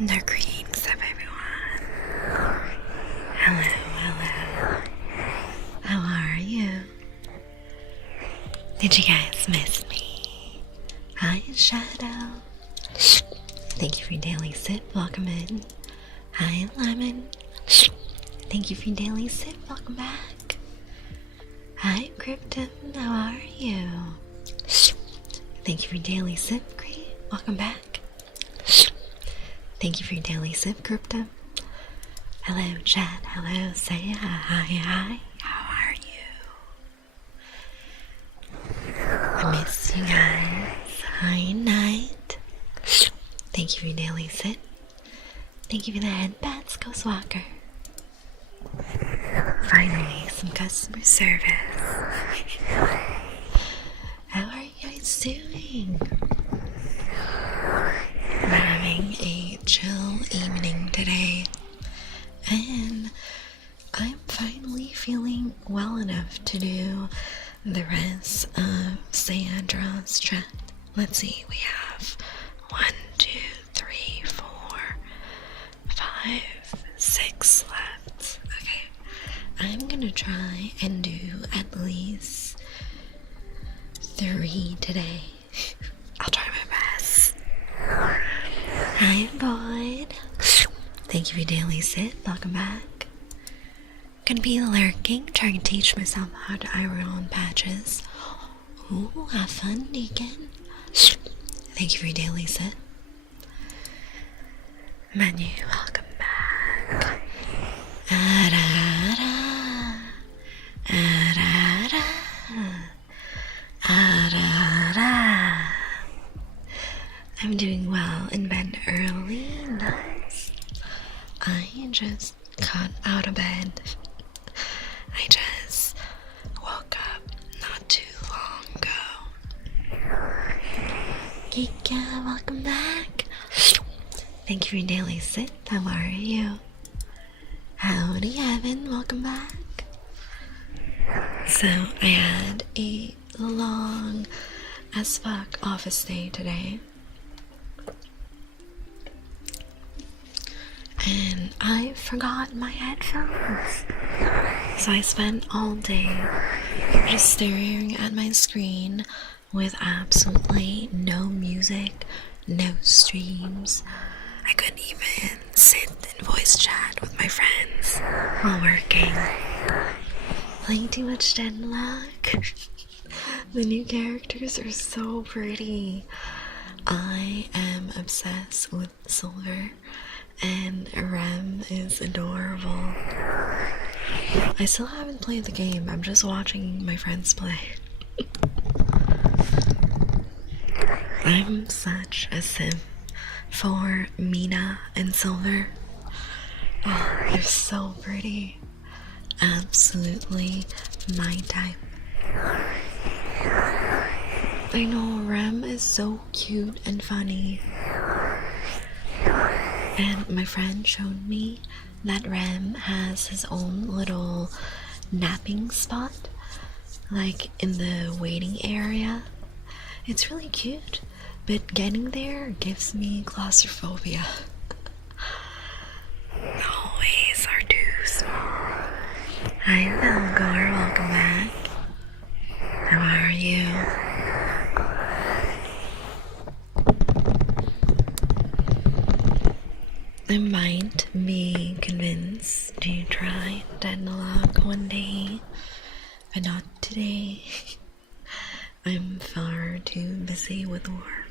No greetings of everyone. Hello. How are you? Did you guys miss me? Hi, Shadow. Thank you for your daily sip. Welcome in. Hi, Lemon. Thank you for your daily sip. Welcome back. Hi, Krypton. How are you? Thank you for your daily sip. Great. Welcome back. Thank you for your daily sip, Krypton. Hello, chat. Hello, say hi. How are you? I miss you guys. Hi, Night. Thank you for your daily sip. Thank you for the headbats, Ghost Walker. Finally, some customer service. How are you guys doing? We're having a chill evening today, and I'm finally feeling well enough to do the rest of Sandra's chat. Let's see, we have 1, 2, 3, 4, 5, 6 left. Okay, I'm gonna try and do at least 3 today. I'll try my best. Hi, Boyd. Thank you for your daily sit. Welcome back. Gonna be lurking, trying to teach myself how to iron on patches. Ooh, have fun, Deacon. Thank you for your daily sit. Menu, welcome back. I'm doing well in bed early. Nice. I just got out of bed. I just woke up not too long ago. Kika, welcome back. Thank you for your daily sit. How are you? Howdy, Evan. Welcome back. So, I had a long as fuck office day today. And I forgot my headphones. So I spent all day just staring at my screen with absolutely no music, no streams. I couldn't even sit in voice chat with my friends while working. Playing too much Deadlock. The new characters are so pretty. I am obsessed with Silver, and Rem is adorable. I still haven't played the game. I'm just watching my friends play. I'm such a sim for Mina and Silver. Oh, they're so pretty. Absolutely my type. I know, Rem is so cute and funny. And my friend showed me that Rem has his own little napping spot, like in the waiting area. It's really cute, but getting there gives me claustrophobia. The hallways are too small. Hi, Velgar, welcome back. How are you? I might be convinced to try Deadlock one day, but not today. I'm far too busy with work.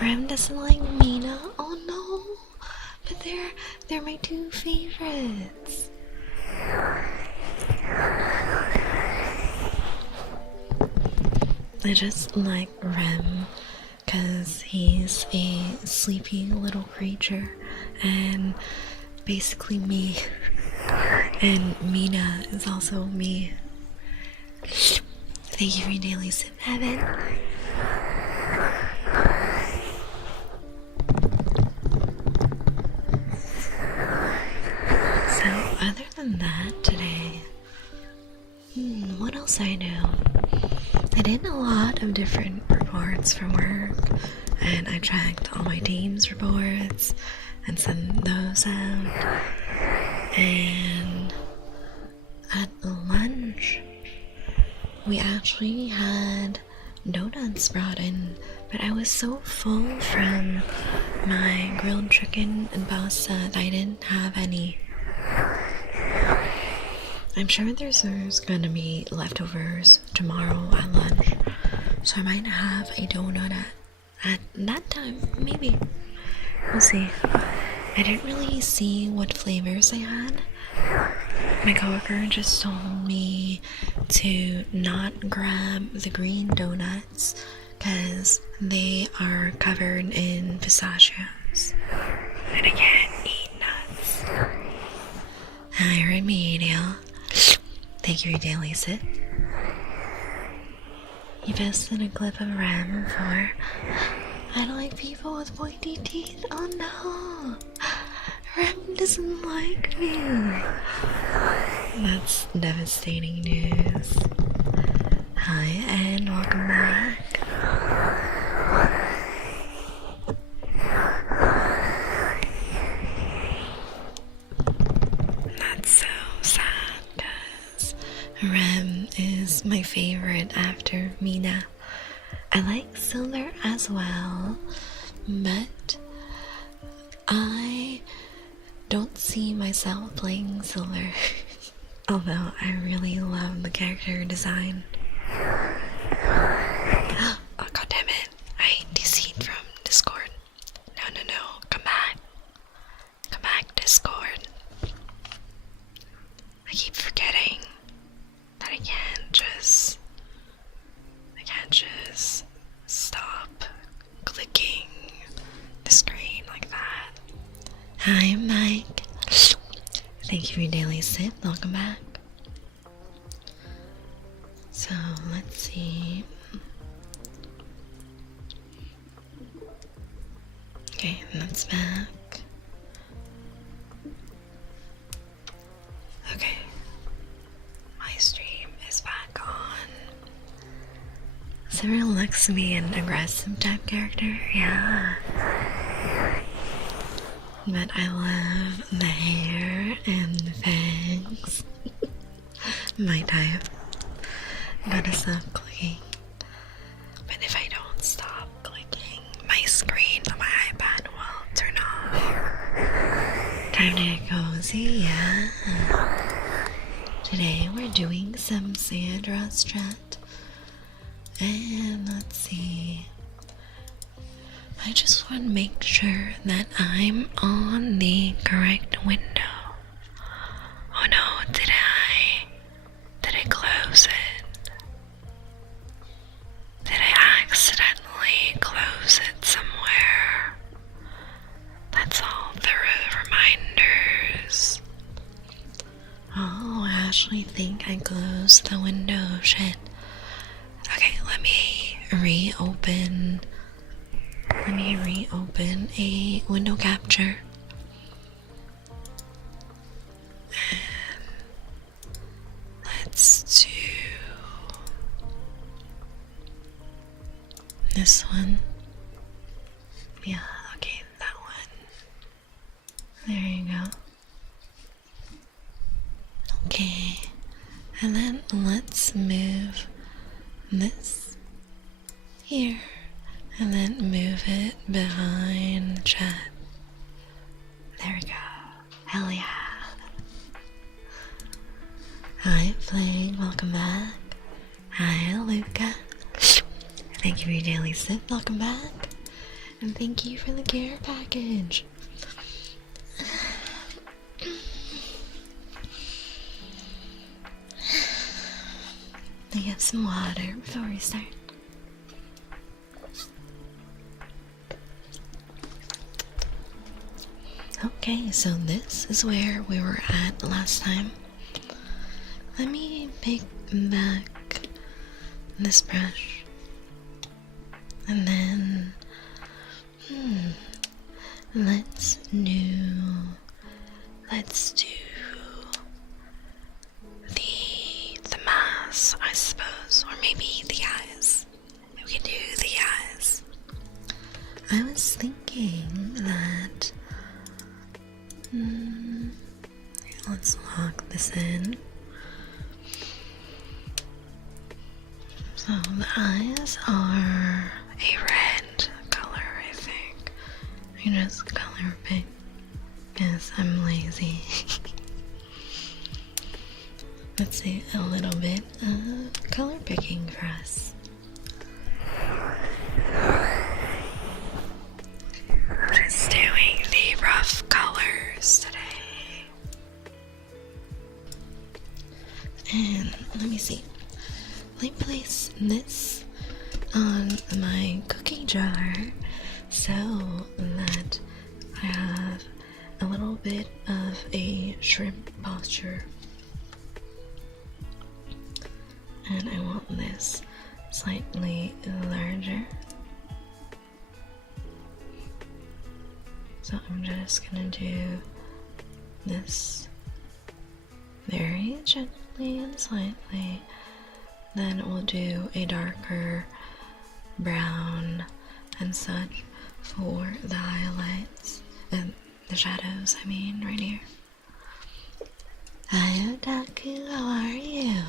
Rem doesn't like Mina. Oh no! But they're my two favorites. I just like Rem because he's a sleepy little creature and basically me. And Mina is also me. Thank you for your daily sip, Evan. So, other than that, today, what else I do? I did a lot of different reports for work. and I checked all my team's reports and sent those out. And at lunch, we actually had donuts brought in, but I was so full from my grilled chicken and pasta that I didn't have any. I'm sure there's gonna be leftovers tomorrow at lunch, so I might have a donut at that time, maybe. We'll see. I didn't really see what flavors they had. My coworker just told me to not grab the green donuts because they are covered in pistachios, and I can't eat nuts. Hi, Remedial. Thank you for your daily sip. You posted a clip of Rem for I don't like people with pointy teeth. Oh no! Rem doesn't like me. That's devastating news. Hi and welcome back. That's so sad because Rem is my favorite after Mina. I like Silver as well, but I don't see myself playing Silver. Although I really love the character design. Oh, god damn it. I DC'd from Discord. No. Come back. Come back, Discord. I keep forgetting that I can't just stop clicking the screen like that. Hi, Mike. Thank you for your daily sip. Welcome back. So, let's see. Okay, that's back. Okay. My stream is back on. Cyril looks to be an aggressive type character. Yeah. But I love the hair and the fangs. My type. Gotta stop clicking. But if I don't stop clicking, my screen on my iPad will turn off. Time to get cozy, yeah. Today we're doing some Sandra strat. And let's see. I just want to make sure that I'm on the correct window. Oh no, did I close it? Did I accidentally close it somewhere? That's all the reminders. Oh, I actually think I closed the window. Shit. Okay, let me reopen a window capture. And let's do this one. Yeah, okay, that one. There you go. Okay, and then let's move this here. And then move it behind the chat. There we go. Hell yeah. Hi, Flame. Welcome back. Hi, Luca. Thank you for your daily sip. Welcome back. And thank you for the care package. I get some water before we start. Okay, so this is where we were at last time. Let me pick back this brush. And then, let's do the mask, I suppose, or maybe the eyes. We can do the eyes. I was thinking that. Let's log this in. So the eyes are a red color, I think. I just color pick because I'm lazy. Let's see a little bit of color picking for us. Just doing the rough colors today. And let me see. Let me place this on my cookie jar so that I have a little bit of a shrimp posture. And I want this slightly larger. So I'm just gonna do this very gently and slightly. Then we'll do a darker brown and such for the highlights and the shadows, I mean, right here. Hi Otaku, how are you?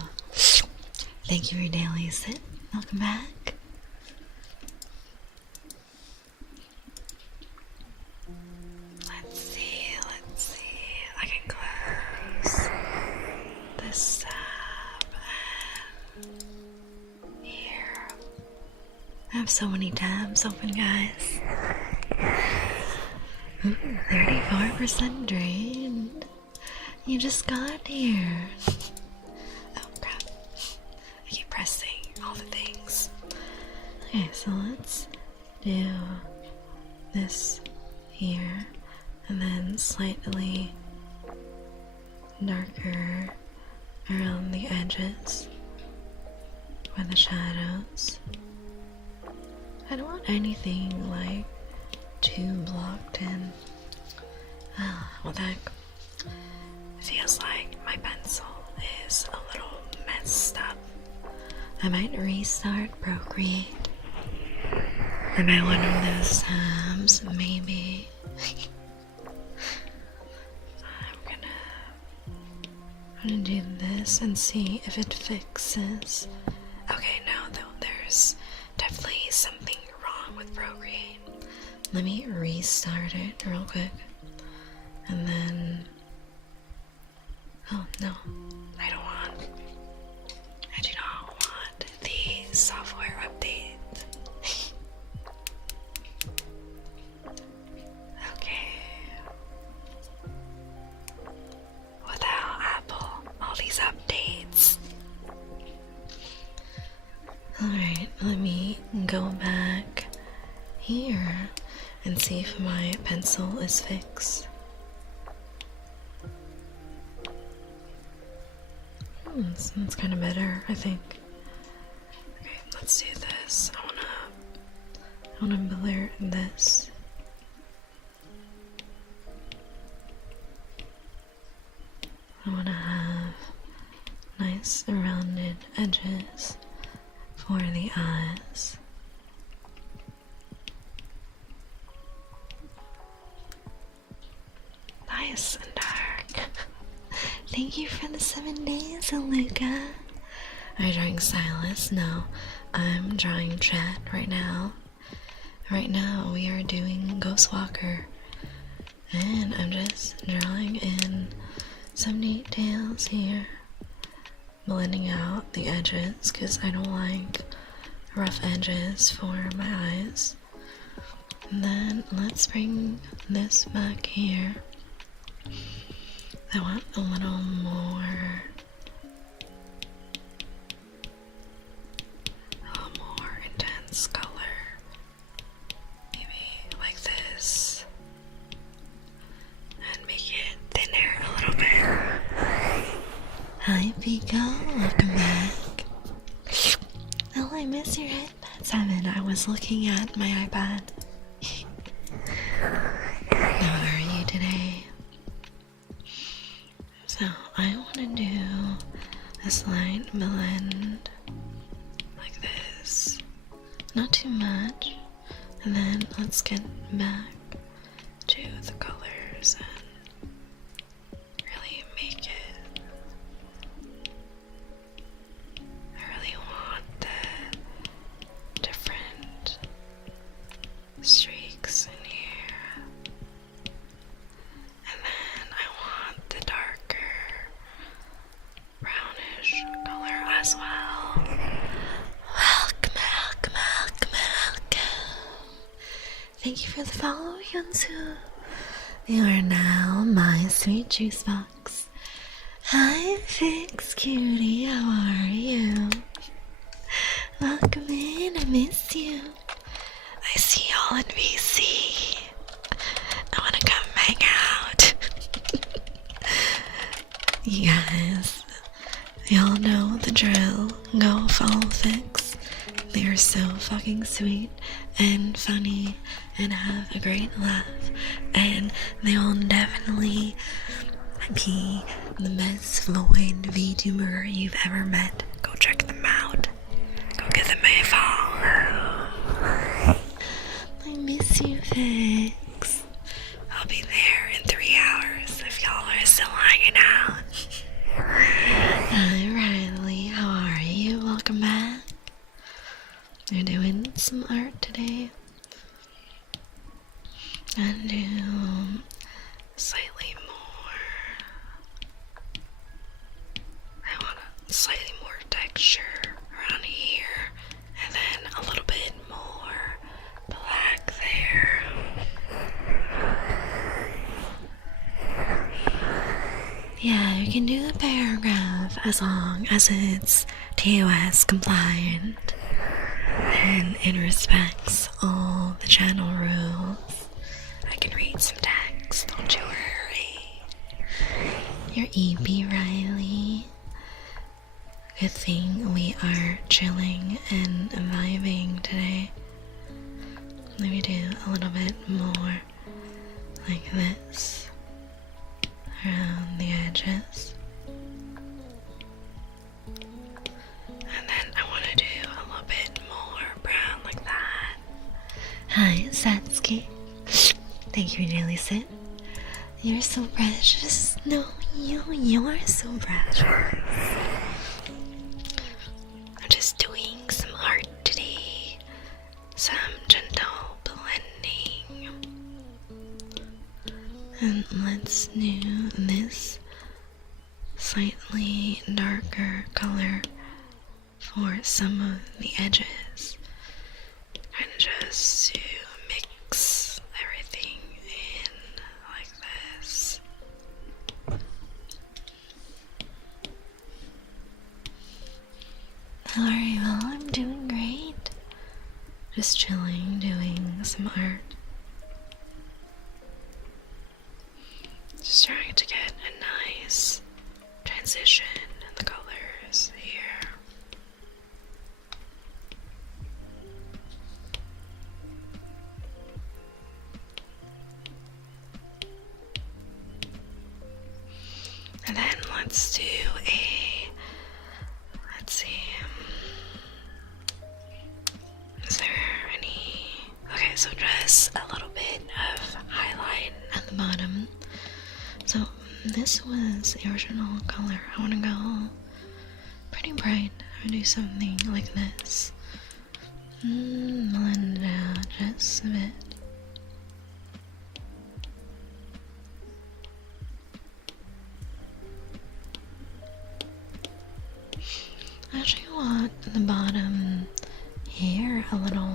Thank you for your daily sit. Welcome back. Let's see. I can close this tab and here. I have so many tabs open, guys. Ooh, 34% drained. You just got here. Oh crap. I keep pressing all the things. Okay, so let's do this here and then slightly darker around the edges for the shadows. I don't want anything like too blocked in. Well, that feels like my pencil is a little messed up. I might restart Procreate. Am I one of those times? Maybe. I'm gonna do this and see if it fixes. Okay, no, though, there's definitely something wrong with Procreate. Let me restart it real quick. And then... Oh, no. I do not want the software update. Okay. Without Apple, all these updates. Alright, let me go back here and see if my pencil is fixed. That's kind of better, I think. Okay, let's do this. I wanna blur this. I wanna have nice rounded edges for the eyes. Nice and dark. Thank you for the 7 days, Luca. Are you drawing Silas? No, I'm drawing Chat right now. Right now we are doing Ghostwalker. And I'm just drawing in some details here. Blending out the edges because I don't like rough edges for my eyes. And then let's bring this back here. I want a little more intense color. Maybe like this. And make it thinner a little bit. Hi Pico, welcome back. Oh, I miss your head. Simon, I was looking at my iPad. How are you today? So I want to do a slight blend like this. Not too much. And then let's get back to the colors and really make it. I really want the different streaks in here. And then I want the darker brownish color as well. Welcome, welcome, welcome, welcome. Thank you for the follow, Yunsu. You are now my sweet juice box. Hi, Fix Cutie, how are you? Welcome in, I miss you. I see y'all in VC. I wanna come hang out. You guys, y'all know the drill. Go follow Fix. They are so fucking sweet and funny and have a great laugh, and they will definitely be the best Floyd VTuber you've ever met. Go check them out. Go give them a follow. I miss you, Fix. I'll be there in 3 hours if y'all are still hanging out. Hi, Riley. How are you? Welcome back. We're doing some art today. And do slightly more. I want a slightly more texture around here, and then a little bit more black there. Yeah, you can do the paragraph as long as it's TOS compliant and it respects all the channel rules. I can read some text, don't you worry. You're EP, Riley. Good thing we are chilling and vibing today. Let me do a little bit more like this around the edges. And then I want to do a little bit more brown like that. Hi, Satsuki. Thank you, Daily Sit. You're so precious. No, you're so precious. I'm just doing some art today. Some gentle blending. And let's do this slightly darker color for some of the edges. And just to mix everything in like this. Alright, well, I'm doing great. Just chilling, doing some art. Just trying to get a nice transition in the colors here. And then let's do let's see. Is there any? Okay, so just a little bit of highlight at the bottom. So this was the original color. I want to go pretty bright. I'm gonna do something like this. Blend it out just a bit. I actually want the bottom here a little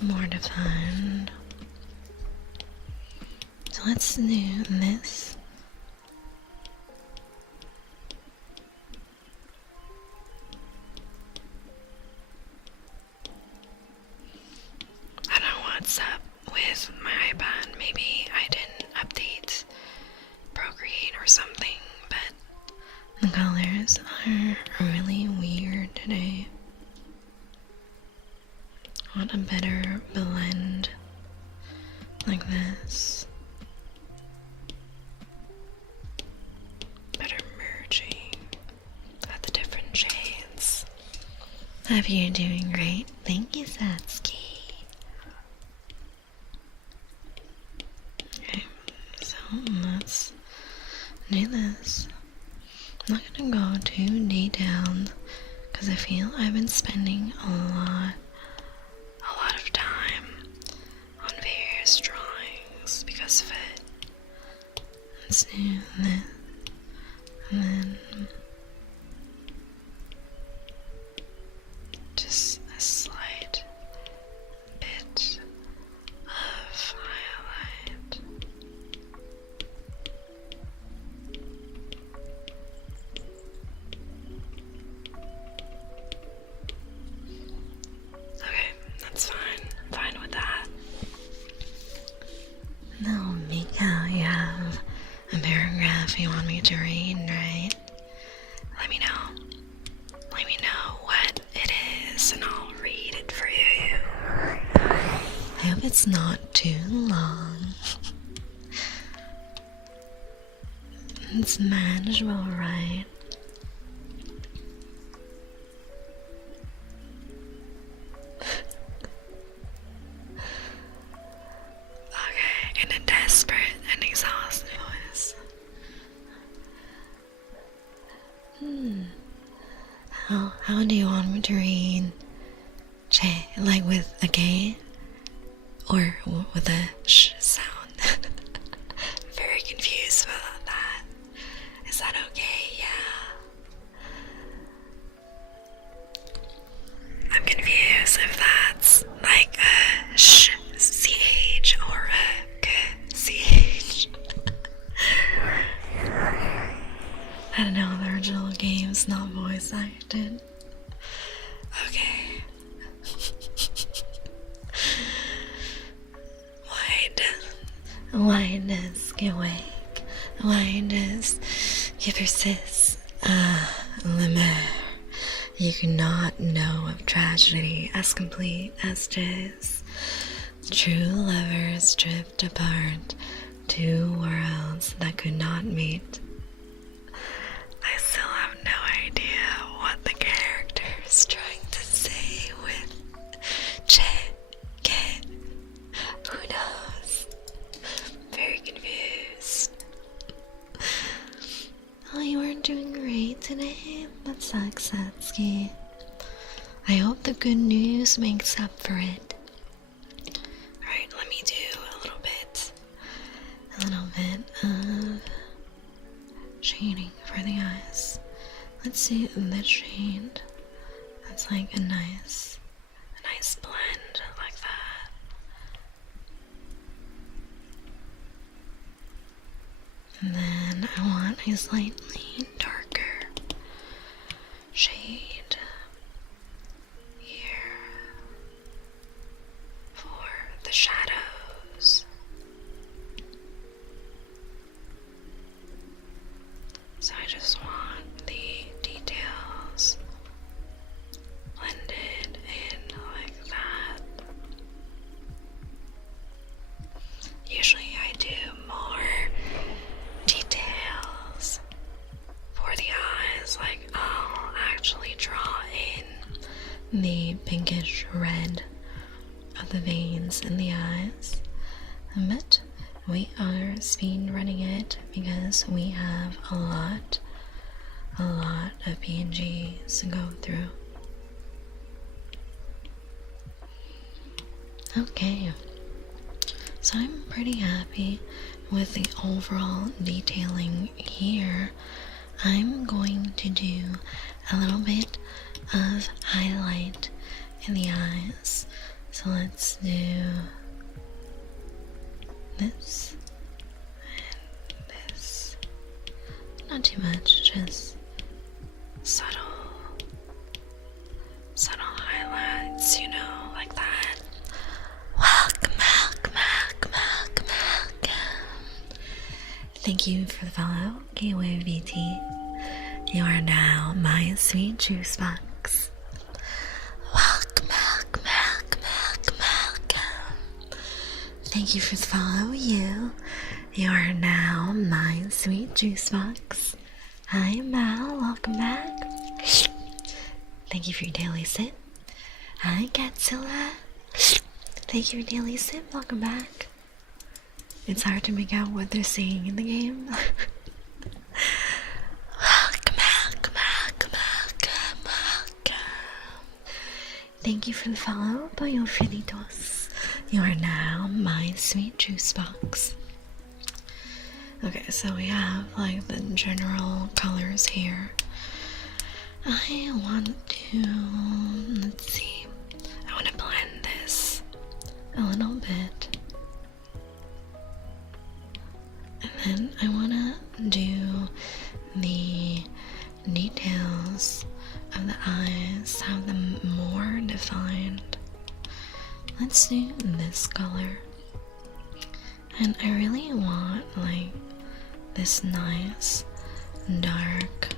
more defined. So let's do this. I don't know what's up with my iPad. Maybe I didn't update Procreate or something, but the colors are really weird today. I want a better blend like this. Better merging of the different shades. Hope you're doing great. Thank you, Satsuki. at this. I'm not gonna go too detailed because I feel I've been spending a lot of time on various drawings because of it. Let's do this, and then just a slight bit of highlight. Okay, that's fine. I'm fine with that. Now, Mika, you have a paragraph you want me to read, right? Let me know. Let me know what it is, and I'll read it for you. I hope it's not too long. It's manageable, right? Okay, in a desperate and exhausted voice. How do you want me to read? Che, like with a K? Or with a sh sound? Very confused about that. Is that okay? Yeah. I'm confused if that's like a sh ch or a k ch. I don't know, the original game's not voice acted. Okay. Why does get awake? Why does give her sis lemur? You cannot know of tragedy as complete as 'tis. True lovers drift apart, two worlds that could not meet. I still have no idea what the character is trying to say with che, ke. Who knows? Very confused. Oh, you weren't doing great today? That sucks, Satsuki. I hope the good news makes up for it. Alright, let me do a little bit of shading for the eyes. Let's see this shade. That's like a nice blend like that. And then I want a slightly darker shade here for the shadows. So I just want the details blended in like that. Usually I do more details for the eyes, like I'll actually draw in the pinkish red of the veins in the eyes, but we are speed running it because we have a lot of PNGs to go through. Okay, so I'm pretty happy with the overall detailing here. I'm going to do a little bit of highlight in the eyes. So let's do this and this. Not too much, just subtle highlights, you know, like that. Welcome. Thank you for the follow, Gateway VT. You are now my sweet juice box. Welcome. Thank you for the follow, you. You are now my sweet juice box. Hi, Mal. Welcome back. Thank you for your daily sip. Hi, Godzilla. Thank you for your daily sip. Welcome back. It's hard to make out what they're saying in the game. thank you for the follow, Pollo Felitos. You are now my sweet juice box. Okay, so we have like the general colors here. I want to, let's see, I want to blend this a little bit. And then I want to do the details of the eyes, have them more defined. Let's do this color. And I really want like this nice dark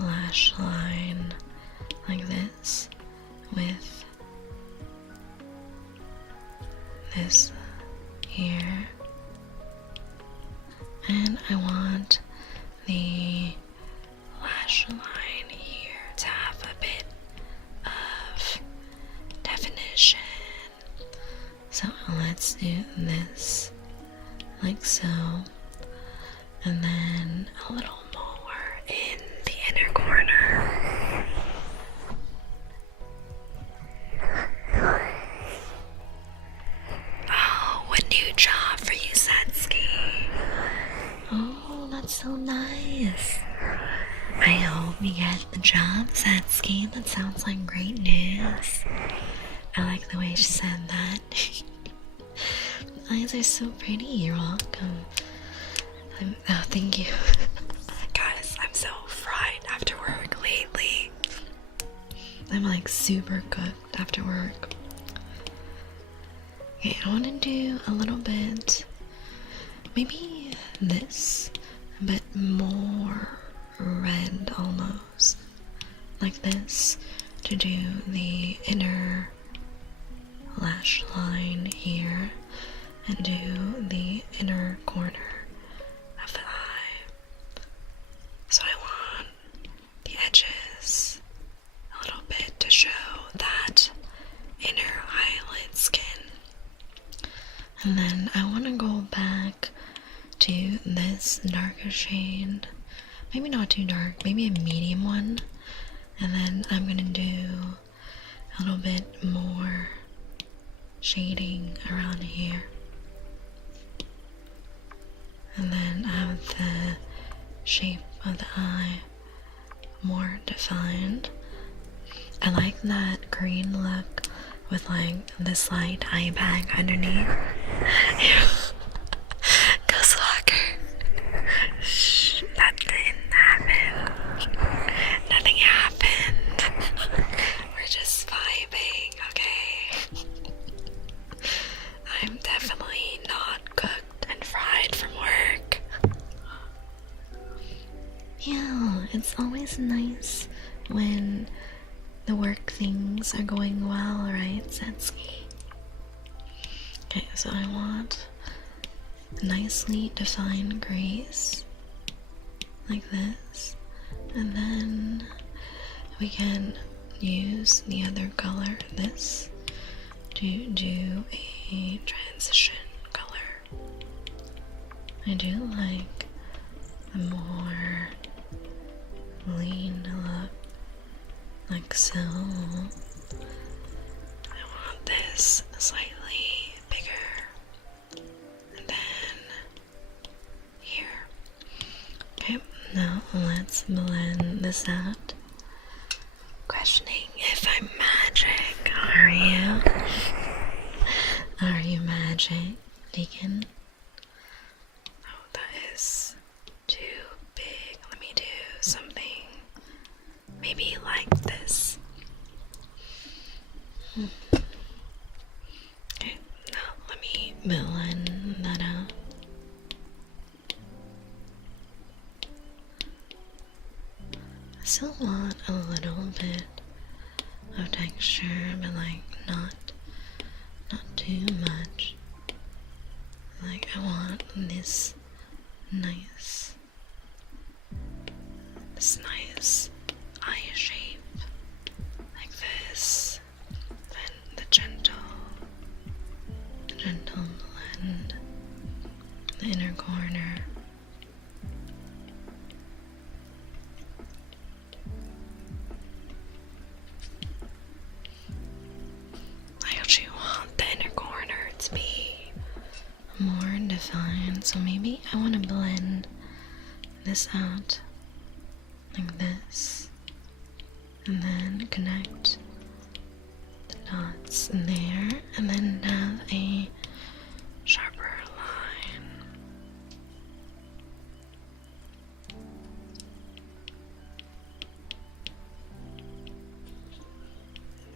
lash line like this with this here. And I want the lash line here to have a bit of definition. So let's do this like so, and then a little more in the inner corner. Oh, a new job for you, Satsuki. Oh, that's so nice. I hope you get the job, Satsuki. That sounds like great news. I like the way she said that. Eyes are so pretty. You're welcome. Oh, thank you. Guys, I'm so fried after work lately. I'm like super cooked after work. Okay, I want to do a little bit, maybe this, but more red almost. Like this, to do the inner lash line here and do the inner corner of the eye. So I want the edges a little bit to show that inner eyelid skin. And then I want to go back to this darker shade, maybe not too dark, maybe a medium one. And then I'm gonna do a little bit more shading around here. And then have the shape of the eye more defined. I like that green look with like this light eye bag underneath. Go Swagger. Shh, that didn't happen. Nothing happened. We're just vibing, okay? I'm definitely not cooked and fried from work. Yeah, it's always nice when the work things are going well, right, Satsuki? Okay, so I want nicely defined grays, like this, and then we can use the other color, this, to do a transition color. I do like a more lean look, like so. I want this slightly bigger, and then here. Okay, now let's blend this out. Questioning if I'm magic, are you? Are you magic, Deacon? Oh, that is too big. Let me do something maybe like this. Okay, now let me blend that out. I still want a little bit of texture, but like not too much. Like I want this nice eye shape, like this, then the gentle blend, the inner corner. this out like this, and then connect the dots in there, and then have a sharper line.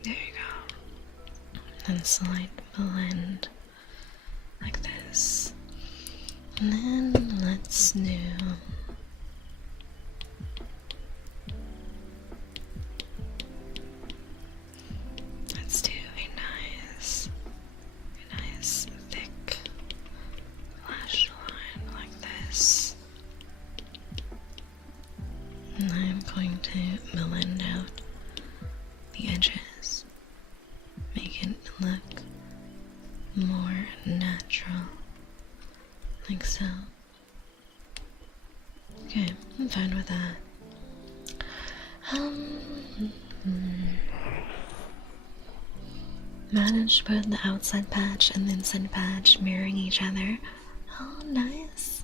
There you go. And slight blend like this. And then let's do a nice thick lash line like this. And I'm going to blend out the edges, make it look more natural, like so. Okay, I'm fine with that. Managed to put the outside patch and the inside patch mirroring each other. Oh, nice.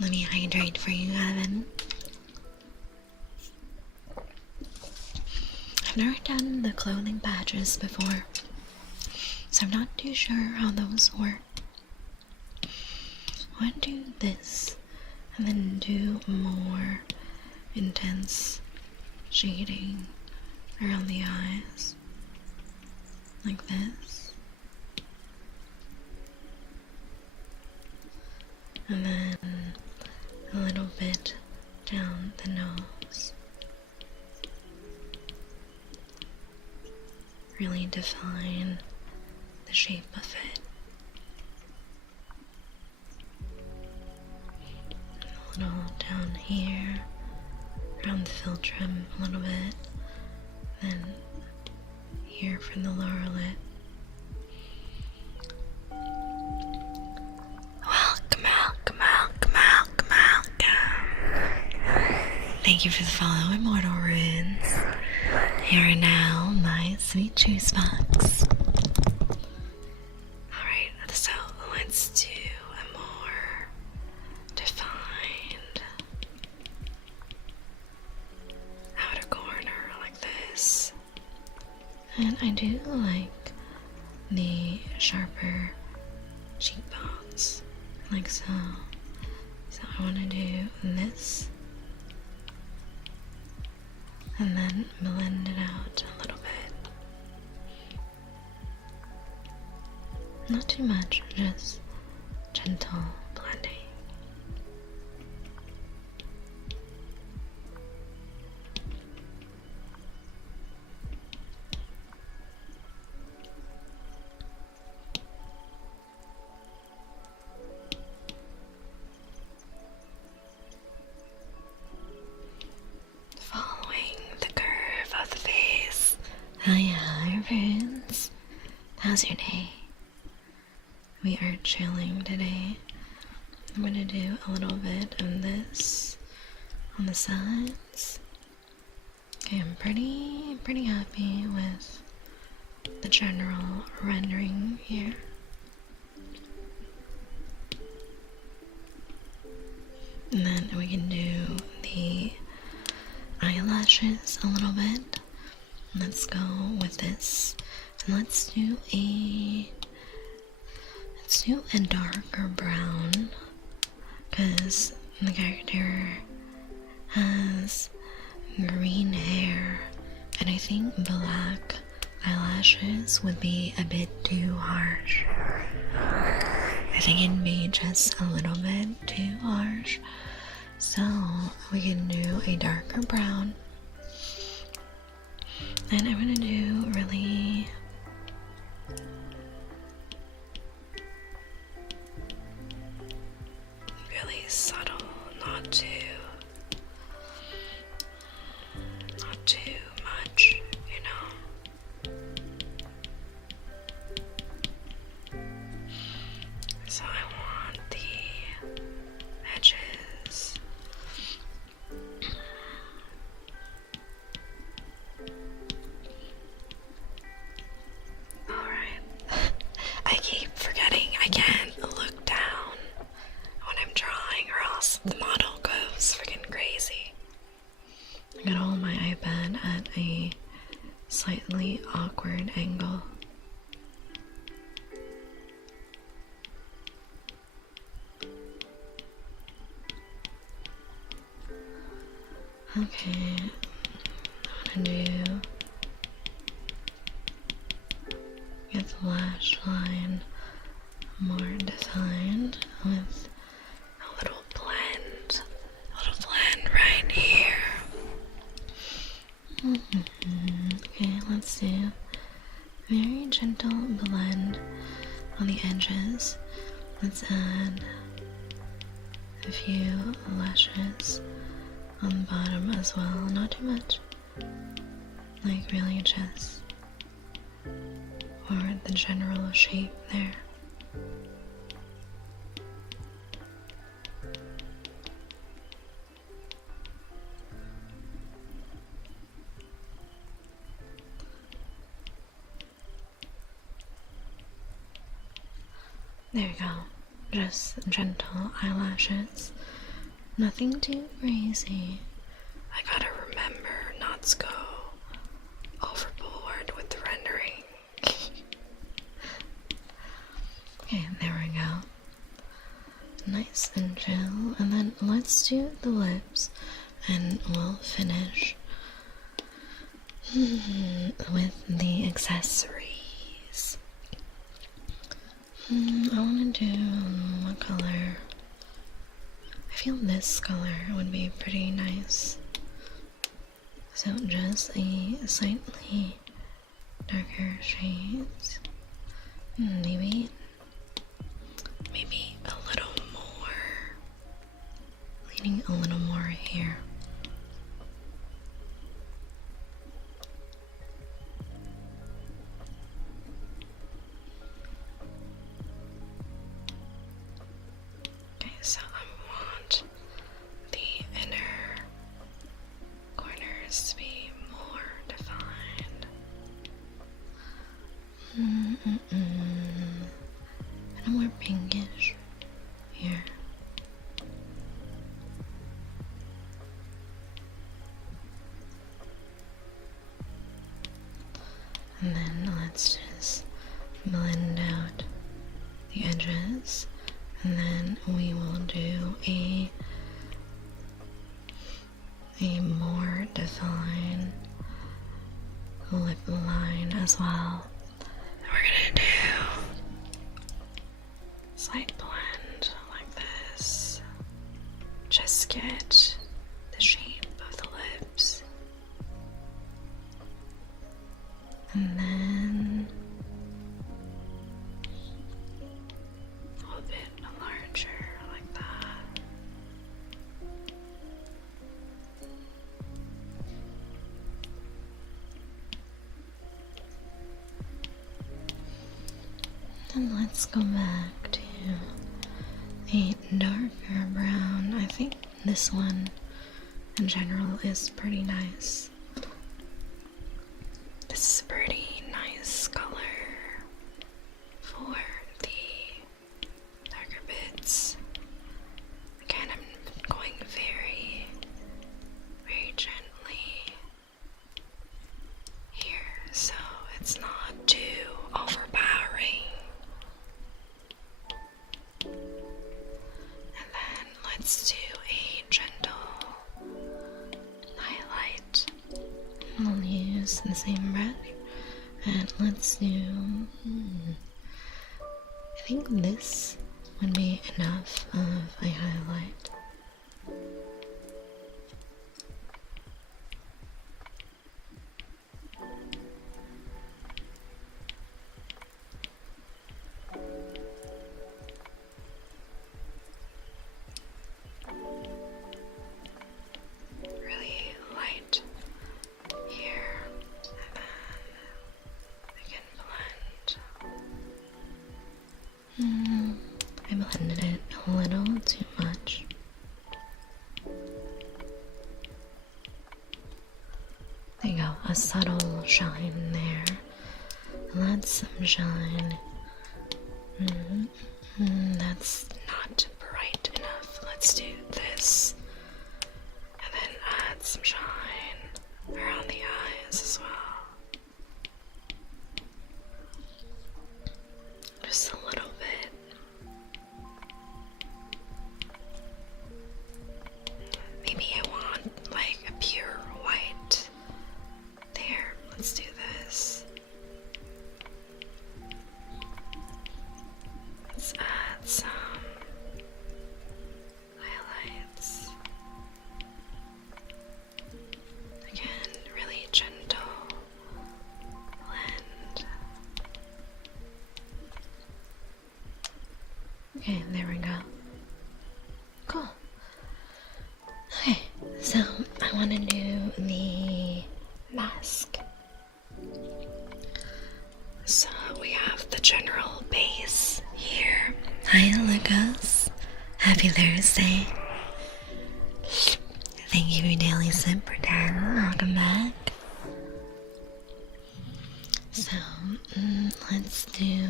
Let me hydrate for you, Evan. I've never done the clothing patches before, so I'm not too sure how those work. I want to do this and then do more intense shading around the eyes, like this, and then a little bit down the nose. Really define the shape of it. A little down here, around the fill trim a little bit, then here for the lower lip. Welcome. Thank you for the follow, Immortal Runes. Here are now my sweet juice box. Alright, so let's do a more defined outer corner like this. And I do like the sharper cheekbones, like so. So I want to do this, and then blend it out a little bit. Not too much, just gentle blending. Hi, friends. How's your day? We are chilling today. I'm gonna do a little bit of this on the sides. Okay, I'm pretty happy with the general rendering here. And then we can do the eyelashes a little bit. Let's go with this, and let's do a darker brown, because the character has green hair, and I think black eyelashes would be a bit too harsh. I think it'd be just a little bit too harsh, so we can do a darker brown. And I'm gonna do really subtle, not too much, you know. So I want the edges. I keep forgetting I can't look down when I'm drawing, or else the model slightly awkward angle. Okay, I want to get the lash line more defined with a little blend right here. Okay, let's do a very gentle blend on the edges. Let's add a few lashes on the bottom as well, not too much, like really just for the general shape there. There you go, just gentle eyelashes. Nothing too crazy. I gotta remember not to go overboard with the rendering. Okay, there we go. Nice and chill. And then let's do the lips and we'll finish with the accessories. I wanna do what color? I feel this color would be pretty nice. So just a slightly darker shades. Maybe a little more. Leaning a little more here. Okay, so I want the inner corners to be more defined. And more pinkish here. And then let's just blend out the edges, and then we will do a more defined lip line as well. And we're gonna do slight blend like this. Just get the shape of the lips. And then a little bit larger like that. And let's go back to a darker brown. I think this one in general is pretty nice. This is a pretty nice color for the darker bits. Again, I'm going very, very gently here, so it's not too overpowering. And then let's do a gentle highlight. I'll use the same brush, and let's do, I think this would be enough of a highlight. Really light here, and then I can blend. I blended it a little too much. There you go, a subtle shine there. That's some shine. That's not bright enough. Let's do this. And then add some shine around the eyes as well. So I want to do the mask. So we have the general base here. Hi Lucas. Happy Thursday. Thank you for Daily Sip for 10. Welcome back. So let's do,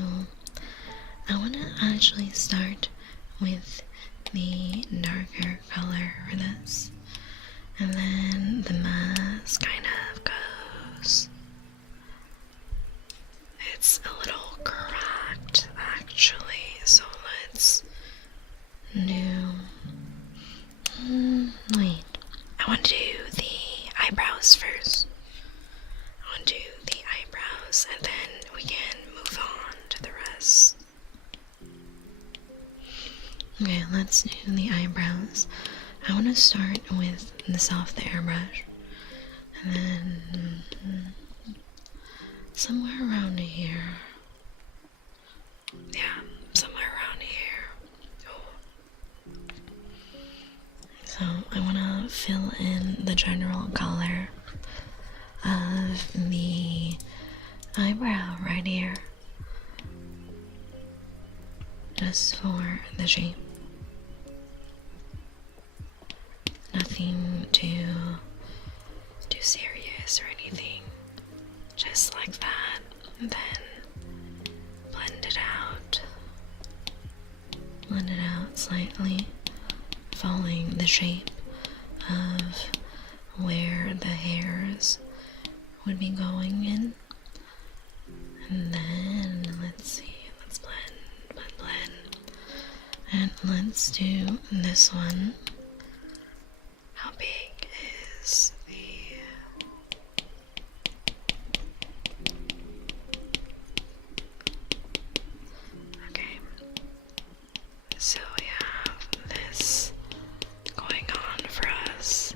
I want to actually start with the darker color for this. And then the mask kind of goes. It's a little cracked actually, so let's do. Wait, I want to do the eyebrows first. I want to do the eyebrows and then we can move on to the rest. Okay, let's do the eyebrows. I want to start with the soft airbrush and then somewhere around here. Yeah, somewhere around here. Oh. So I want to fill in the general color of the eyebrow right here, just for the shape. Nothing too serious or anything, just like that, and then blend it out slightly, following the shape of where the hairs would be going in. And then let's see, let's blend, and let's do this one. How big is the... Okay, so we have this going on for us.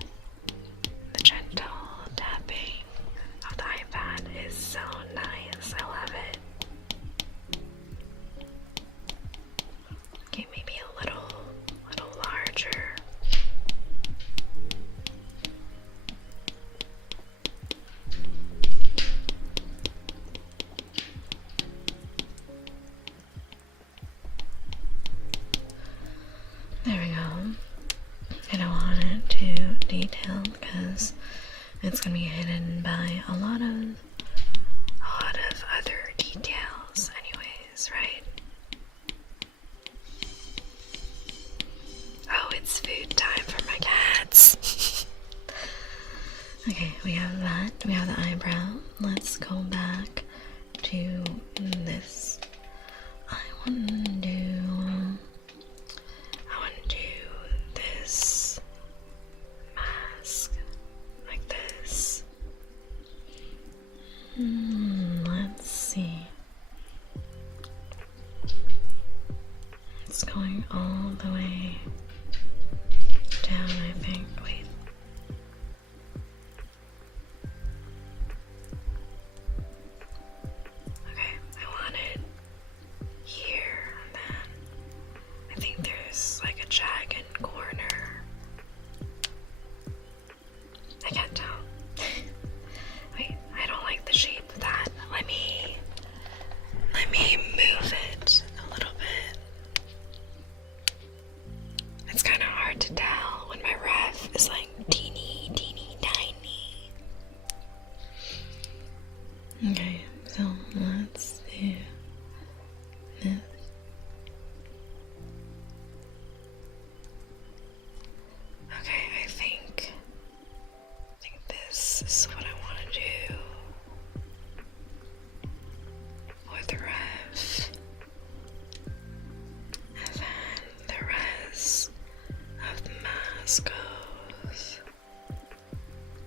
The gentle tapping of the iPad is so nice, I love it. Okay, maybe a little larger. There we go. I don't want it too detailed because it's gonna be hidden by a lot of other details anyways, right? Oh, it's food time for my cats. Okay, we have that. We have the eyebrow. Let's go back to this. I want to do this mask like this. Let's see. It's going all the way down, I think. Wait. Okay, I want it here, and then I think there's like a jagged corner. I can't tell. Wait, I don't like the shape of that. Let me move it a little bit. It's kind of hard to tell when my ref is like teeny tiny. Okay, so let's do this. Okay, I think this is what I want to do for the ref. And then the rest of the mask goes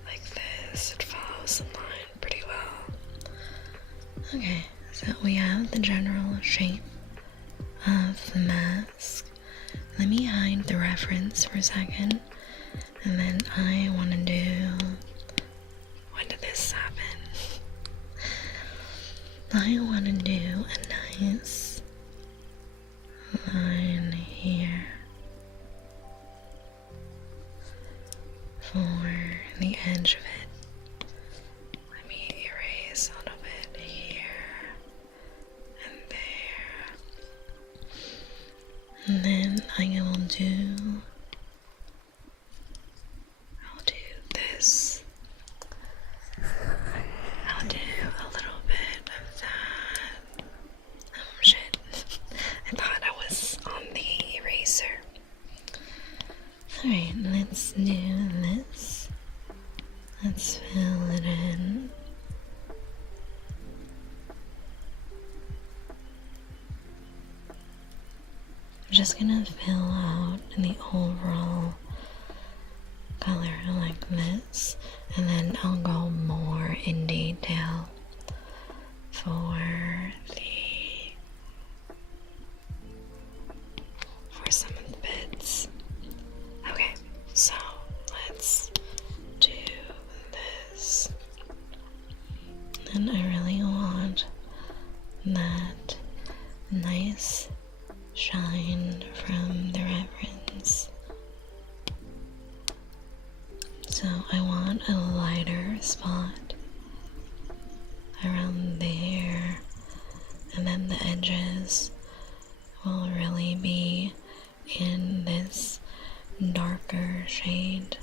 like this. It follows the line pretty well. Okay, so we have the general shape of the mask. Let me hide the reference for a second, and then I want to do... When did this happen? I want to do a nice line here for the edge of it. Let me erase a little bit here and there. And then I'll do this. I'll do a little bit of that. Oh shit. I thought I was on the eraser. Alright, let's do this. Let's fill it in. I'm just gonna fill out in the overall color like this, and then I'll go more in detail for some of the bits. Okay, so let's do this. And I really want that nice shine from the reference. So I want a lighter spot around there, and then the edges will really be in this darker shade.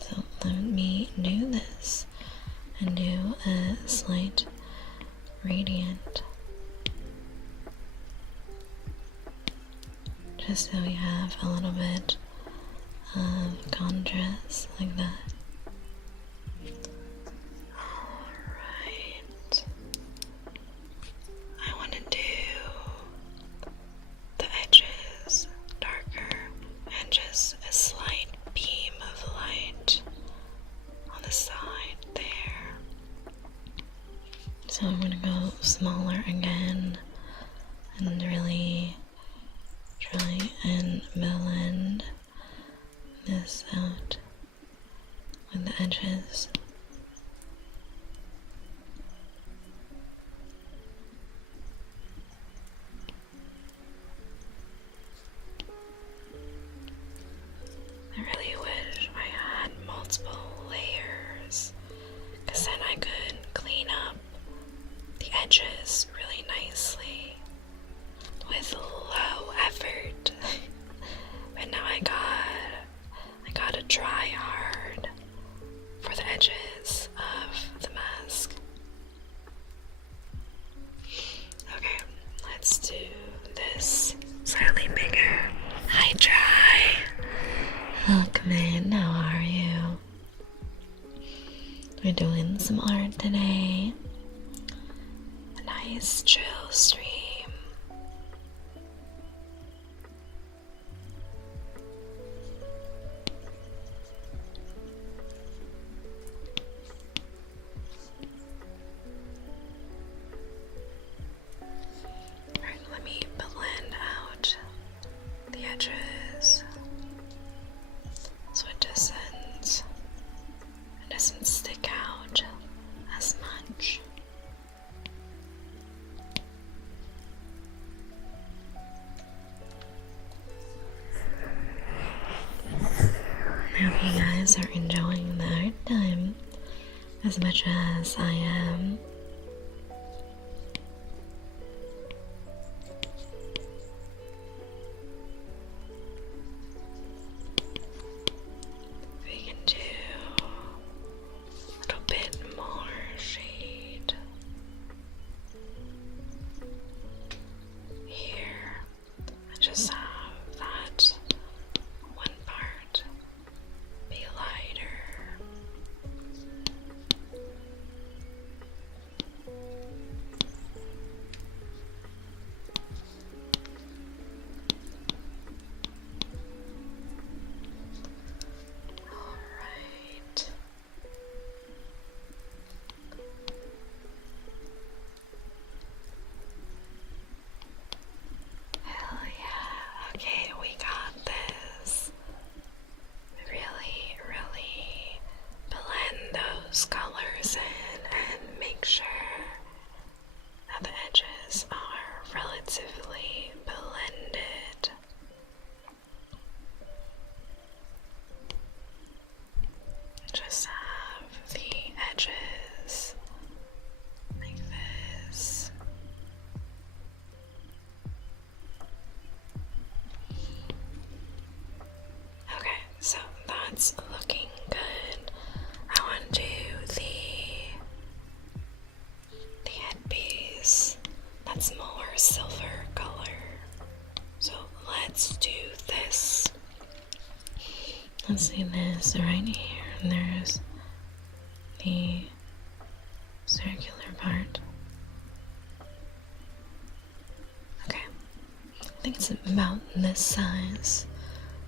So let me do this and do a slight gradient, just so we have a little bit of contrast like that. Alright. I want to do the edges darker and just a slight beam of light on the side there. So I'm going to go smaller again and really try and blend this out with the edges. I really wish I had multiple layers, because then I could clean up the edges really nicely with low effort. But now I gotta try hard for the edges of the mask. Okay, let's do this slightly bigger. Hi, Try. Welcome in, how are you? We're doing some art today. A nice chill stream. Alright, let me blend out the edges so it doesn't stick out as much. I hope you guys are enjoying the art time as much as I am. We can do a little bit more shade here. I just have that one part be lighter. that's looking good. I want to do the headpiece. That's more silver color. So let's do this. Let's see this right here. And there's the circular part. Okay. I think it's about this size.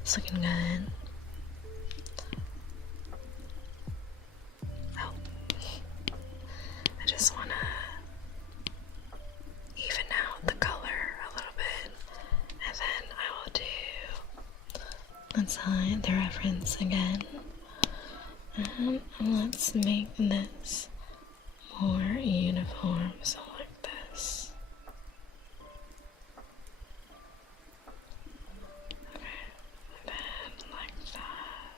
It's looking good. Oh. I just want to even out the color a little bit. And then I will do... Let's hide the reference again. And let's make this more uniform, so like this. Okay, and then like that.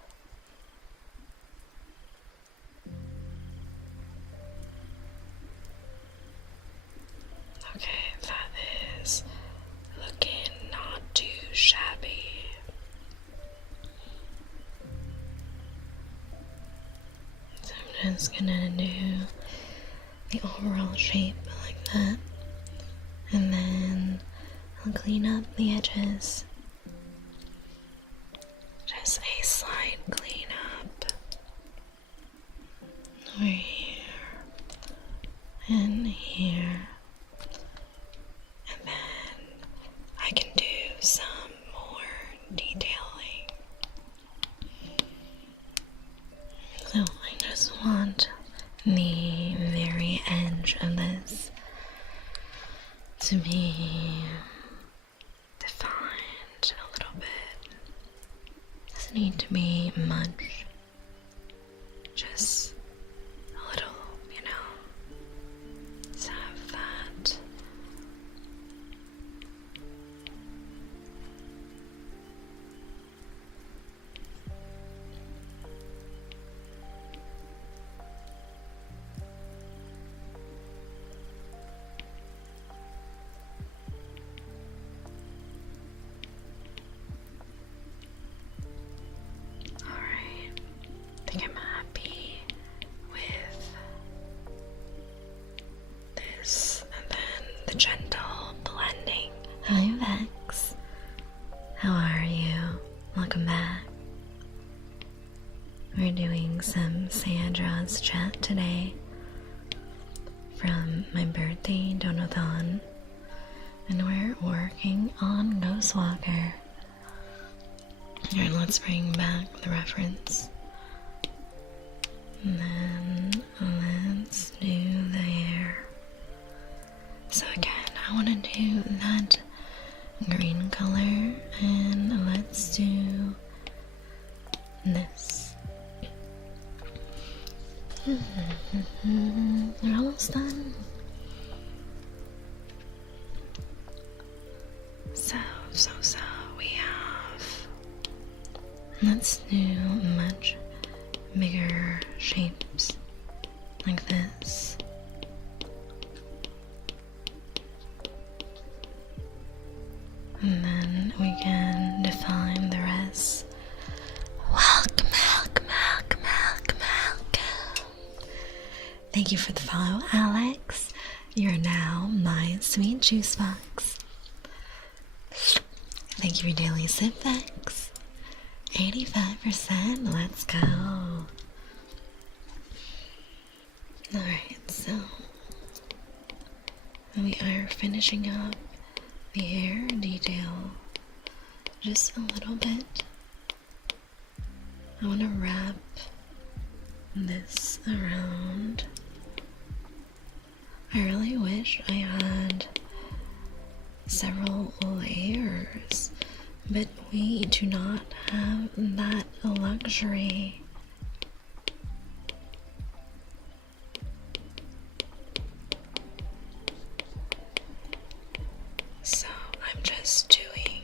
Okay, that is looking not too shabby. So I'm just gonna do the overall shape like that, and then I'll clean up the edges. Just a slight clean up over here and here, and then I can do some more detailing. So I just want the very edge of this to be defined a little bit. Doesn't need to be much, just a little, you know. Let's have that. Alright, I think I'm happy with this, and then the gentle blending. Hi Vex, how are you? Welcome back. We're doing some Sandra's chat today from my birthday donathon, and we're working on Ghostwalker. Alright, let's bring back the reference. And then let's do the hair. So again, I want to do that green color, and let's do this. We're almost done. So we have... Let's do much bigger shapes like this. And then we can define the rest. Welcome. Thank you for the follow, Alex. You're now my sweet juice box. Thank you for daily sip Vex. 85%, let's go. Alright, so we are finishing up the hair detail just a little bit. I want to wrap this around. I really wish I had several layers, but we do not have that luxury. So I'm just doing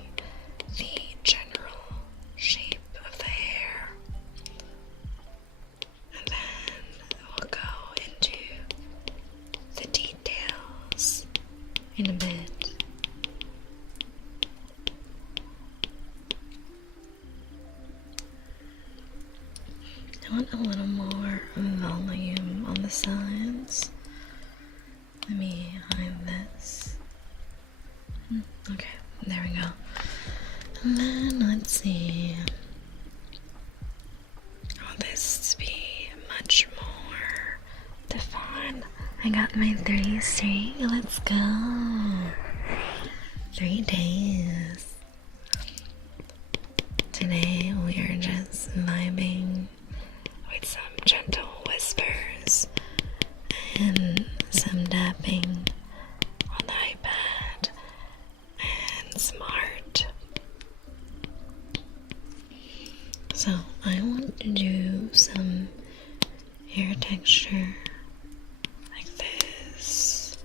the general shape of the hair, and then we'll go into the details in a bit. I want a little more volume on the sides. Let me hide this. Okay, there we go. And then let's see. I want this to be much more defined. I got my 3 string. Let's go. 3 days. Today we are just vibing with some gentle whispers and some tapping on the iPad and smart. So I want to do some hair texture like this.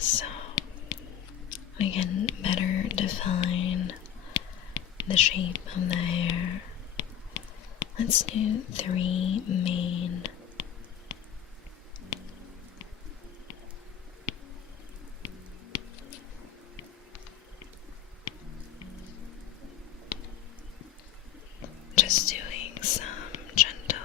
So we can better define the shape of the hair. Let's do 3 main. Just doing some gentle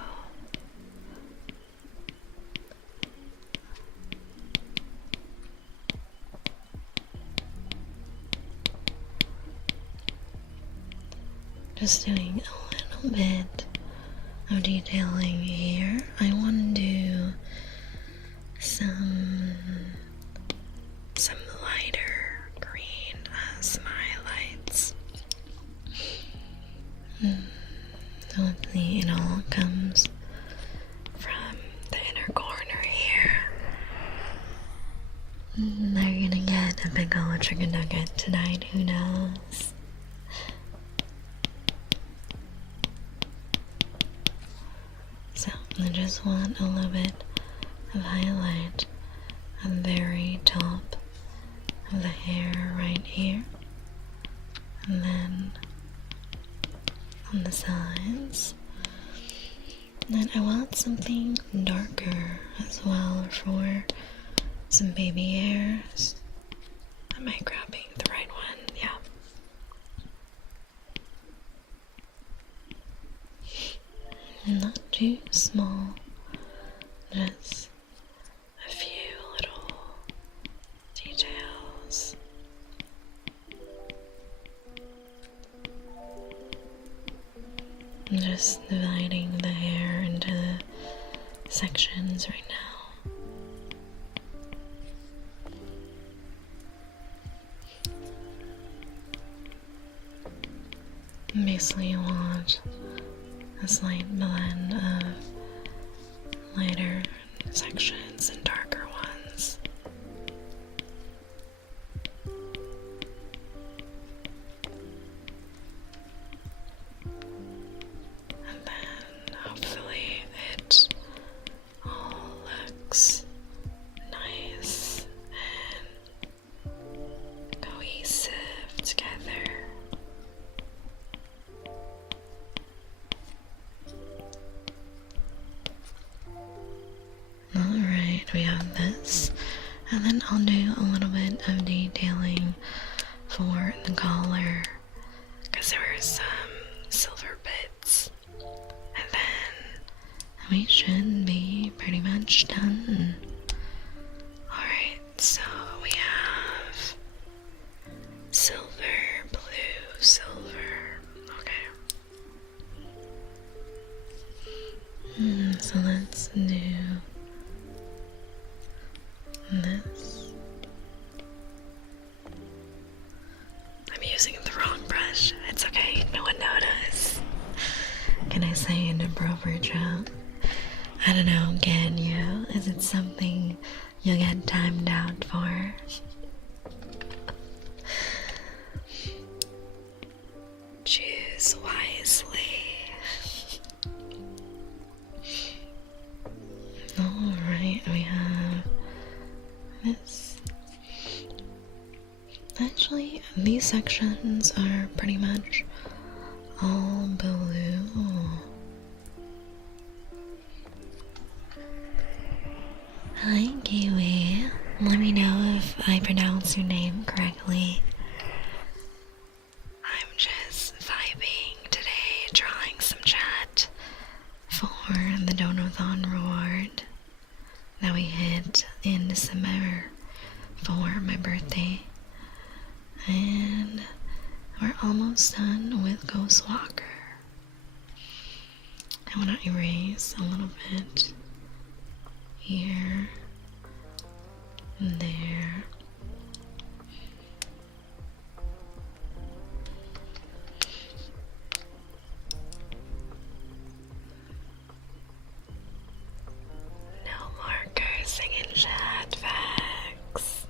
just doing a little bit of detailing here. I want to do some lighter green as my highlights. So let's see, it all comes from the inner corner here. They're gonna get a big old chicken nugget tonight, who knows? So I just want a little bit of highlight at the very top of the hair right here, and then on the sides. And I want something darker as well for some baby hairs. Am I grabbing the right one? Yeah. Not too small, just a few little details. I'm just dividing the hair into sections right now. Basically, you want a slight blend of lighter sections and darker ones. And then hopefully it all looks nice and cohesive together. Alright, we have this, and then I'll do a little bit of detailing for the collar, because there were some silver bits, and then we should be pretty much done. Alright, so we have silver, blue, silver, okay. So let's do this. I'm using the wrong brush. It's okay, no one noticed. Can I say an appropriate joke? I don't know, can you? Is it something you'll get timed out for? Choose wisely. Alright, we have this. Actually, these sections are pretty much all blue. Hi, Kiwi. Let me know if I pronounce your name correctly. I'm just vibing almost done with Ghost Walker. I want to erase a little bit here and there. No more cursing in chat, facts.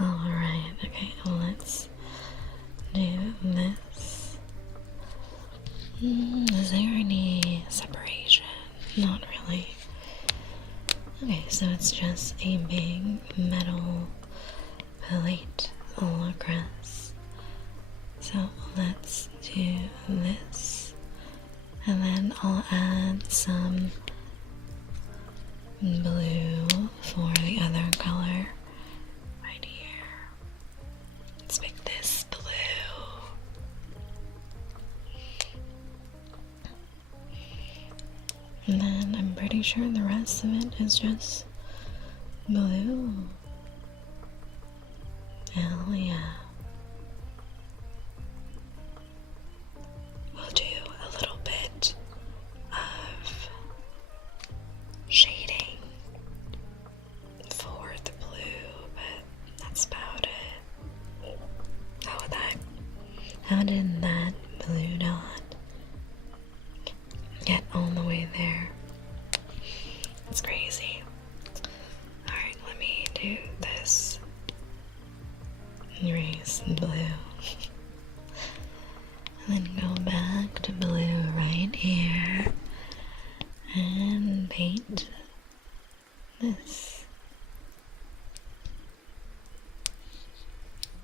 Alright, okay, let's do this. Is there any separation? Not really. Okay, so it's just a big metal plate all across. So let's do this. And then I'll add some blue for the other color right here. Let's make this blue. And then I'm pretty sure the rest of it is just blue. Hell yeah. We'll do a little bit of shading for the blue, but that's about it. How did that blue dot get all the way there? It's crazy. Alright, let me do this. Erase blue. And then go back to blue right here. And paint this.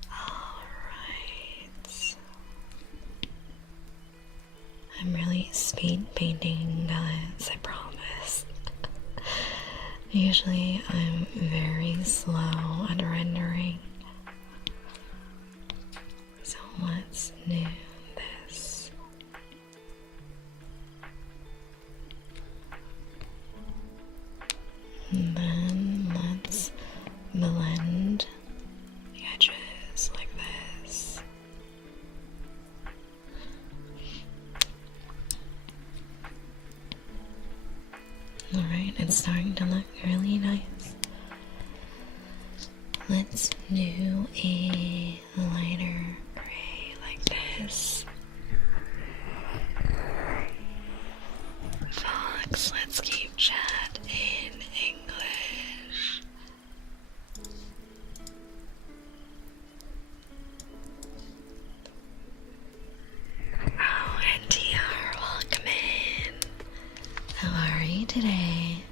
Alright. I'm really speed painting, guys, I promise. Usually I'm very slow at rendering. So let's do this. And then let's blend the edges like this. Alright, it's starting to look really nice. Let's do a lighter gray like this. Fox, let's keep chat in English. Oh, NTR, welcome in. How are you today?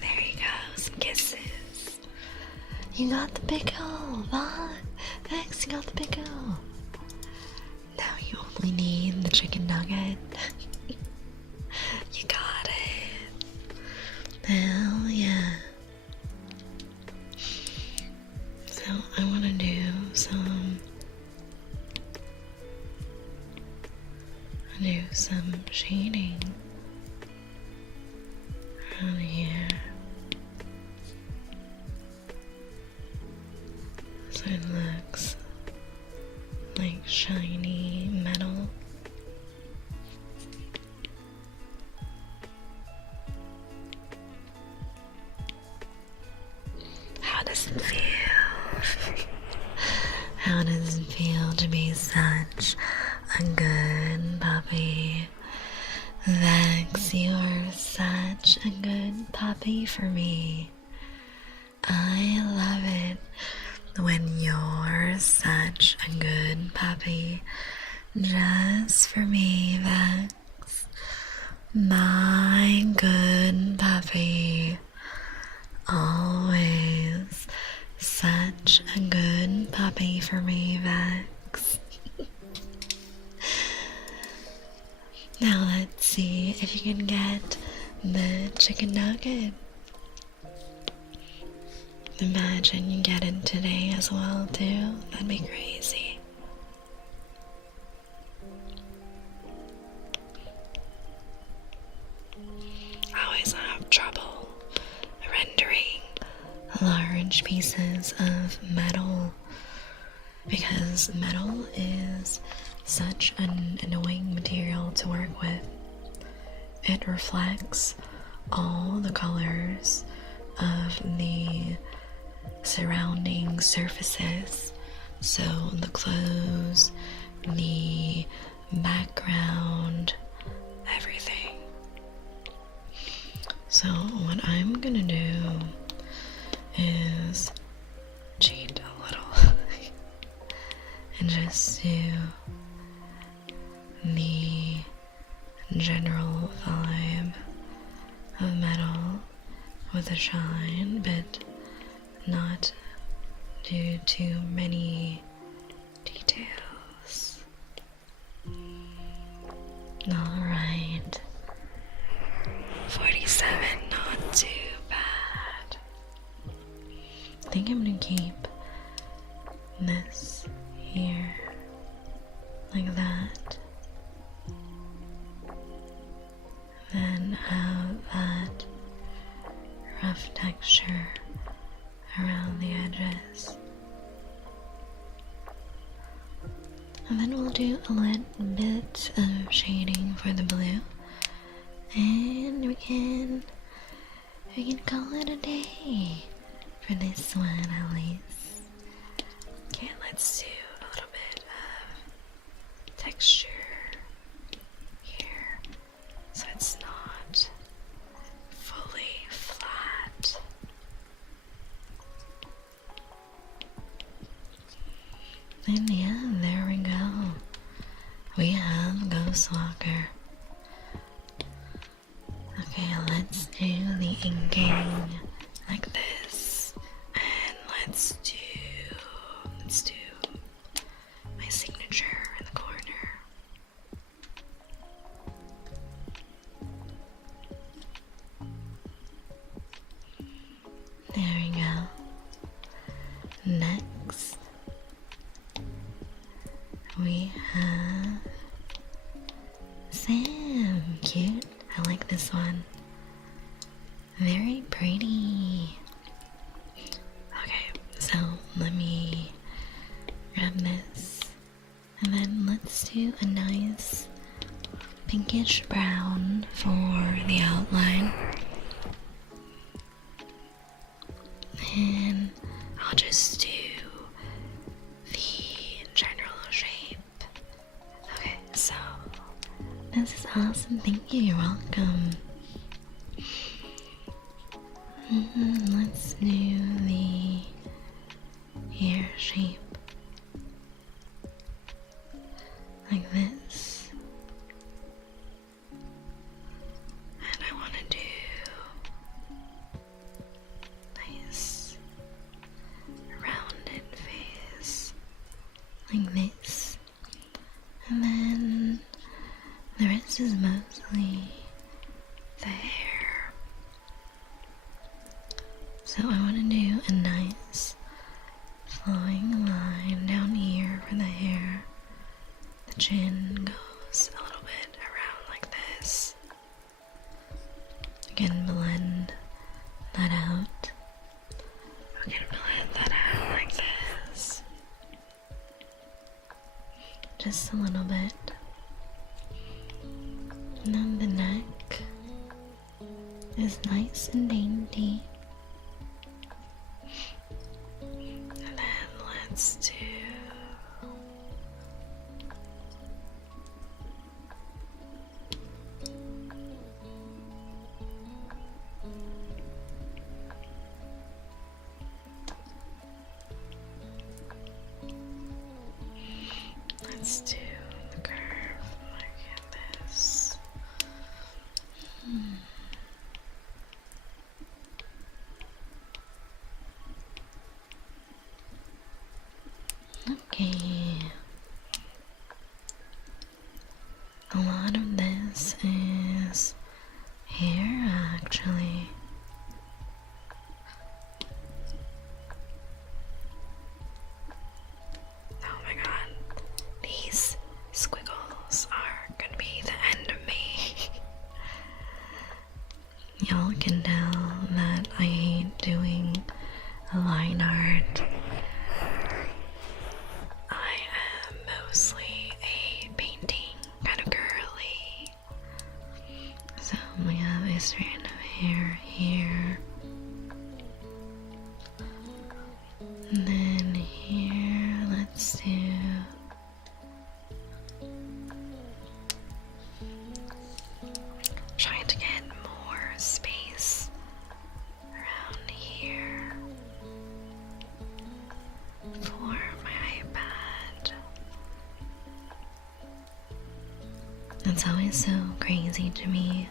There you go, some kisses. You got the pickle, what? Thanks, you got the pickle. Now you only need the chicken nugget. You got it. Hell yeah. So I want to do some shading around here. So it looks like shiny metal. How does it feel? How does it feel to be such a good puppy? Vex, you are such a good puppy for me. I love it when you're such a good puppy just for me, Vex. My good puppy. Always such a good puppy for me, Vex. Now let's see if you can get the chicken nugget. Imagine you get it today as well too. That'd be crazy. 4-inch pieces of metal because metal is such an annoying material to work with. It reflects all the colors of the surrounding surfaces, so the clothes, the background, everything. So what I'm gonna do is cheat a little and just do the general vibe of metal with a shine, but not do too many details. Alright. 47, not too bad. I think I'm gonna keep this here, like that. Then have that rough texture around the edges. And then we'll do a little bit of shading for the blue. And we can call it a day for this one at least. Okay, let's do a little bit of texture here so it's not fully flat. And yeah, there we go. We have Ghostwalker. Okay, let's do the inking like this. And let's do my signature in the corner. There we go. Next, we have Sam. Cute. I like this one. Very pretty. Okay, so let me grab this. And then let's do a nice pinkish brown for the outline. And I'll just do the general shape. Okay, so this is awesome. Thank you. You're welcome. Let's do the ear shape like this. And I want to do nice rounded face like this. And then the rest is mostly the hair. So I want to do a nice flowing line down here for the hair. The chin goes a little bit around like this. Again, blend that out. Again, blend that out like this. Just a little bit. And then the neck is nice and dainty. And then let's do the curve like this. Okay. A lot of this is hair, actually. Oh my god. These squiggles are gonna be the end of me. Y'all can tell that I hate doing line art. I am mostly a painting kind of girly. So we have a strand of hair here. And then here, let's do trying to get more space around here for my iPad. It's always so crazy to me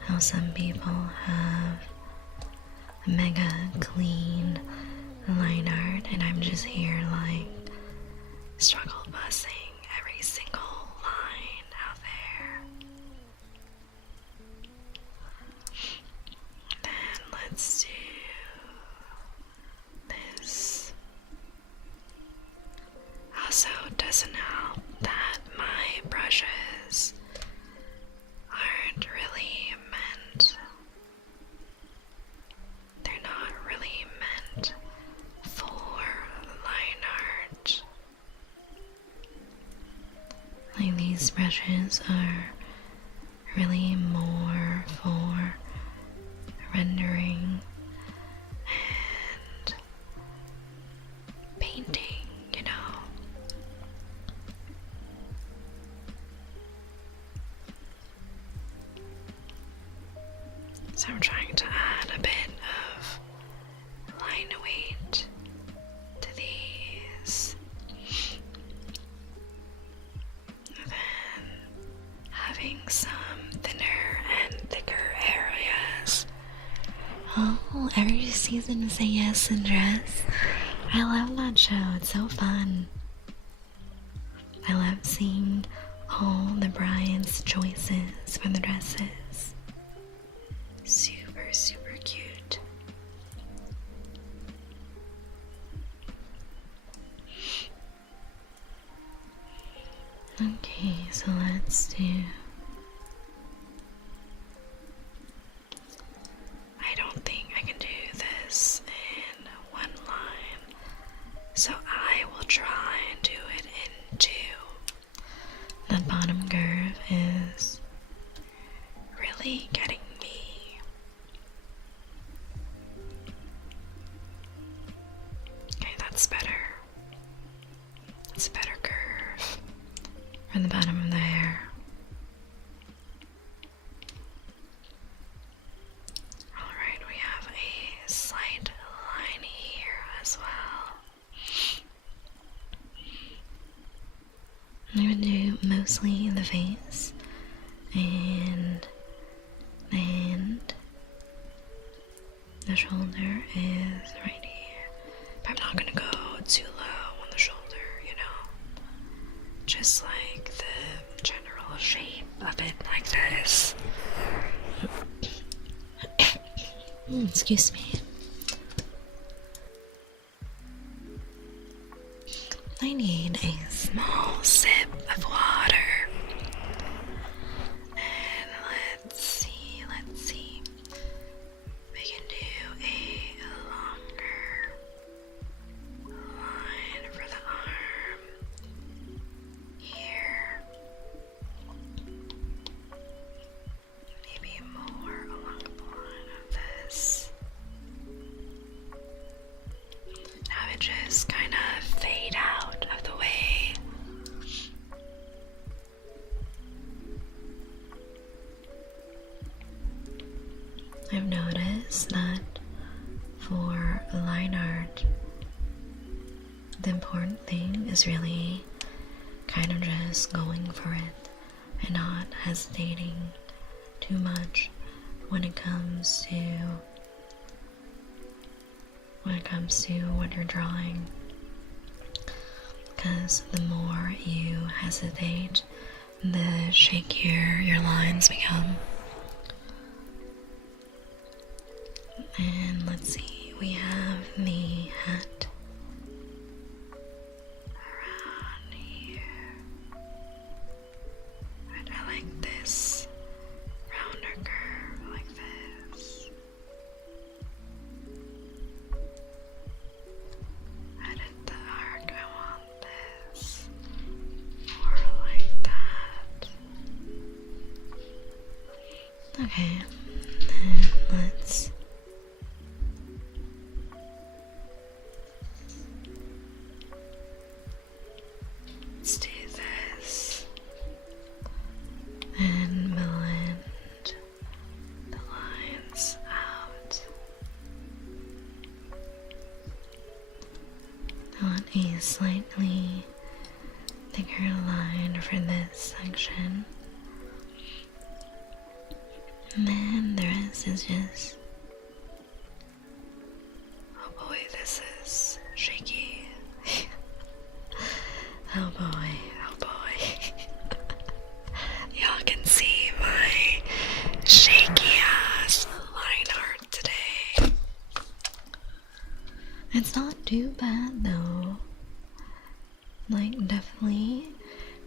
how some people have mega clean line art and I'm just here like struggle bussing every single line out there. Then let's do this. Also, doesn't help that my brushes aren't really meant. They're not really meant for line art. Like these brushes are really more for rendering and painting, you know. So I'm trying to add a bit of line weight to these. And then having some thinner and thicker areas. Oh, every season is a yes and dress. I love that show, it's so fun. I love seeing all the brides' choices for the dresses. Super, super cute. Okay, so let's do. I don't think I can do this in one line, so I will try and do it in two. That bottom curve is really getting me. Okay, that's better. It's a better curve from the bottom of the hair. Alright, we have a slight line here as well. I'm going to do mostly the face and the hand. The shoulder is right here. But I'm not going to go too low on the shoulder, you know. Just like the general shape of it, like this. Excuse me. I need a small sip of water. And let's see. We can do a longer line for the arm here. Maybe more along the line of this. Now it just kind of fade out of the way. I've noticed that for line art, the important thing is really kind of just going for it and not hesitating too much when it comes to what you're drawing. Because the more you hesitate, the shakier your lines become. And let's see, we have the hat around here. But I like this rounder curve like this. Okay, then let's do this and blend the lines out. I want a slightly thicker line for this section. And then the rest is just... Oh boy, this is shaky. Oh boy, oh boy. Y'all can see my shaky ass line art today. It's not too bad though. Like, definitely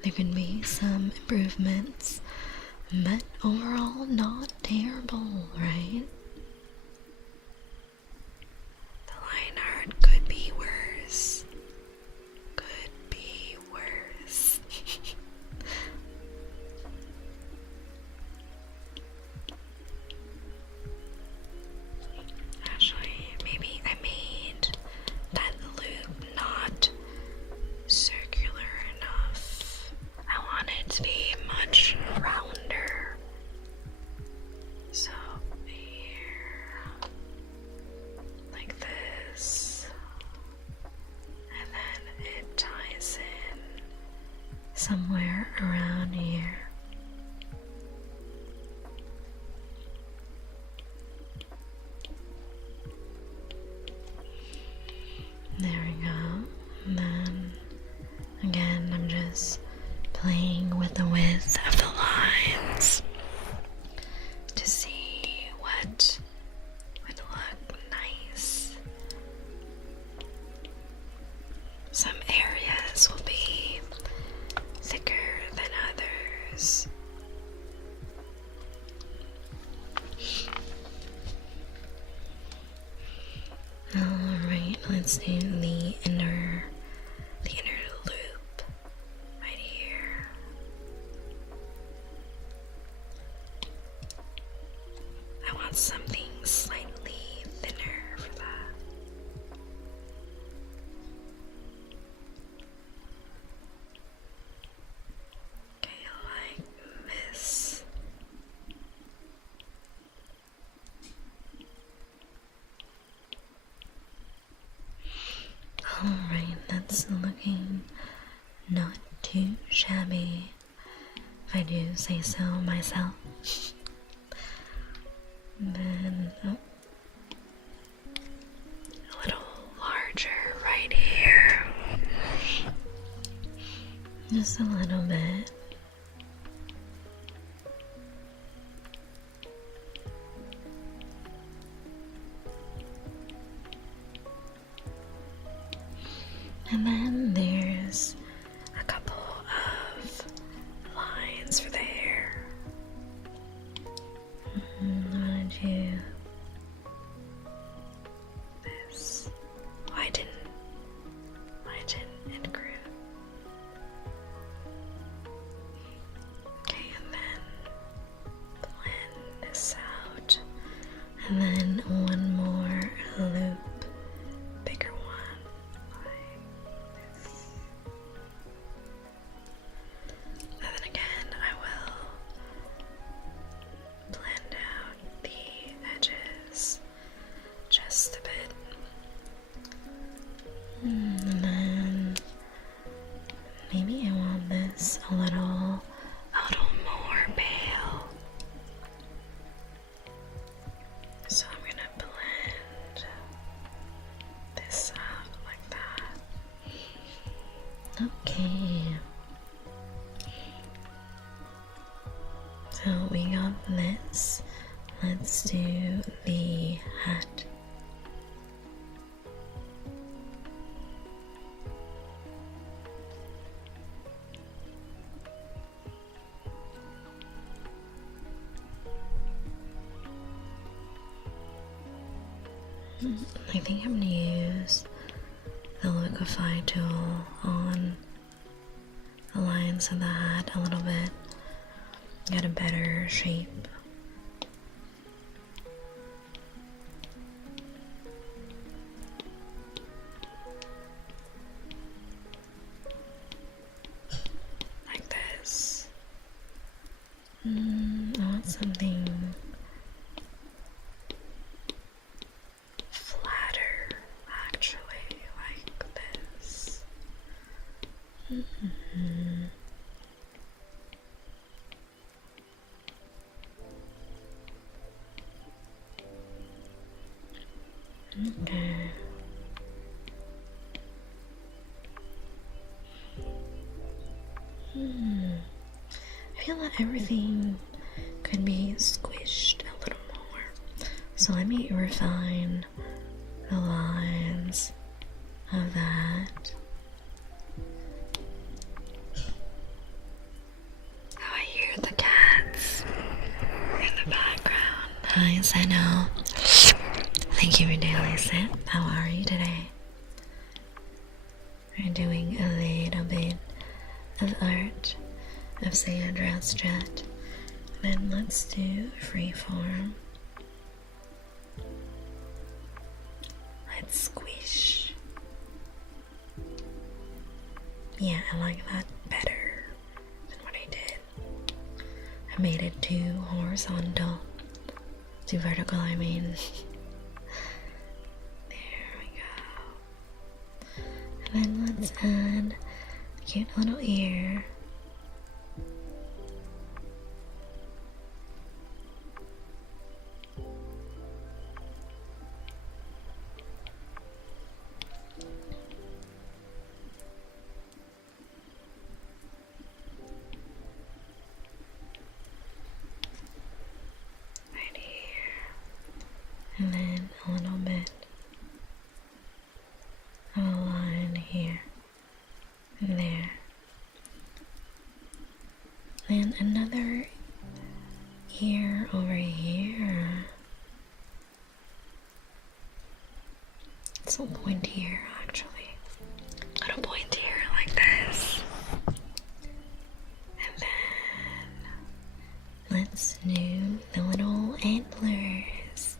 there can be some improvements, but overall not terrible, right? The line art could be worse. Could be worse. Actually, maybe I made that loop not circular enough. I want it to be much rounder. So here, like this, and then it ties in somewhere around here. There we go. And then again, I'm just playing with the width of the lines to see what would look nice. Some areas will be thicker than others. Alright, let's do the inner loop right here. I want something slightly thinner for that. Okay, like this. Alright, that's looking not too shabby, if I do say so myself. Then, a little larger right here. Just a little bit. And then there's a couple of lines for the hair. I'm gonna do this. Why didn't it group? Okay, and then blend this out. And then one more loop, bigger one, like this. And then again, I will blend out the edges just a bit. And then maybe I want this a little more pale. So I'm gonna blend this out like that. Okay. So we got this. Let's do the hat. I think I'm gonna use the Liquify tool on the lines of the hat a little bit. Get a better shape want something flatter, actually, like this. Okay. I feel that everything could be squished a little more. So let me refine the lines of that. Oh, I hear the cats in the background. Yes, I know. Thank you for daily sit. How are you today? We're doing a little bit of art of Sandra Jet. Then let's do freeform. Let's squish. Yeah, I like that better than what I did. I made it too horizontal. Too vertical, I mean. There we go. And then let's add a cute little ear. And then a little bit of a line here and there. And another ear over here. It's a point here, actually. Little point here like this. And then let's do the little antlers.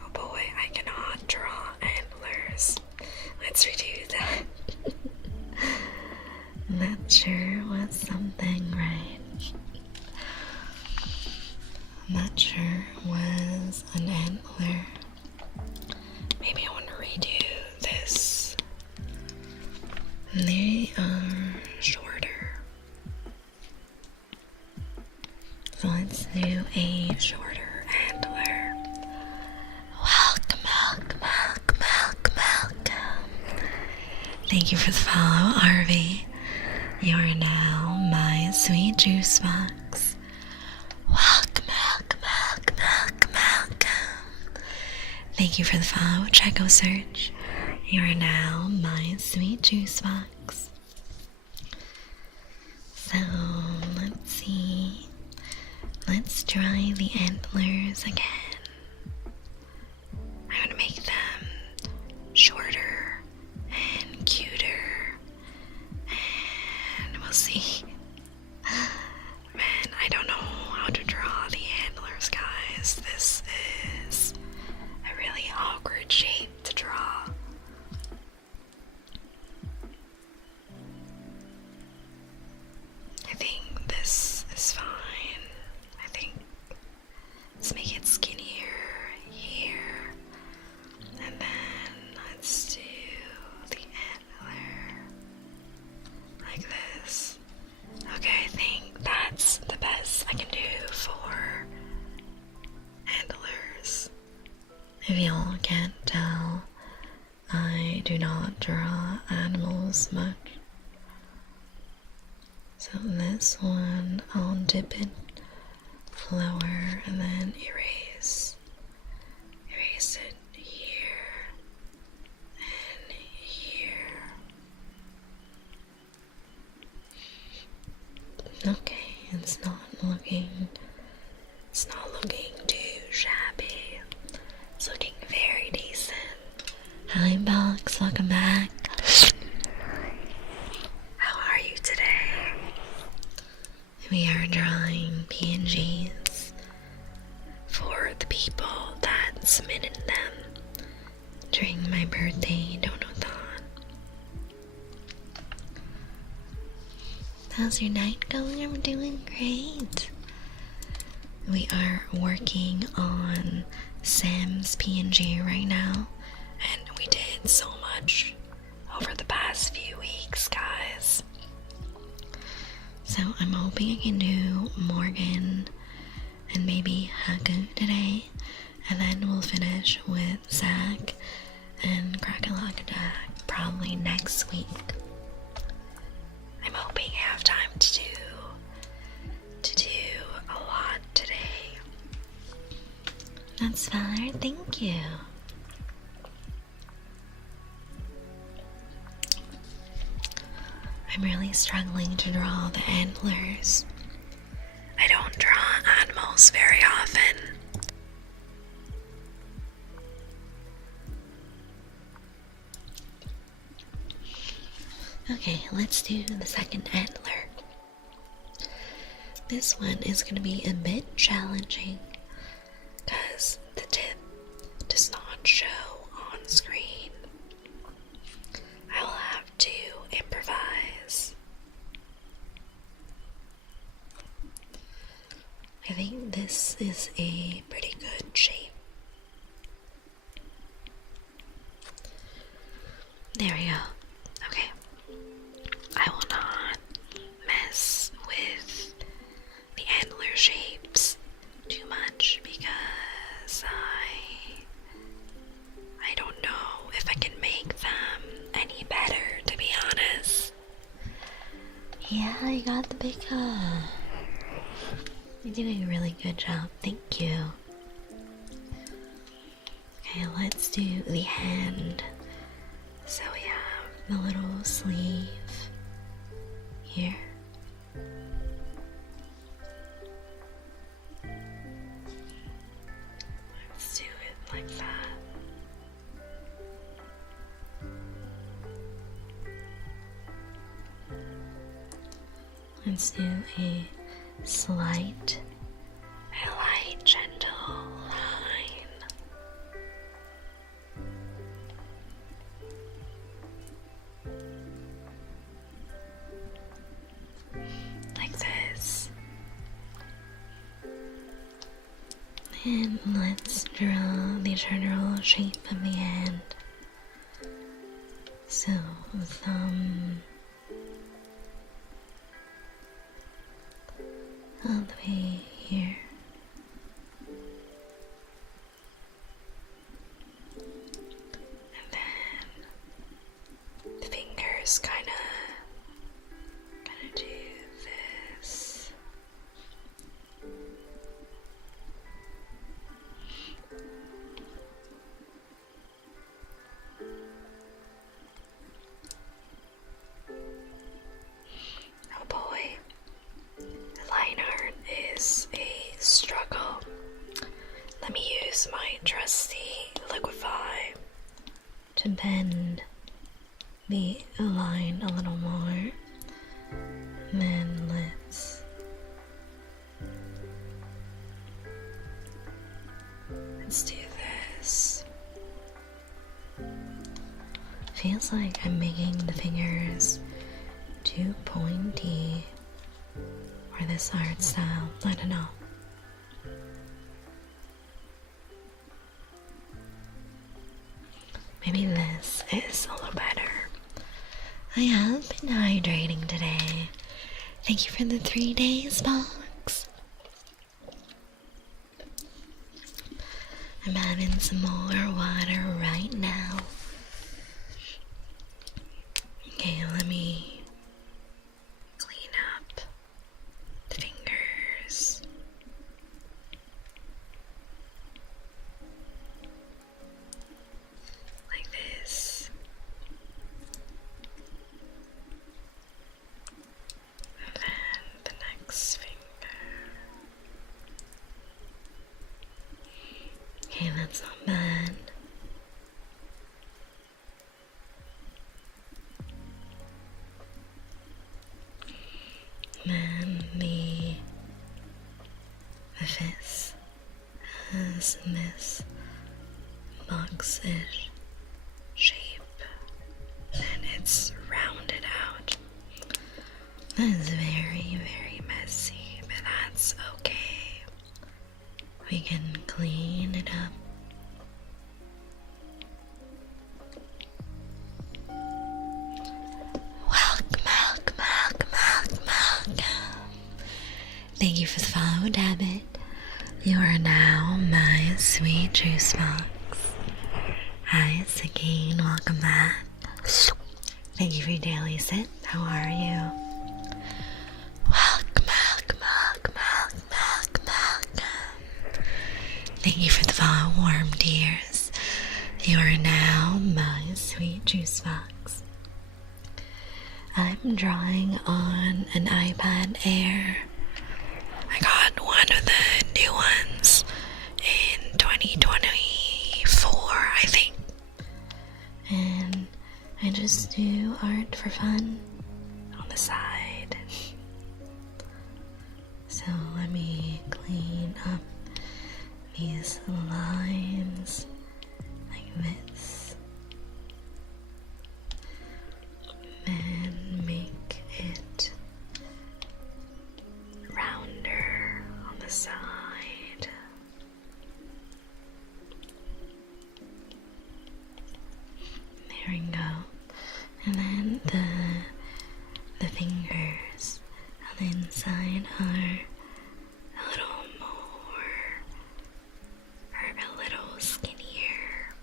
Oh boy, I cannot draw antlers. Let's redo that. That sure was something, right? That sure was an antler. Maybe I want to redo this. They are shorter. So let's do a shorter antler. Welcome. Thank you for the follow, Arby. You are now my sweet juice box. Welcome. Thank you for the follow, Checo Search. You are now my sweet juice box. So, let's see. Let's try the antlers again. I'm gonna make them shorter and cuter. And we'll see. Man, I don't know how to draw the antlers, guys. This is a really awkward shape to draw. I think this is fine. I think let's make it skinnier here. And then let's do the antler like this. Okay, I think that's the best I can do for antlers. If y'all can't tell, I do not draw animals much. So this one, I'll dip it flour and then erase. Erase it here and here. Okay, it's not looking too shabby. It's looking very decent. Hi Box, welcome back. How are you today? We are drawing PNGs for the people that submitted them during my my birthday. Don't know that. How's your night going? I'm doing great. We are working on Sims PNG right now, and we did so much over the past few weeks, guys. So I'm hoping I can do Morgan and maybe Haku today, and then we'll finish with Zach and Crackalackadack probably next week. I'm hoping I have time to do a lot today. That's fine, thank you. I'm really struggling to draw the antlers. I don't draw animals very often. Okay, let's do the second antler. This one is going to be a bit challenging because the tip does not show on screen. I will have to improvise. I think this is a pretty good shape. There we go. Okay. I will not mess with the antler shapes too much because I don't know if I can make them any better, to be honest. Yeah, you got the picture. You're doing a really good job, thank you. Okay, let's do the hand. So we have the little sleeve here. Let's do it like that. Let's do a light, gentle line. Like this. And let's draw the general shape of the hand. So, thumb all the way here. And then the fingers kinda do this. Oh boy. Line art is a struggle. Let me use my trusty Liquify to bend the line a little more. And then let's do this. Feels like I'm making the fingers too pointy for this art style. I don't know. Maybe this is a little better. I have been hydrating today. Thank you for the 3 days box. I'm having some more water right now. Okay, let me clean up the fingers. Like this. And then the next finger. Okay, that's not bad. And the fist has this box-ish we can clean it up. Welcome. Thank you for the follow, Dabbit. You are now my sweet juice box. Hi, Sakine. Welcome back. Thank you for your daily sip. How are you? Welcome. Thank you for the follow, warm dears. You are now my sweet juice box. I'm drawing on an iPad Air. I got one of the new ones in 2024, I think. And I just do art for fun on the side. So let me clean up these lines like this. And make it rounder on the side. There we go. And then the fingers on the inside are a little more, or a little skinnier.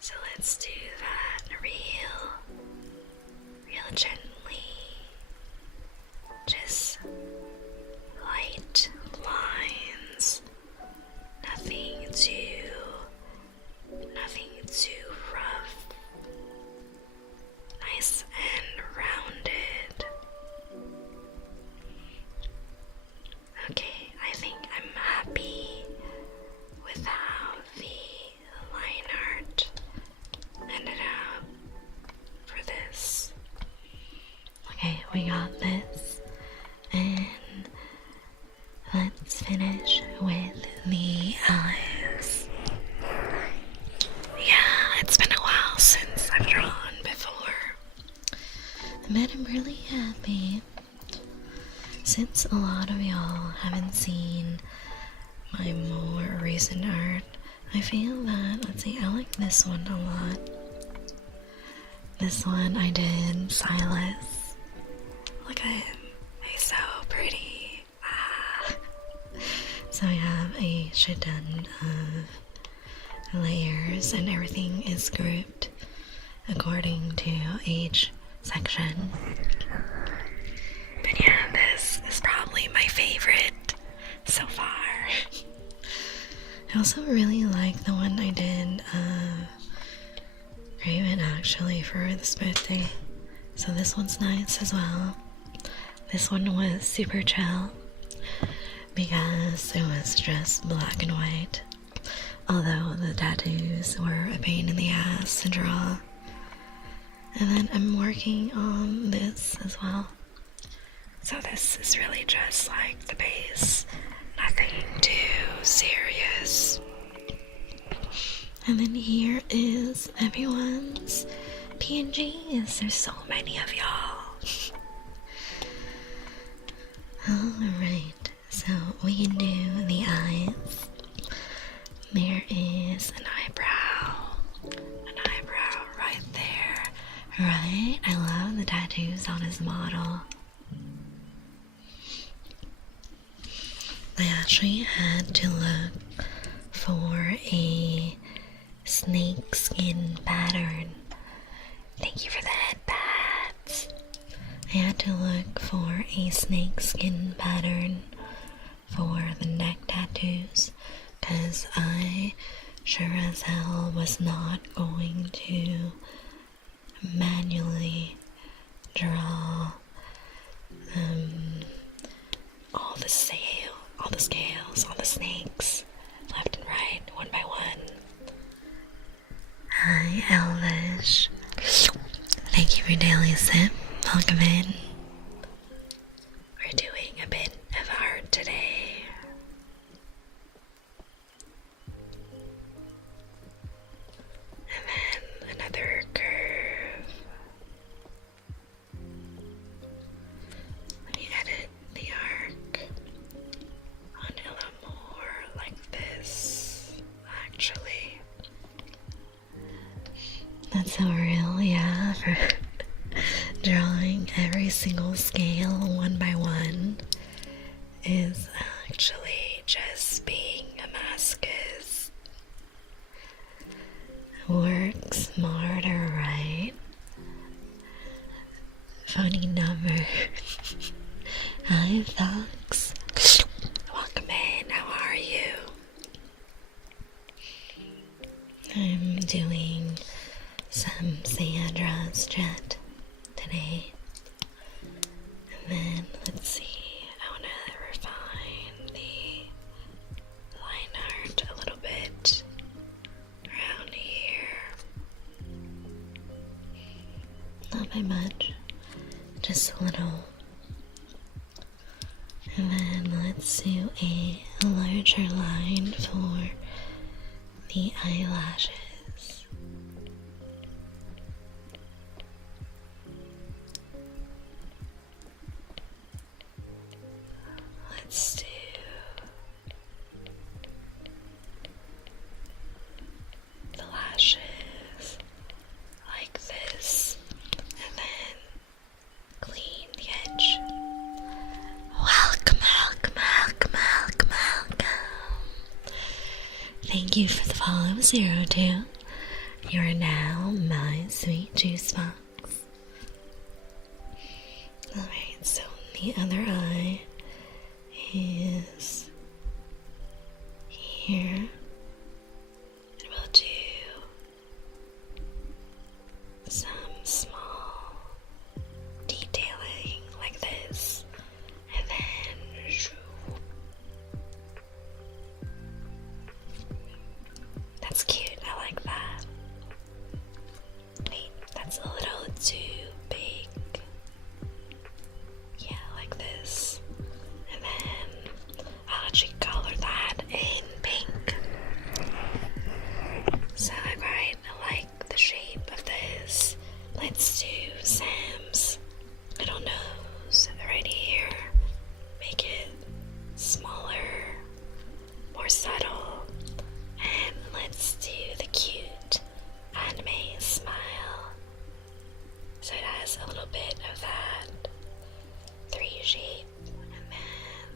So let's do that real gently. Just light lines. Nothing too rough. Nice and rounded. Okay, I think I'm happy with how the line art ended up for this. Okay, we got this. And let's finish with the eyes. Yeah, it's been a while since I've drawn before. But I'm really happy. Since a lot of y'all haven't seen my more recent art, I feel that, let's see, I like this one a lot. This one I did Silas. Look at him. He's so pretty. So I have a shit ton of layers and everything is grouped according to each section. But yeah, this is probably my favorite so far. I also really like the one I did Raven actually for this birthday. So this one's nice as well. This one was super chill because it was just black and white. Although the tattoos were a pain in the ass to draw. And then I'm working on this as well. So this is really just like the base. Nothing too serious. And then here is everyone's PNGs. There's so many of y'all. Alright, so we can do the eyes. There is an eyebrow right there, right? I love the tattoos on his model. I actually had to look for a snake skin pattern. Thank you for the headpads. I had to look for a snake skin pattern for the neck tattoos. Because I sure as hell was not going to manually draw all the scales on the snakes, left and right, one by one. Hi, Elvish. Thank you for daily sip. Welcome in. We're doing a bit of art today. And then another curve. Let me edit the arc onto a lot That's so real, yeah, for drawing every single scale one by one is actually just being a masochist. Work smarter, right? Funny number. Hi, Fox. Welcome in. How are you? I'm doing some Sandra's chat today. And then, let's see. I want to refine the line art a little bit around here. Not by much. Just a little. And then let's do a larger line for the eyelashes. Let's do the lashes like this, and then clean the edge. Welcome, welcome, welcome, welcome, welcome. Thank you for the follow, 02. You are now my sweet juice box. Alright, so the other eye is here. And we'll do some small detailing like this. And then that's cute, I like that. Wait, that's a little too big. Yeah, like this. And then I'll actually color that in pink. So I quite like the shape of this. Let's do Sam's little nose right here. Make it smaller, more subtle. And let's do the cute anime smile. So it has a little bit of that 3 shape, and then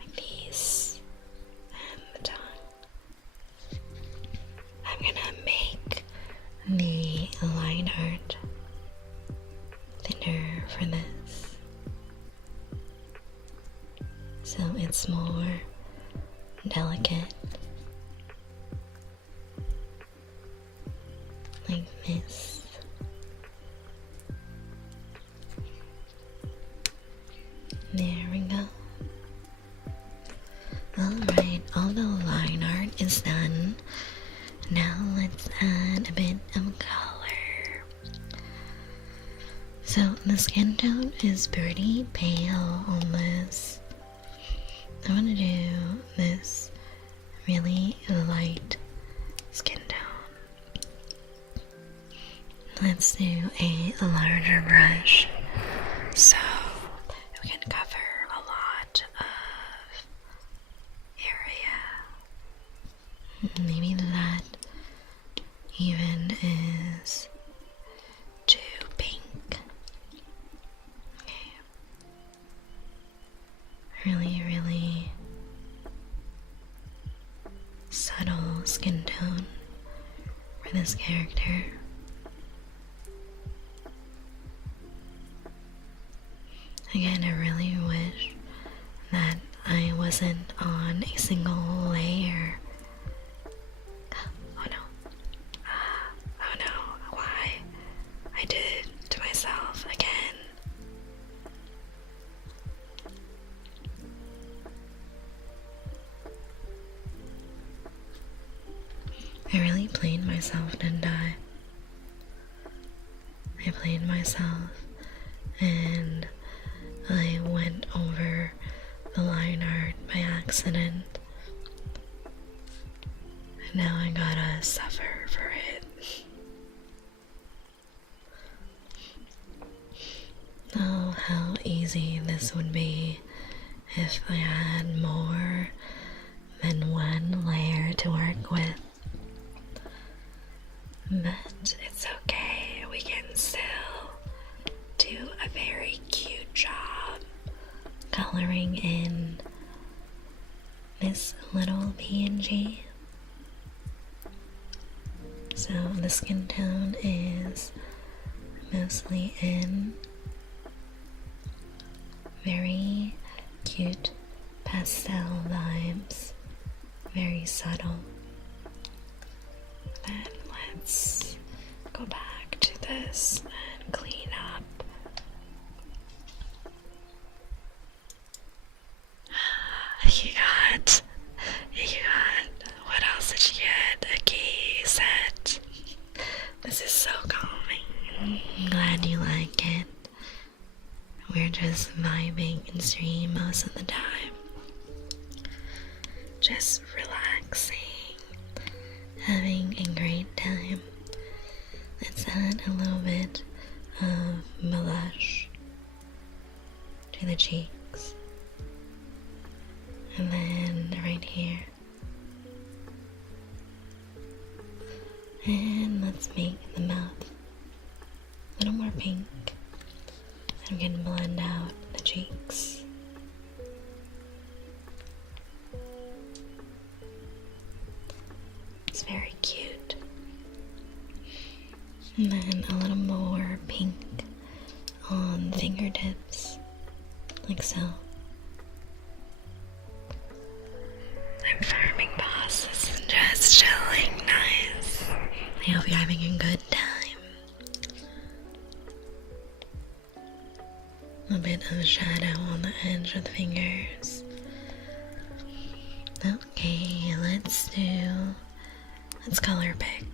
like these, and the tongue. I'm gonna make the line art thinner for this, so it's more delicate, like this. There we go. Alright, all the line art is done. Now let's add a bit of color. So the skin tone is pretty pale on this. I'm gonna do this really light skin tone. Let's do a larger brush so we can cover a lot of area. Maybe that even is too pink. Okay. Really, really subtle skin tone for this character. Again, I really wish that I wasn't on a single layer. Oh no. Oh no. Why? I did it to myself again. I really played myself, didn't I? I played myself and I went over the line art by accident. And now I gotta suffer for it. Oh, how easy this would be if I had more than one layer to work with. So the skin tone is mostly in very cute pastel vibes, very subtle. Then let's go back to this and clean up. What else did you get? A key set. This is so calming. I'm glad you like it. We're just vibing in stream most of the time. Just relaxing, having a great time. Let's add a little bit of blush to the cheeks. And then right here. And let's make the mouth a little more pink. I'm going to blend out the cheeks. It's very cute. And then a little more pink on the fingertips, like so. I'm farming bosses and just chilling, nice. I hope you're having a good time. A bit of shadow on the edge of the fingers. Okay, let's color pick.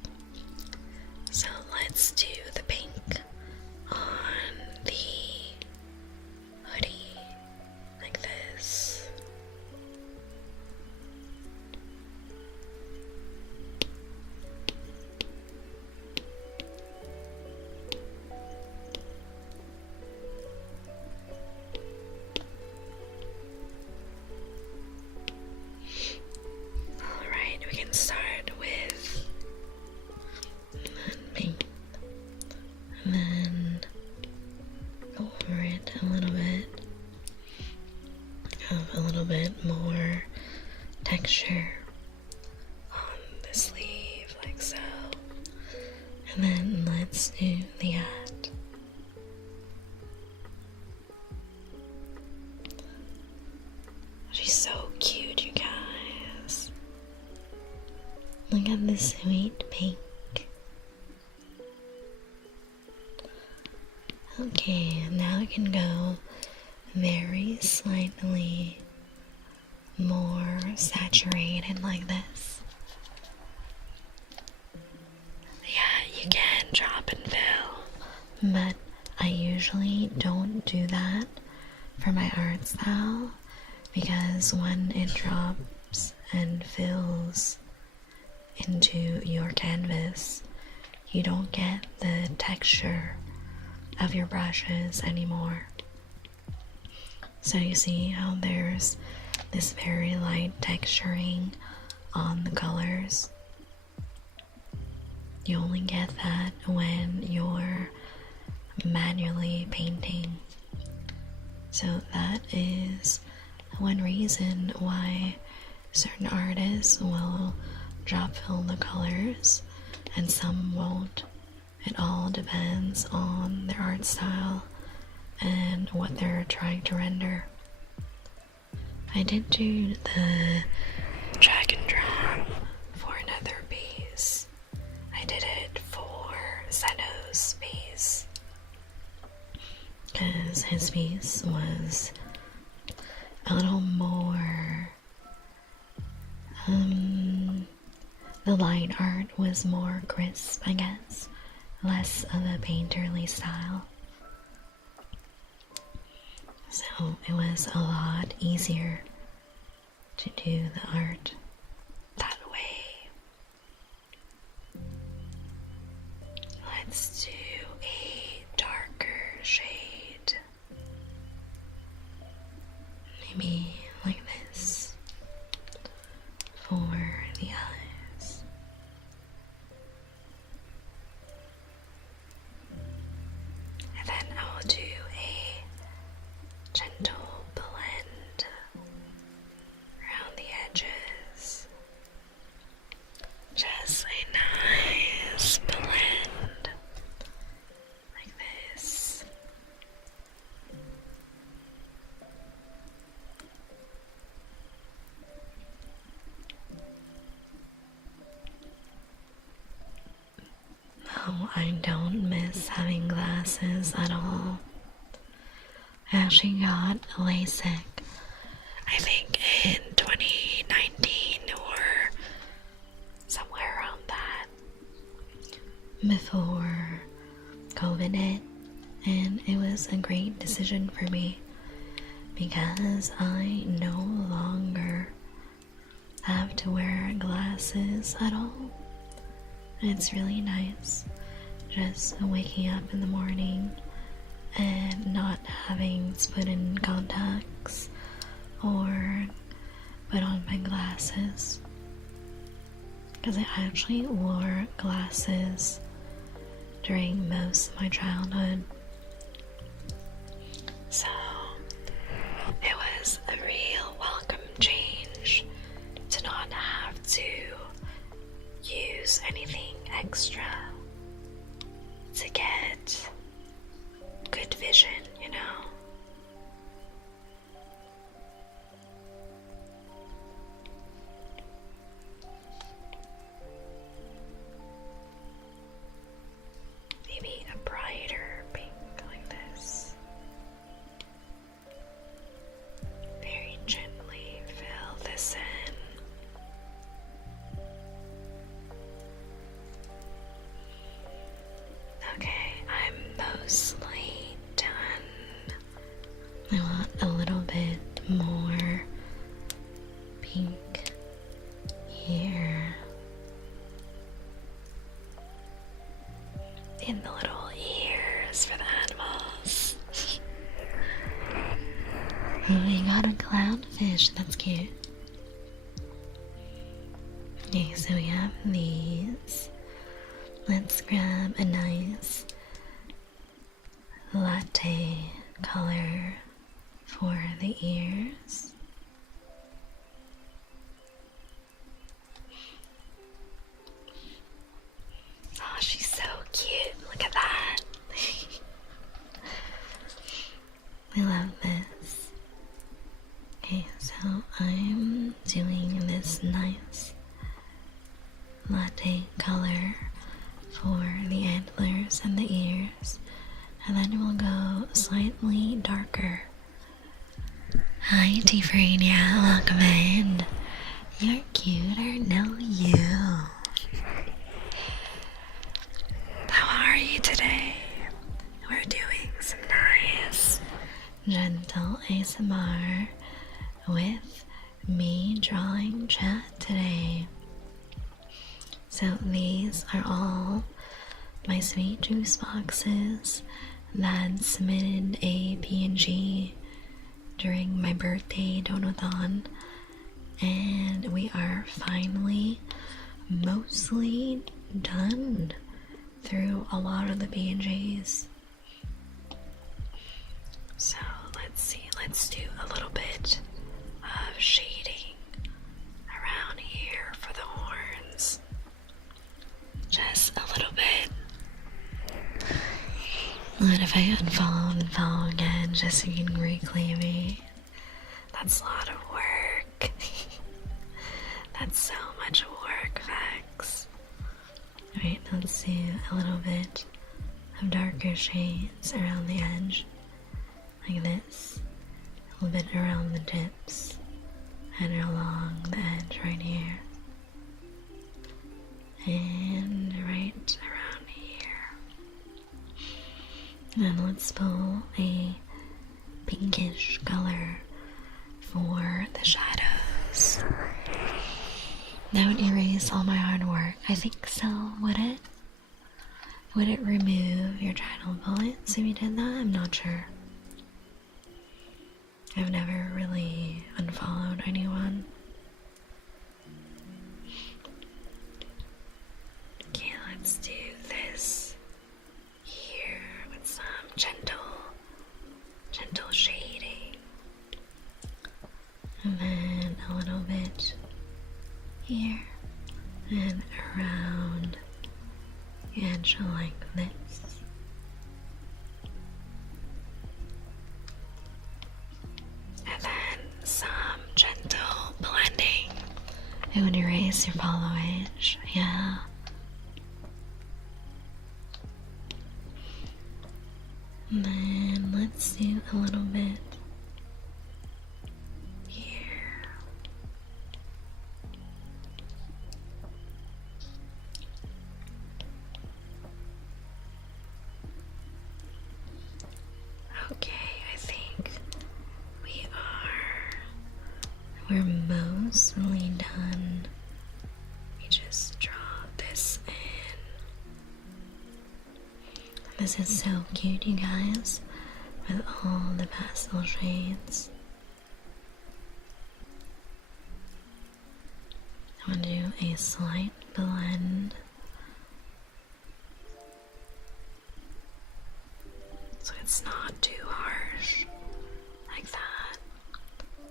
So let's do the pink on the hoodie, like this. Alright, we can start with pink and then go over it a little bit. Have a little bit more texture on the sleeve, like so. And then let's do the hat. She's so cute, you guys. Look at this sweet pink. Okay, now I can go very slightly more saturated like this. Yeah, you can drop and fill, but I usually don't do that for my art style because when it drops and fills into your canvas, you don't get the texture of your brushes anymore. So you see how there's this very light texturing on the colors? You only get that when you're manually painting. So that is one reason why certain artists will drop fill the colors and some won't. It all depends on their art style and what they're trying to render. I did do the drag and drop for another piece. I did it for Zeno's piece because his piece was a little more the line art was more crisp, I guess, less of a painterly style. So it was a lot easier to do the art that way. Let's do a darker shade. Maybe like this for the eyes. And then I will do a gentle blend around the edges. Just a nice Oh, I don't miss having glasses at all. I actually got LASIK, I think in 2019 or somewhere around that, before COVID hit, and it was a great decision for me because I no longer have to wear glasses at all. It's really nice just waking up in the morning and not having to put in contacts or put on my glasses, because I actually wore glasses during most of my childhood, so it was a real welcome change to not have to use anything extra to get good vision, you know? Maybe a brighter pink like this. Very gently fill this in. Okay, I'm mostly done. I want a little bit more pink here in the little ears for the animals. Oh, we got a clownfish, that's cute. Okay, so we have these. Let's grab a nice latte color for the ears. Oh, she's so cute. Look at that. I love this. Okay, so I'm doing this nice latte color for the antlers and the ears, and then we'll go slightly darker. Hi, Tifrania, welcome in. You're cuter, no you. How are you today? We're doing some nice, gentle ASMR with me drawing chat today. So these are all my sweet juice boxes that submitted a PNG during my birthday donathon, and we are finally mostly done through a lot of the PNGs. So let's see, let's do a little bit of shading around here for the horns. Just a little bit. What if I unfollow and follow again just so you can reclaim me? That's a lot of work. That's so much work, Vex. Alright, let's do a little bit of darker shades around the edge. Like this. A little bit around the tips. And along the edge right here. And right around here. And let's pull a pinkish color for the shadows. That would erase all my hard work. I think so, would it? Would it remove your channel bullets if you did that? I'm not sure. I've never really unfollowed anyone. Okay, let's do this here with some gentle shading. And then a little bit here and around the edge like this. And then some gentle blending. It would erase your follow age, yeah. Let's do a little bit here. Okay, I think we're mostly done. We just draw this in. This is so cute, you guys, with all the pastel shades. I'm gonna do a slight blend. So it's not too harsh, like that.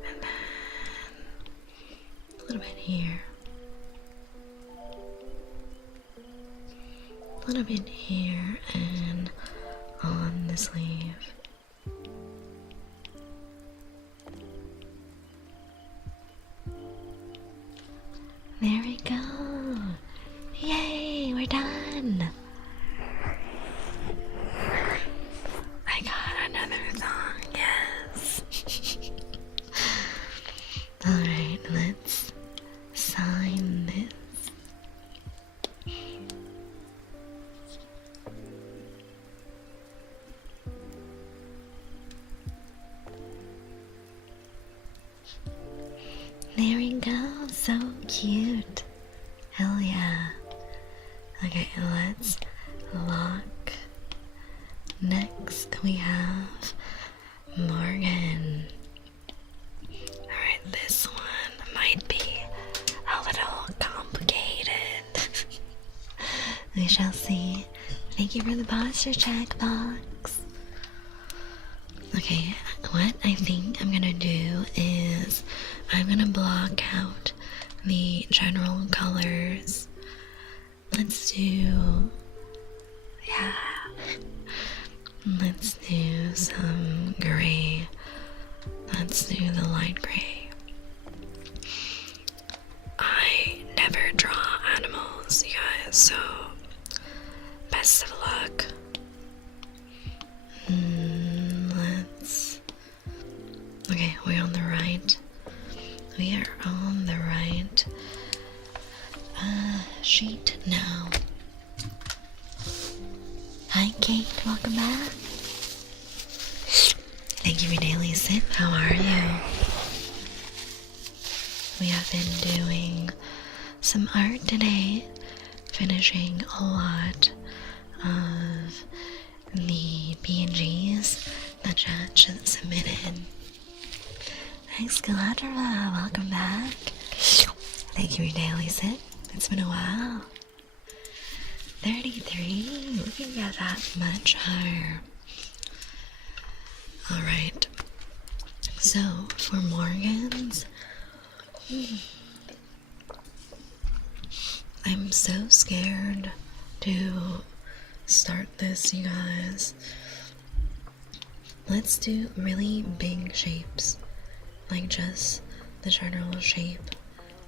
And then a little bit here. A little bit here and on the sleeve. There we go. Yay, we're done. I got another song, yes. Alright, let's sign this. There we go, so cute. Hell yeah. Okay, let's lock. Next we have Morgan. Alright, this one might be a little complicated. We shall see. Thank you for the posture checkbox. Okay, what I think I'm gonna do is I'm gonna block out the general colors. Let's do, yeah, let's do some gray. Let's do the light gray. I never draw animals, you guys, so best of luck. Okay, we're on the right. We are on the right sheet now. Hi Kate, welcome back. Thank you for daily sip. How are you? We have been doing some art today, finishing a lot of the PNGs that chat submitted. Thanks, Galadra. Welcome back. Thank you for daily sip. It's been a while. 33. Looking at that much higher. Alright. So, for Morgan's, I'm so scared to start this, you guys. Let's do really big shapes. Like just the general shape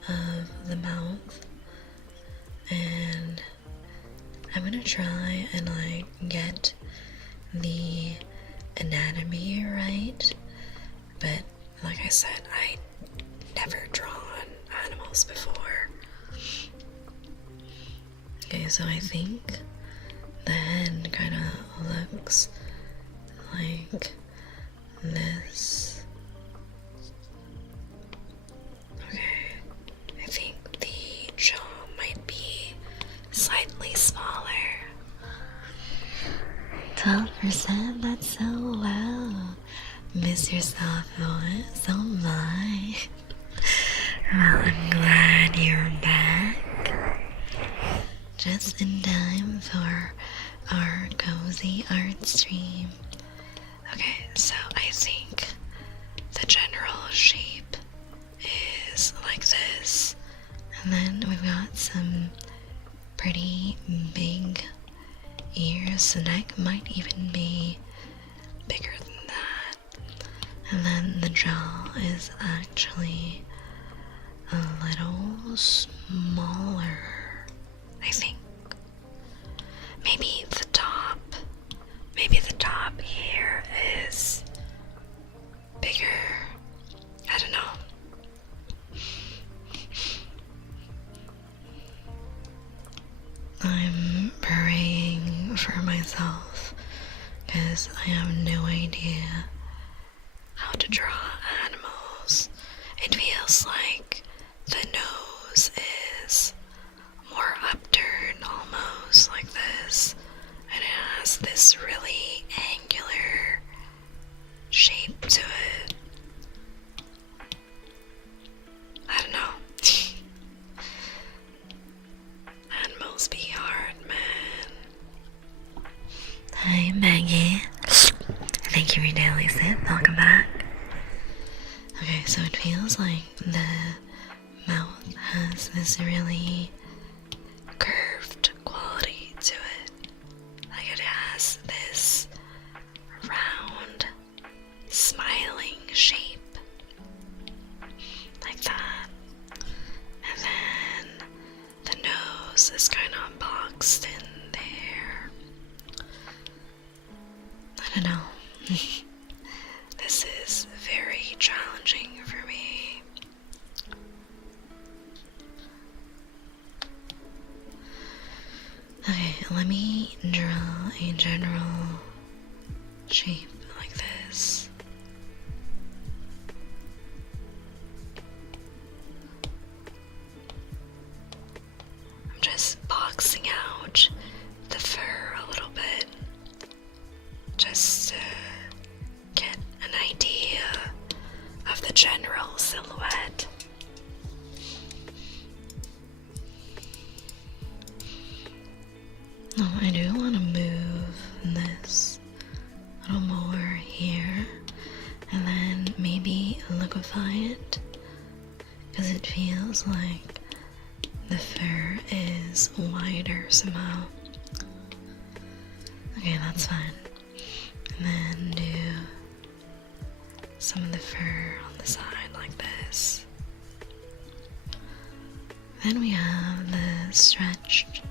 of the mouth, and I'm gonna try and like get the anatomy right, but like I said, I never drawn animals before. Okay, so I think the head kind of looks like this. Okay, I think the jaw might be slightly smaller. 12%, that's so low. Miss your soft voice, oh my. Well, I'm glad you're back. Just in time for our cozy art stream. Okay, so I think the general shape is like this, and then we've got some pretty big ears. The neck might even be bigger than that, and then the jaw is actually a little smaller, I think. Maybe the top here is praying for myself because I have no idea how to draw animals. It feels like the nose is more upturned, almost like this, and it has this really angular shape to it. I don't know. Animals be hard, man. Hi, Maggie. Thank you for daily sip. Welcome back. Okay, so it feels like the mouth has this really curved quality to it. Like it has this round, smiling shape. Like that. And then the nose is kind of boxed in there. I don't know. This is very challenging for me. Okay, let me draw a general shape like this. I'm just boxing out the fur a little bit, just to get an idea of the general silhouette. No, I do want to move this a little more here, and then maybe liquefy it, because it feels like the fur is wider somehow. Okay, that's fine. And then do some of the fur on the side like this. Then we have the stretched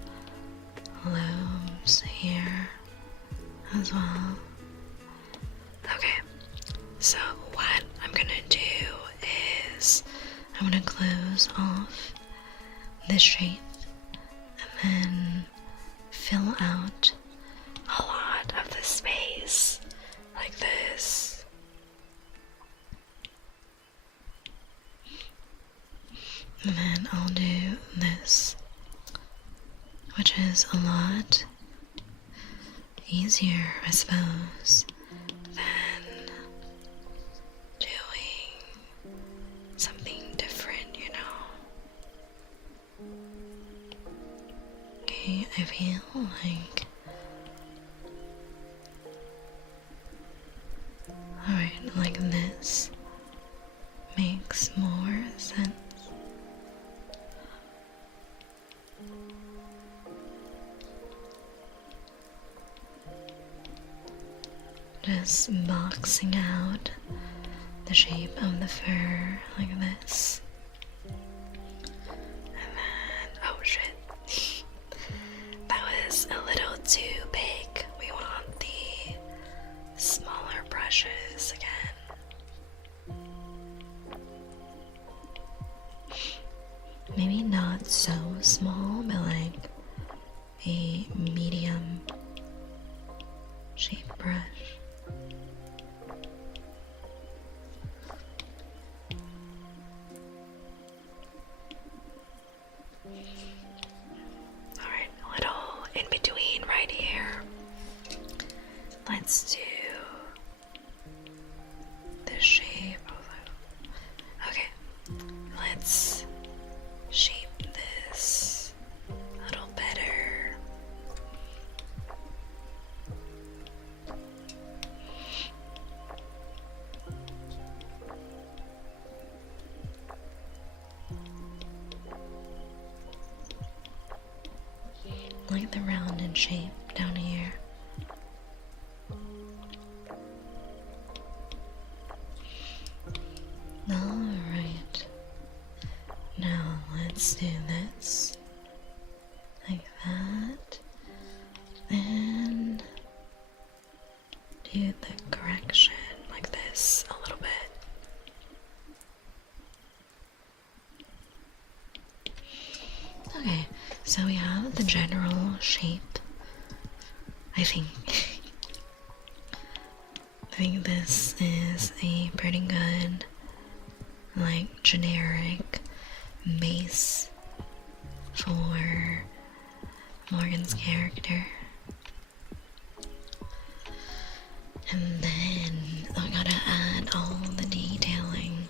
lobes here as well. Okay, so what I'm gonna do is I'm gonna close off this shape and then fill out a lot of the space like this. And then I'll do this, which is a lot easier, I suppose, than doing something different, you know? Okay, I feel like... Alright, like this makes more sense. Just boxing out the shape of the fur like this. And then, oh shit, that was a little too big. We want the smaller brushes again. Maybe not so small, but like a medium shape brush. Alright, a little in between right here. Let's do the shape of... Okay, let's shape this a little better. Like the rounded shape down here. Alright. Now let's do this. Like that. And do the correction like this a little bit. Okay, so we have the general shape I think I think this is a pretty good, like, generic base for Morgan's character. And then I gotta add all the detailing.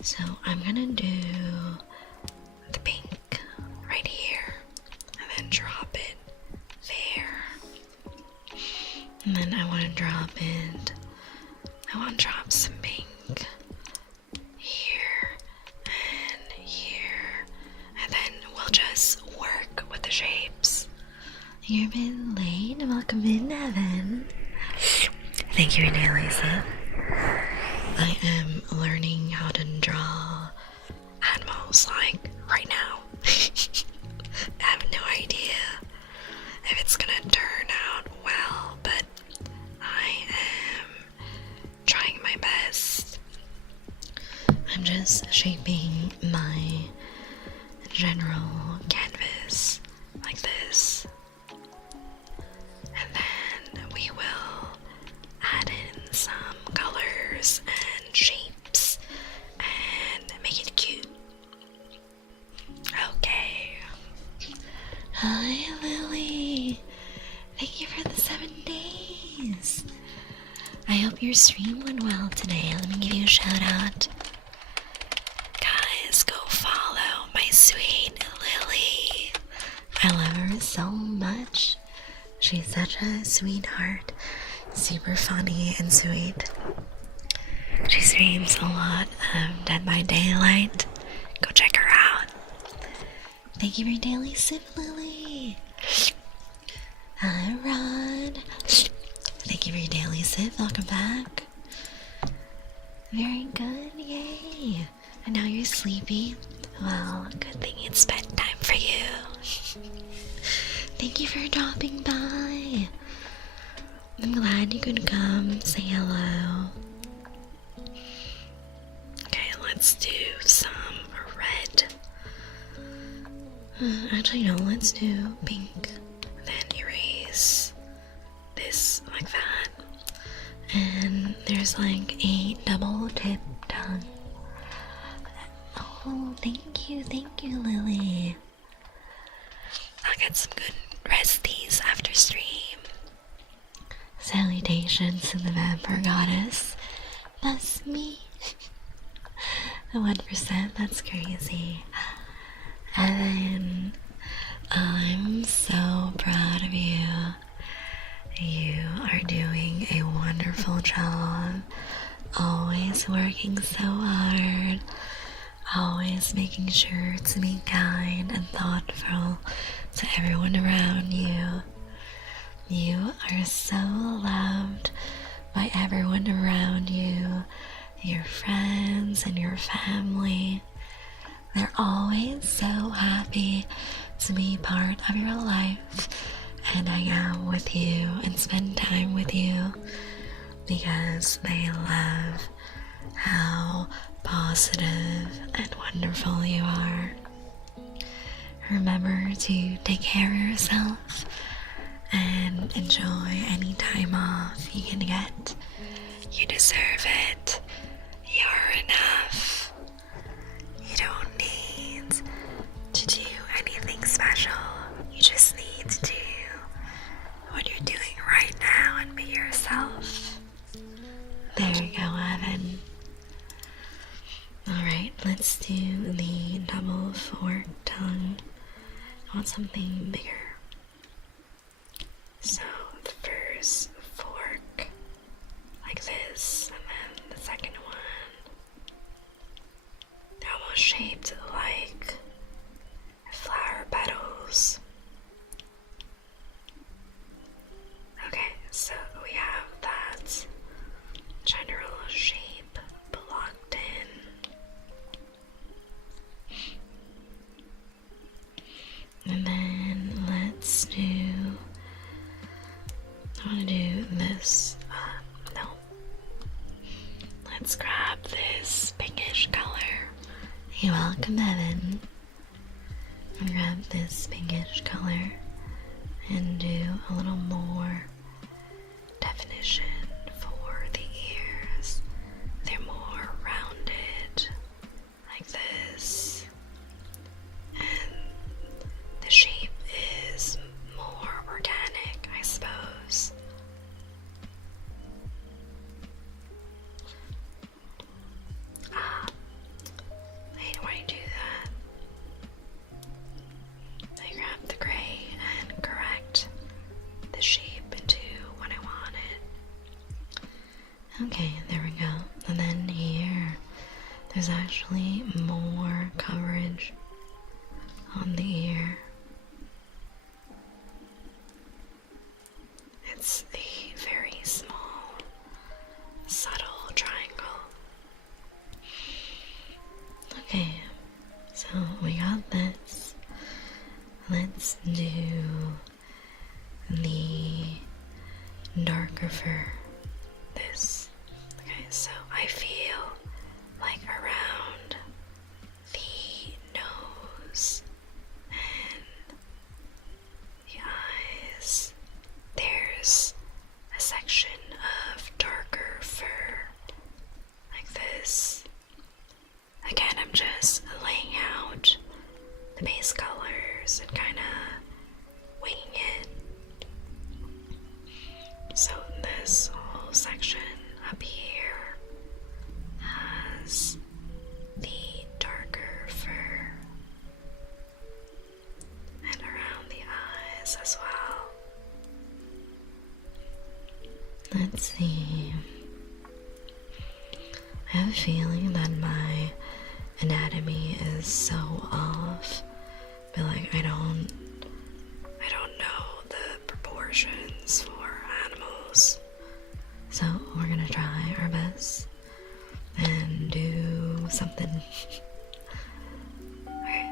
So I'm gonna do the pink right here and then drop it there. And then I want to drop some pink here and here. And then we'll just work with the shapes. You're a bit late. Welcome in, Evan. Thank you, Lisa. I am learning how to draw animals, like, right now. I have no idea if it's gonna turn out well, but I am trying my best. I'm just shaping my general canvas like this. And then we will add in some colors and shapes and make it cute. Okay. Hi, Lily. Thank you for the 7 days. I hope your stream went well today. Let me give you a shout out. Guys, go follow my sweet Lily. I love her so much. She's such a sweetheart. Super funny and sweet. She streams a lot of Dead by Daylight. Go check her out. Thank you for your daily sip, Lily. Hi, Rod. Thank you for your daily sip. Welcome back. Very good. Yay. And now you're sleepy. Well, good thing it's bedtime for you. Thank you for dropping by. I'm glad you could come say hello. Okay, let's do some red. Actually, no, let's do pink. Then erase this like that. And there's like a double tip tongue. Oh, thank you, Lily. I'll get some good resties after stream. Salutations to the vampire goddess. That's me. The 1%, that's crazy. And then I'm so proud of you. You are doing a wonderful job. Always working so hard. Always making sure to be kind and thoughtful to everyone around you. You are so loved by everyone around you, your friends and your family. They're always so happy to be part of your life and hang out with you and spend time with you because they love how positive and wonderful you are. Remember to take care of yourself and enjoy any time off you can get. You deserve it. You're enough. You don't need to do anything special. You just need to do what you're doing right now and be yourself. There you go, Evan. Alright, let's do the double fork tongue. I want something bigger. So the first fork, like this, and then the second one, they're almost shaped like flower petals. Okay, so we have that general shape blocked in. And then let's do, I want to do this, no. Let's grab this pinkish color. You're welcome, Evan. Grab this pinkish color and do a little more definition for the ears. They're more rounded, like this, and the shape is more organic, I suppose. Wait, why do that? I grab the gray and correct the shape into what I wanted. Okay, there we go. And then here, there's actually more coverage on the ear. It's a very small, subtle triangle. Okay, so we got this. Let's do the darker fur. This. Okay, so I feel like around the nose and the eyes, there's a section of darker fur, like this. Again, I'm just laying out the base colors and kind of winging it. So this whole section up here has the darker fur, and around the eyes as well. Let's see. I have a feeling that my anatomy is so off, but like I don't know the proportions for animals. So we're gonna try our best and do something. Okay.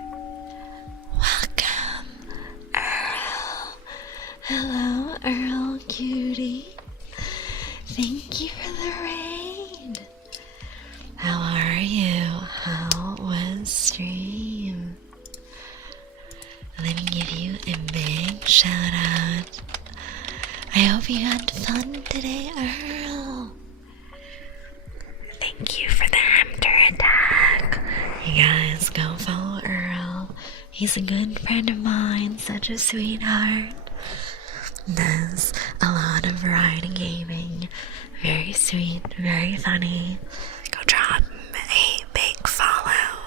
Welcome, Earl. Hello, Earl cutie. Thank you for the raid. How are you? How was stream? Let me give you a big shout out. I hope you had fun today, Earl. Thank you for the hamster attack. You guys go follow Earl. He's a good friend of mine, such a sweetheart. Does a lot of variety gaming. Very sweet, very funny. Go drop a big follow.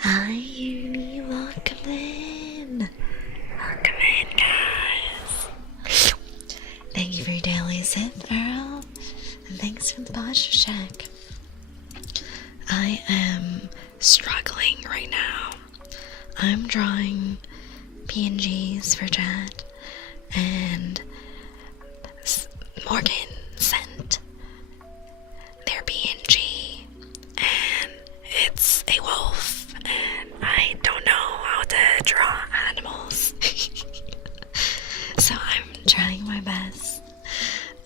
Hi, Uni. Welcome in. Welcome in, guys. Thank you for your daily sip, Earl. And thanks for the posture check. I am struggling right now. I'm drawing PNGs for chat, and Morgan sent their PNG, and it's a wolf, and I don't know how to draw animals. So I'm trying my best,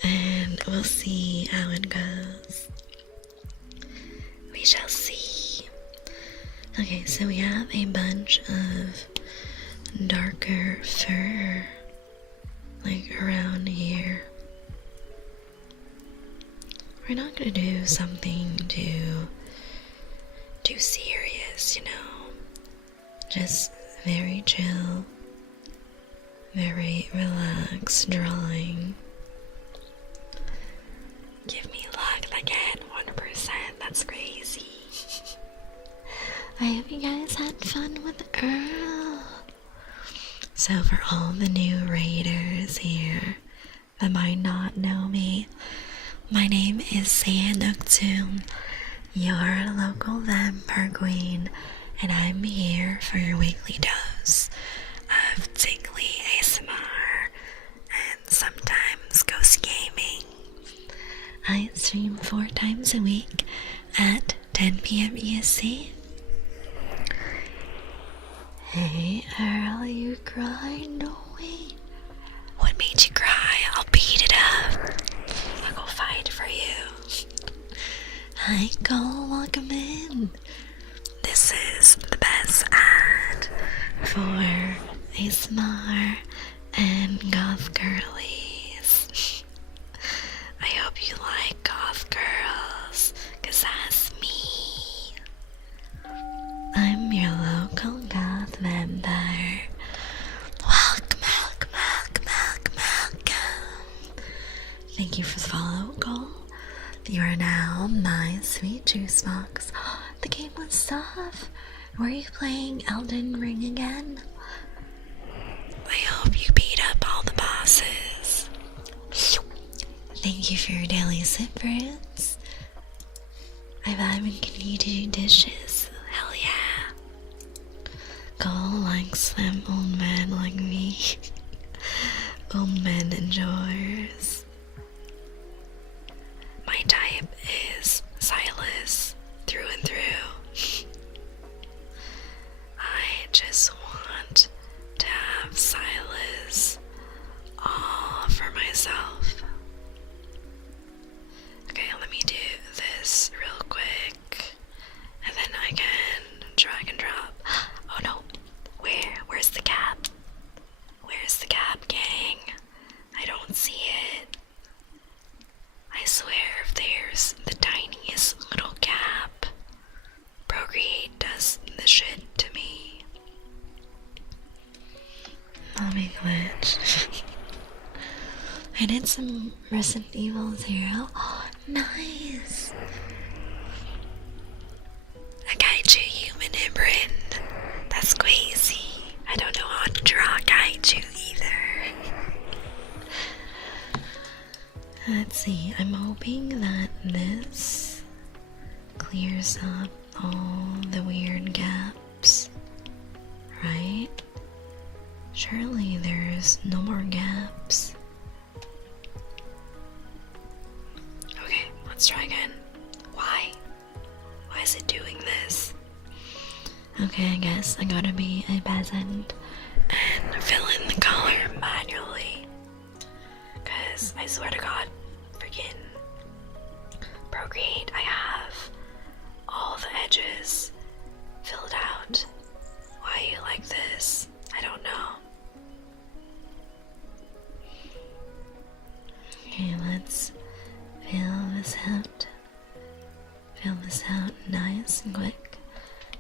and we'll see how it goes. We shall see. Okay, so we have a bunch of darker fur, like around here. We're not gonna do something too serious, you know. Just very chill, very relaxed drawing. Give me luck again, 1%. That's crazy. I hope you guys had fun with Earl. So for all the new raiders here that might not know me, my name is Sanuktum, your local vampire queen, and I'm here for your weekly dose of tingly ASMR and sometimes ghost gaming. I stream 4 times a week at 10 p.m. EST. Hey, Earl, you cried? No way. What made you cry? I'll beat it up. I'll go fight for you. Hi, Cole, welcome in. This is the best ad for ASMR and goth girlies. Thank you for the follow, Cole. You are now my sweet juice box. The game was tough. Were you playing Elden Ring again? I hope you beat up all the bosses. Thank you for your daily sip, Fruits. I vibe and continue to do dishes. Hell yeah. Cole likes them old men like me. Old men enjoyers. My type is Silas through and through. I just want to have Silas all for myself. Okay, let me do this real quick, and then I can drag and drop. Oh no, where's the cap? Where's the cap, gang? I don't see it. I swear if there's the tiniest little cap, Procreate does the shit to me. Let me glitch. I did some Resident Evil 0. Oh, nice! A kaiju human hybrid. That's crazy. I don't know how to draw kaiju either. Let's see, I'm hoping that this clears up all the weird gaps, right? Surely there's no more gaps. Okay, let's try again. Why? Why is it doing this? Okay, I guess I gotta be a peasant and fill in the color manually. Cause I swear to God, freaking Procreate, I have all the edges filled out. Why you like this? I don't know. Okay, let's fill this out. Fill this out nice and quick.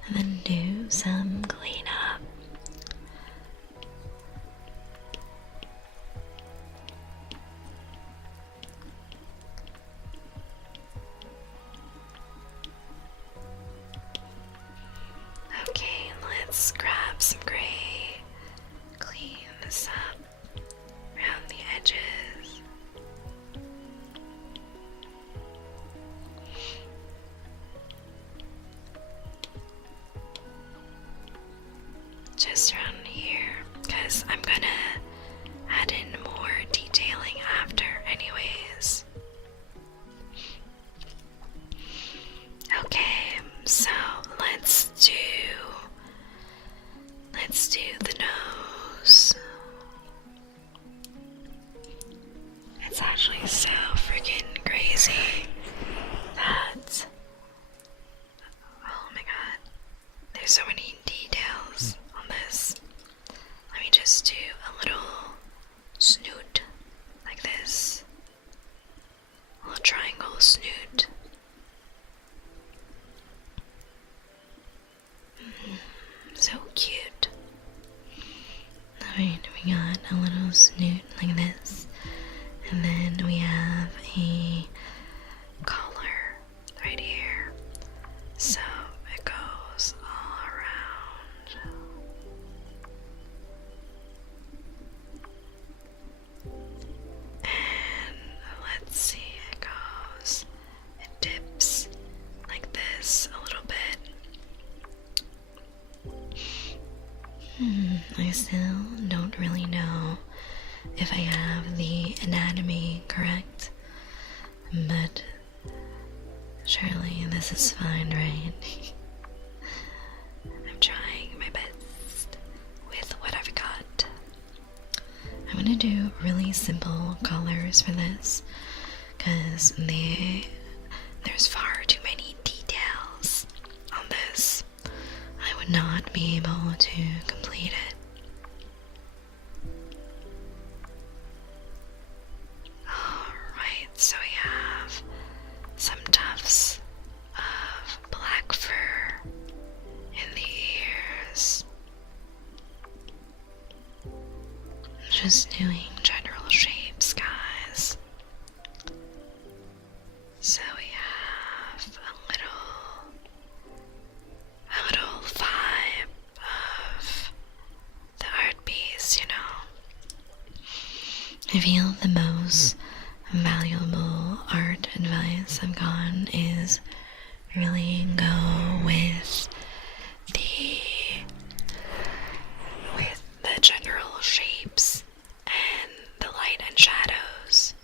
And then do some cleanup. Okay, let's grab some gray, clean this up around the edges. Just around here, because I'm gonna add in more detailing after anyways. Okay, so let's do the nose. It's actually so freaking crazy that, oh my god, there's so many details on this. Let me just do a little snoot like this. A little triangle snoot. So cute. Alright, we got a little snoot like this. And then we have a collar right here. So it goes all around. And let's see, it dips like this a little bit. I still don't really know if I have the anatomy correct, but surely this is fine, right? I'm trying my best with what I've got. I'm gonna do really simple colors for this, because there's far too many details on this. I would not be able to complete it. Alright, so we have some tufts of black fur in the ears. Just doing general shapes, guys. I feel the most valuable art advice I've gotten is really go with the general shapes and the light and shadows.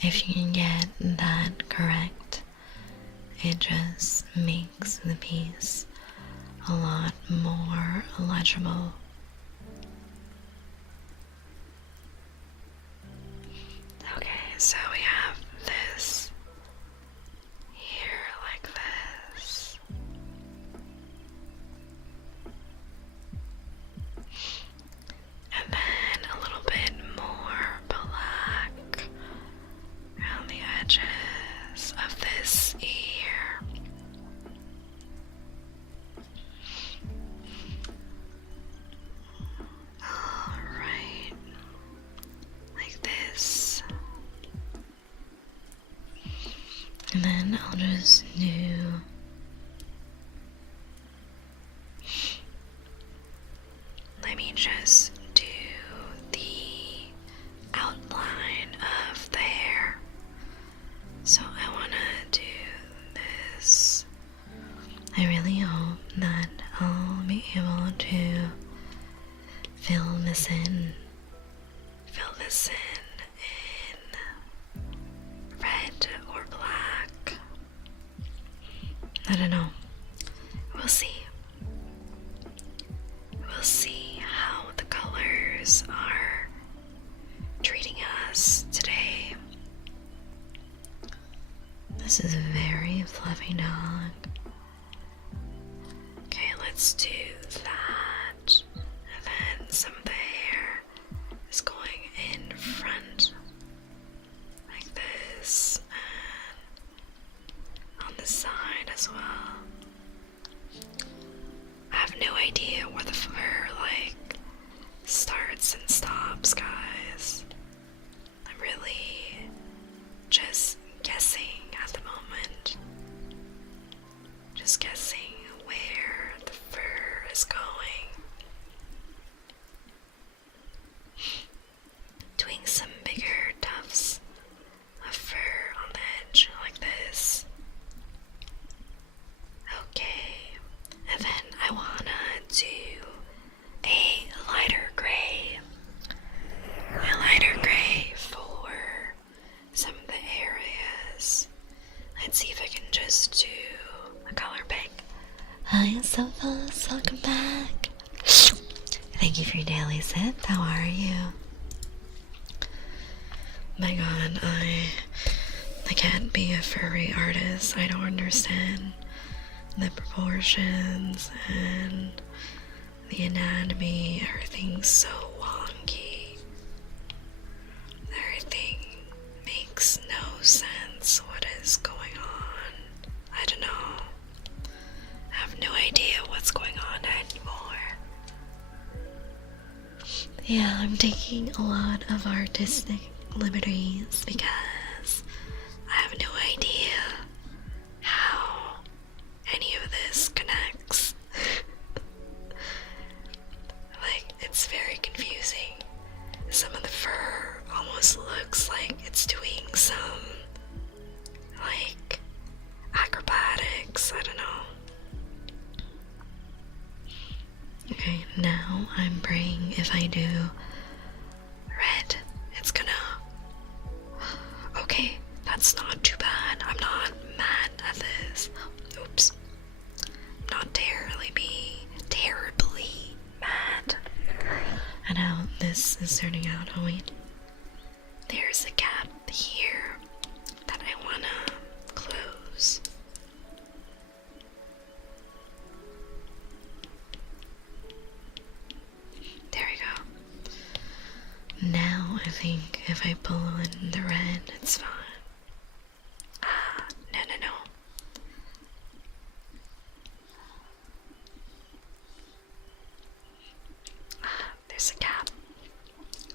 If you can get that correct, it just makes the piece a lot more legible. Okay, so we have this here like this. And then a little bit more black around the edges of this ear. Alright, like this. And then I'll just do let me just do the outline of the hair. So I want to do this. I really hope that I'll be able to fill this in red or black. I don't know. We'll see. We'll see how the colors are treating us today. This is a very fluffy dog. Okay, let's do that. And then some of the hair is going in front, like this, and on the side as well. I have no idea where the fur, starts and stops, guys. I'm really just guessing at the moment. Just guessing where the fur is going. Doing some bigger tufts of fur on the edge like this. Okay, and then I wanna do a lighter gray for some of the areas. Let's see if I can just do a color pick. Hi, Sophos, welcome back. Thank you for your daily sip. How are you? My god, I can't be a furry artist. I don't understand the proportions and the anatomy. Everything's so wonky. Everything makes no sense. What is going on? I don't know. I have no idea what's going on anymore. Yeah, I'm taking a lot of artistic liberties because I have no idea how any of this connects. It's very confusing. Some of the fur almost looks like it's doing some, acrobatics, I don't know. Okay, now I'm praying if I do red, it's gonna... Okay, that's not too bad. I'm not mad at this. Oops. I'm not terribly mad at how this is turning out. Oh wait. There's a gap here that I wanna close. There we go. Now I think if I pull in the red, it's fine. No. There's a gap.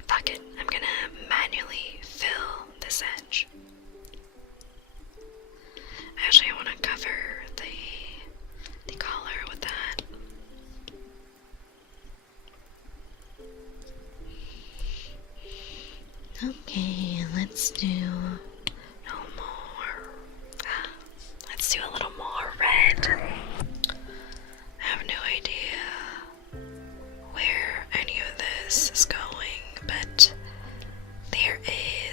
Fuck it, I'm gonna manually fill this edge. Actually, I want to cover the collar with that. Okay, let's do no more. Let's do a little more red. I have no idea where any of this is going, but there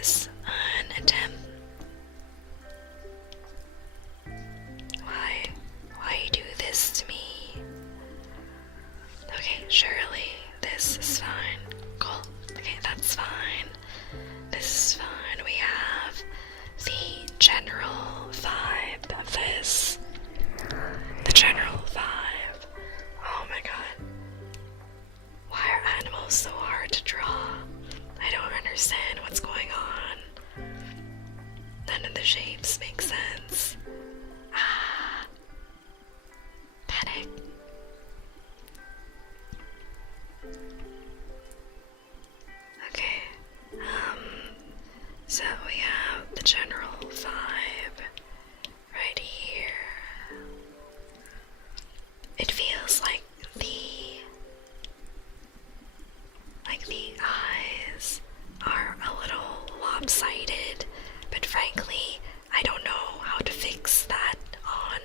is an attempt. Why you do this to me? Okay, surely this is fine. Cool. Okay, that's fine. This is fine. We have the general vibe of this. The general vibe. Oh my god. Why are animals so hard to draw? I don't understand what's going on. None of the shapes make sense. Panic. Okay, so we have the general vibe right here. It feels like the eyes are a little lopsided, but frankly, I don't know how to fix that on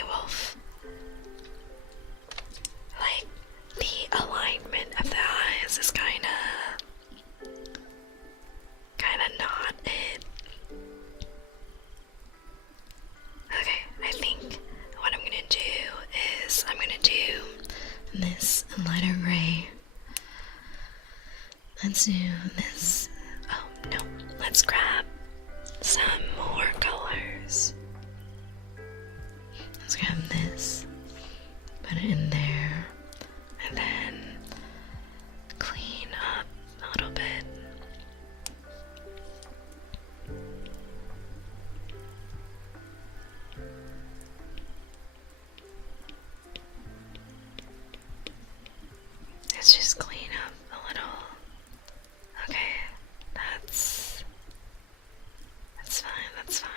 a wolf. Like, the alignment of the eyes is kinda not it. Okay, I think what I'm gonna do is I'm gonna do this lighter gray. Let's do this. Oh no, let's grab some more colors. Let's grab this, put it in there, and then clean up a little bit. Let's just clean up a little. Okay, that's fine, that's fine.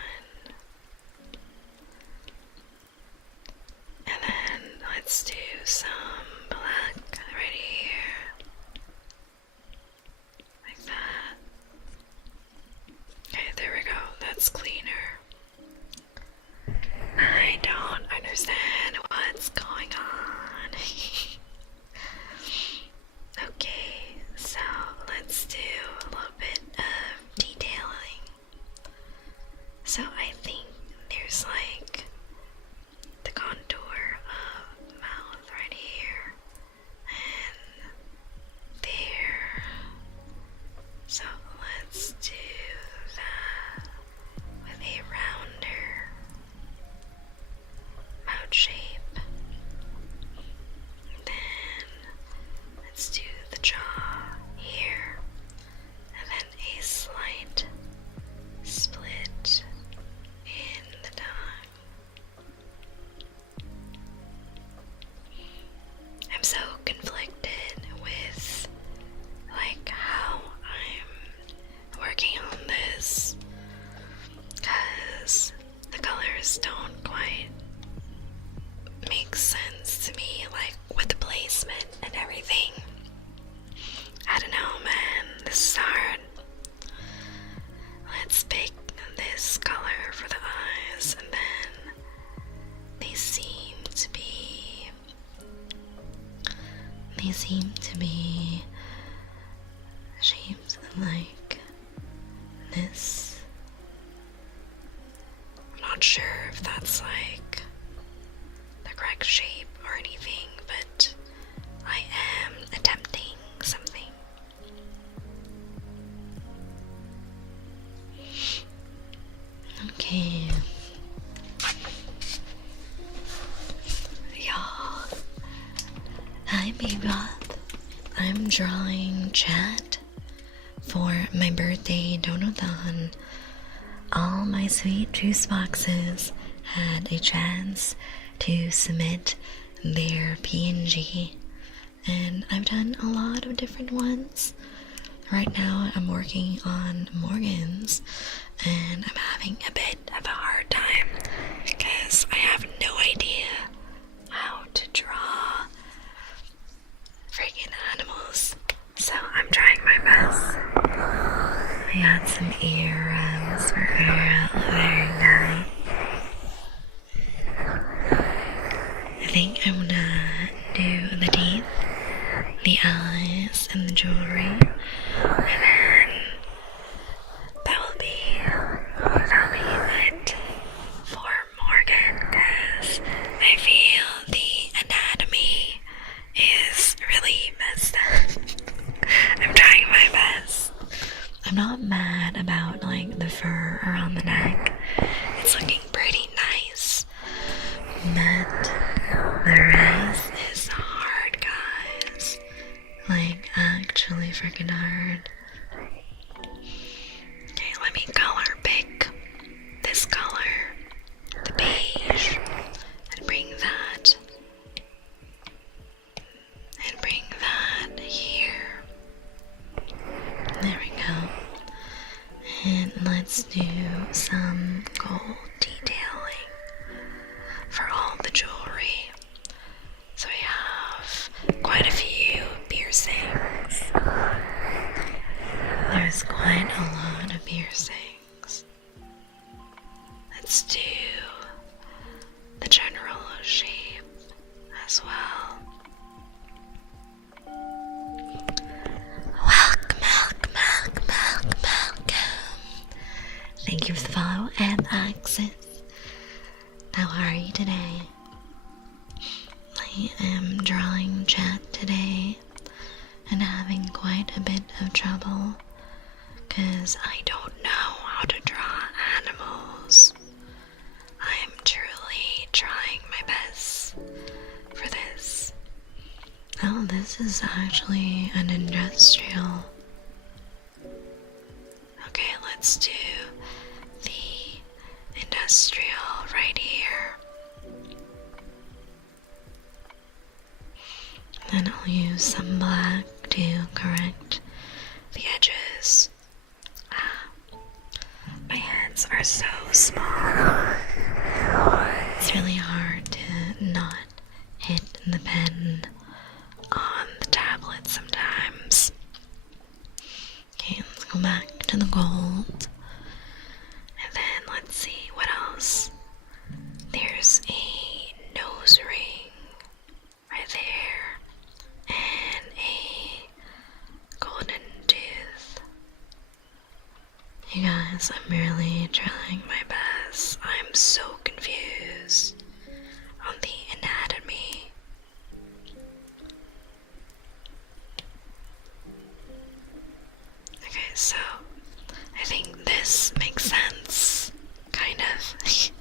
And then let's do some black right here. Like that. Okay, there we go. That's cleaner. I don't understand what's going on. Okay, so let's do a little bit of detailing. So I think there's like the contour of the mouth right here and there. So let's do that with a rounder mouth shape. Then let's do the jaw here, and then a slight split in the tongue. I'm so conflicted with like how I'm working on this, because the colors don't quite make sense to me, like with the placement and everything. I don't know, man, this is hard. Let's pick this color for the eyes, and then they seem to be shapes like this. I'm not sure if that's like the correct shape or anything, but I am attempting something. Okay. Y'all. Hi, Bebop. I'm drawing chat for my birthday donathon. All my sweet juice boxes had a chance to submit their PNG, and I've done a lot of different ones. Right now I'm working on Morgan's, and I'm having a bit of a hard time because I have no idea how to draw freaking animals. So I'm trying my best. I got some earrings for Ariel. Very nice. I think I'm gonna do the teeth, the eyes, and the jewelry, and then that'll be it for Morgan, because I feel the anatomy is really messed up. I'm trying my best. I'm not mad about like the fur around the neck. It's looking pretty nice. But the rest is hard, guys. Like actually freaking hard. Okay, let me color pick this color, the beige, and bring that here. There we go. And let's do some gold detailing for all the jewelry. So we have quite a few piercings. There's quite a lot of piercings. Let's do the general shape as well. Welcome. Thank you for the follow and access. How are you today? I am drawing chat today and having quite a bit of trouble because I don't know how to draw animals. I am truly trying my best for this. Oh, this is actually an industrial. Okay, let's do the industrial right here. Then I'll use some black to correct the edges. My hands are so small. It's really hard to not hit the pen on the tablet sometimes. Okay, let's go back to the gold. And then let's see what else. There's a nose ring right there. And a golden tooth. You guys, I'm really trying my best. I'm so confused on the anatomy. Okay, so I think this makes sense, kind of.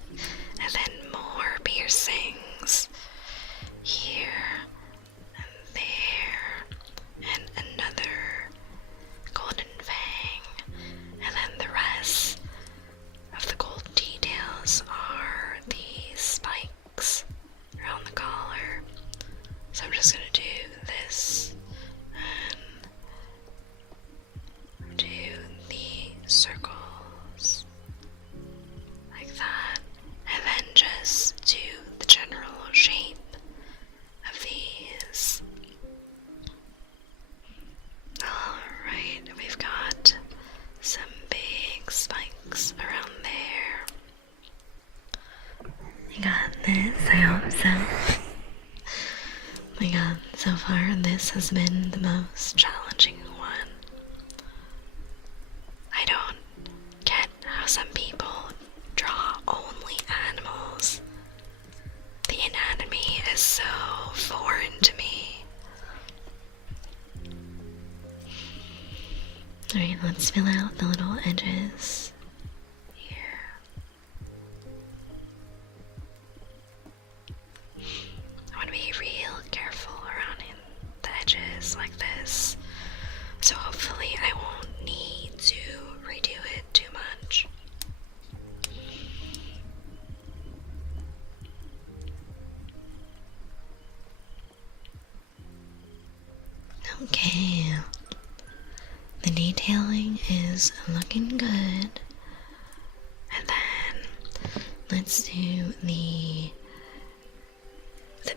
And then more piercings here and there, and another golden fang, and then the rest of the gold details are the spikes around the collar. So I'm just gonna do this and do the circles like that, and then just do the general shape of these. Alright, we've got some big spikes around there. You got this, I hope so. Oh my god, so far this has been the most challenging one. I don't get how some people draw only animals. The anatomy is so foreign to me. Alright, let's fill out the little edges here. I want to be real careful around the edges like this, so hopefully I won't need to redo it too much. Okay, the detailing is looking good, and then let's do the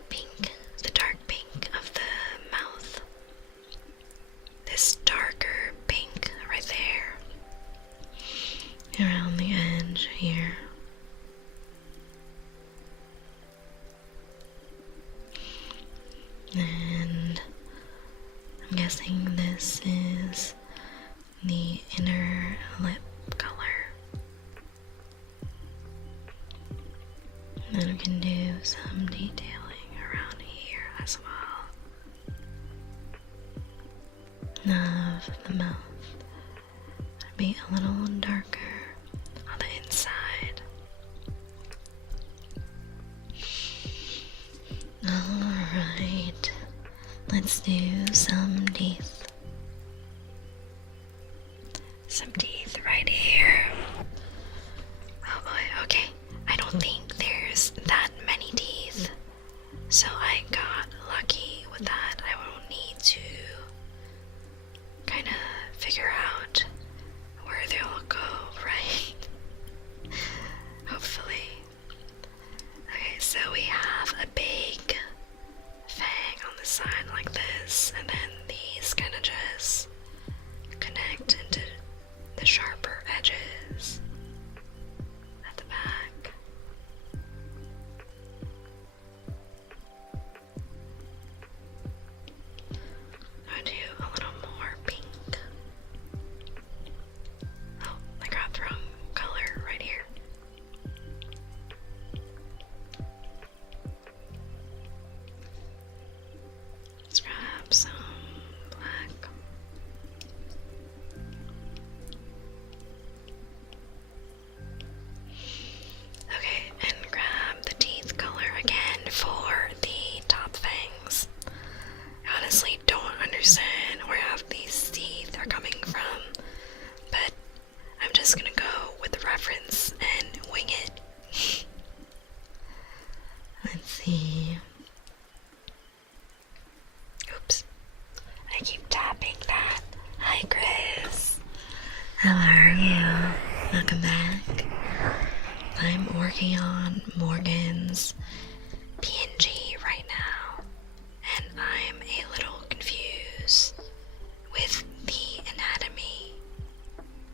pink, the dark pink of the mouth. This darker pink right there. around the edge here. And I'm guessing this is the inner lip color. And then we can do some detailing around here as well. Of the mouth. Be a little darker on the inside. Alright, let's do some teeth. Some teeth right here. Oh boy, okay. I don't think there's that many teeth, so I got lucky with that. I won't need to kind of figure out where they'll go, right? Hopefully. Okay, so we have a big fang on the side like this, and then these kind of just connect into the sharper edges at the back. I'll do a little more pink. Oh, I grabbed the wrong color right here. Let's grab some black. Okay, and grab the teeth color again for the top fangs. I honestly don't understand where half these teeth are coming from, but I'm just gonna go with the reference and wing it. Let's see. Oops. I keep tapping that. Hi, Chris. How are you? Welcome back. I'm working on Morgan's PNG right now, and I'm a little confused with the anatomy,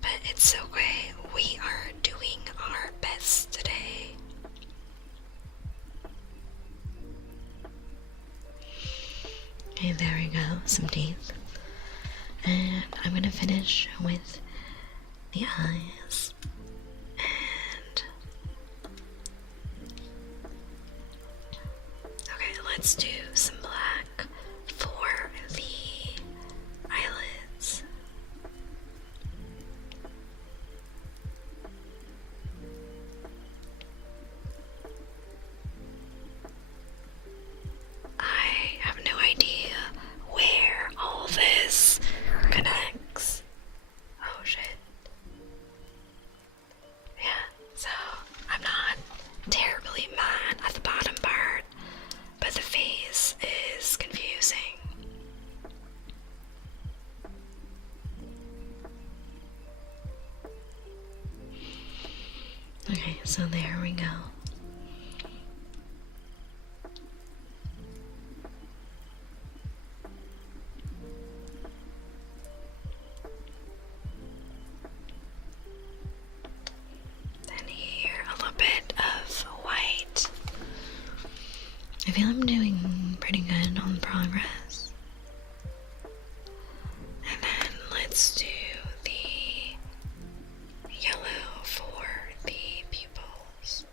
but it's okay. We are doing our best today. Okay, there we go, some teeth. And I'm gonna finish with the eyes. And okay, let's do some black for the eyelids. I have no idea where all this connects. Oh shit. Yeah, so I'm not terribly mad at the bottom part, but the face is confusing. Okay, so there we go. Then here, a little bit of white. I feel I'm doing pretty good on progress. And then let's do the yellow for the pupils.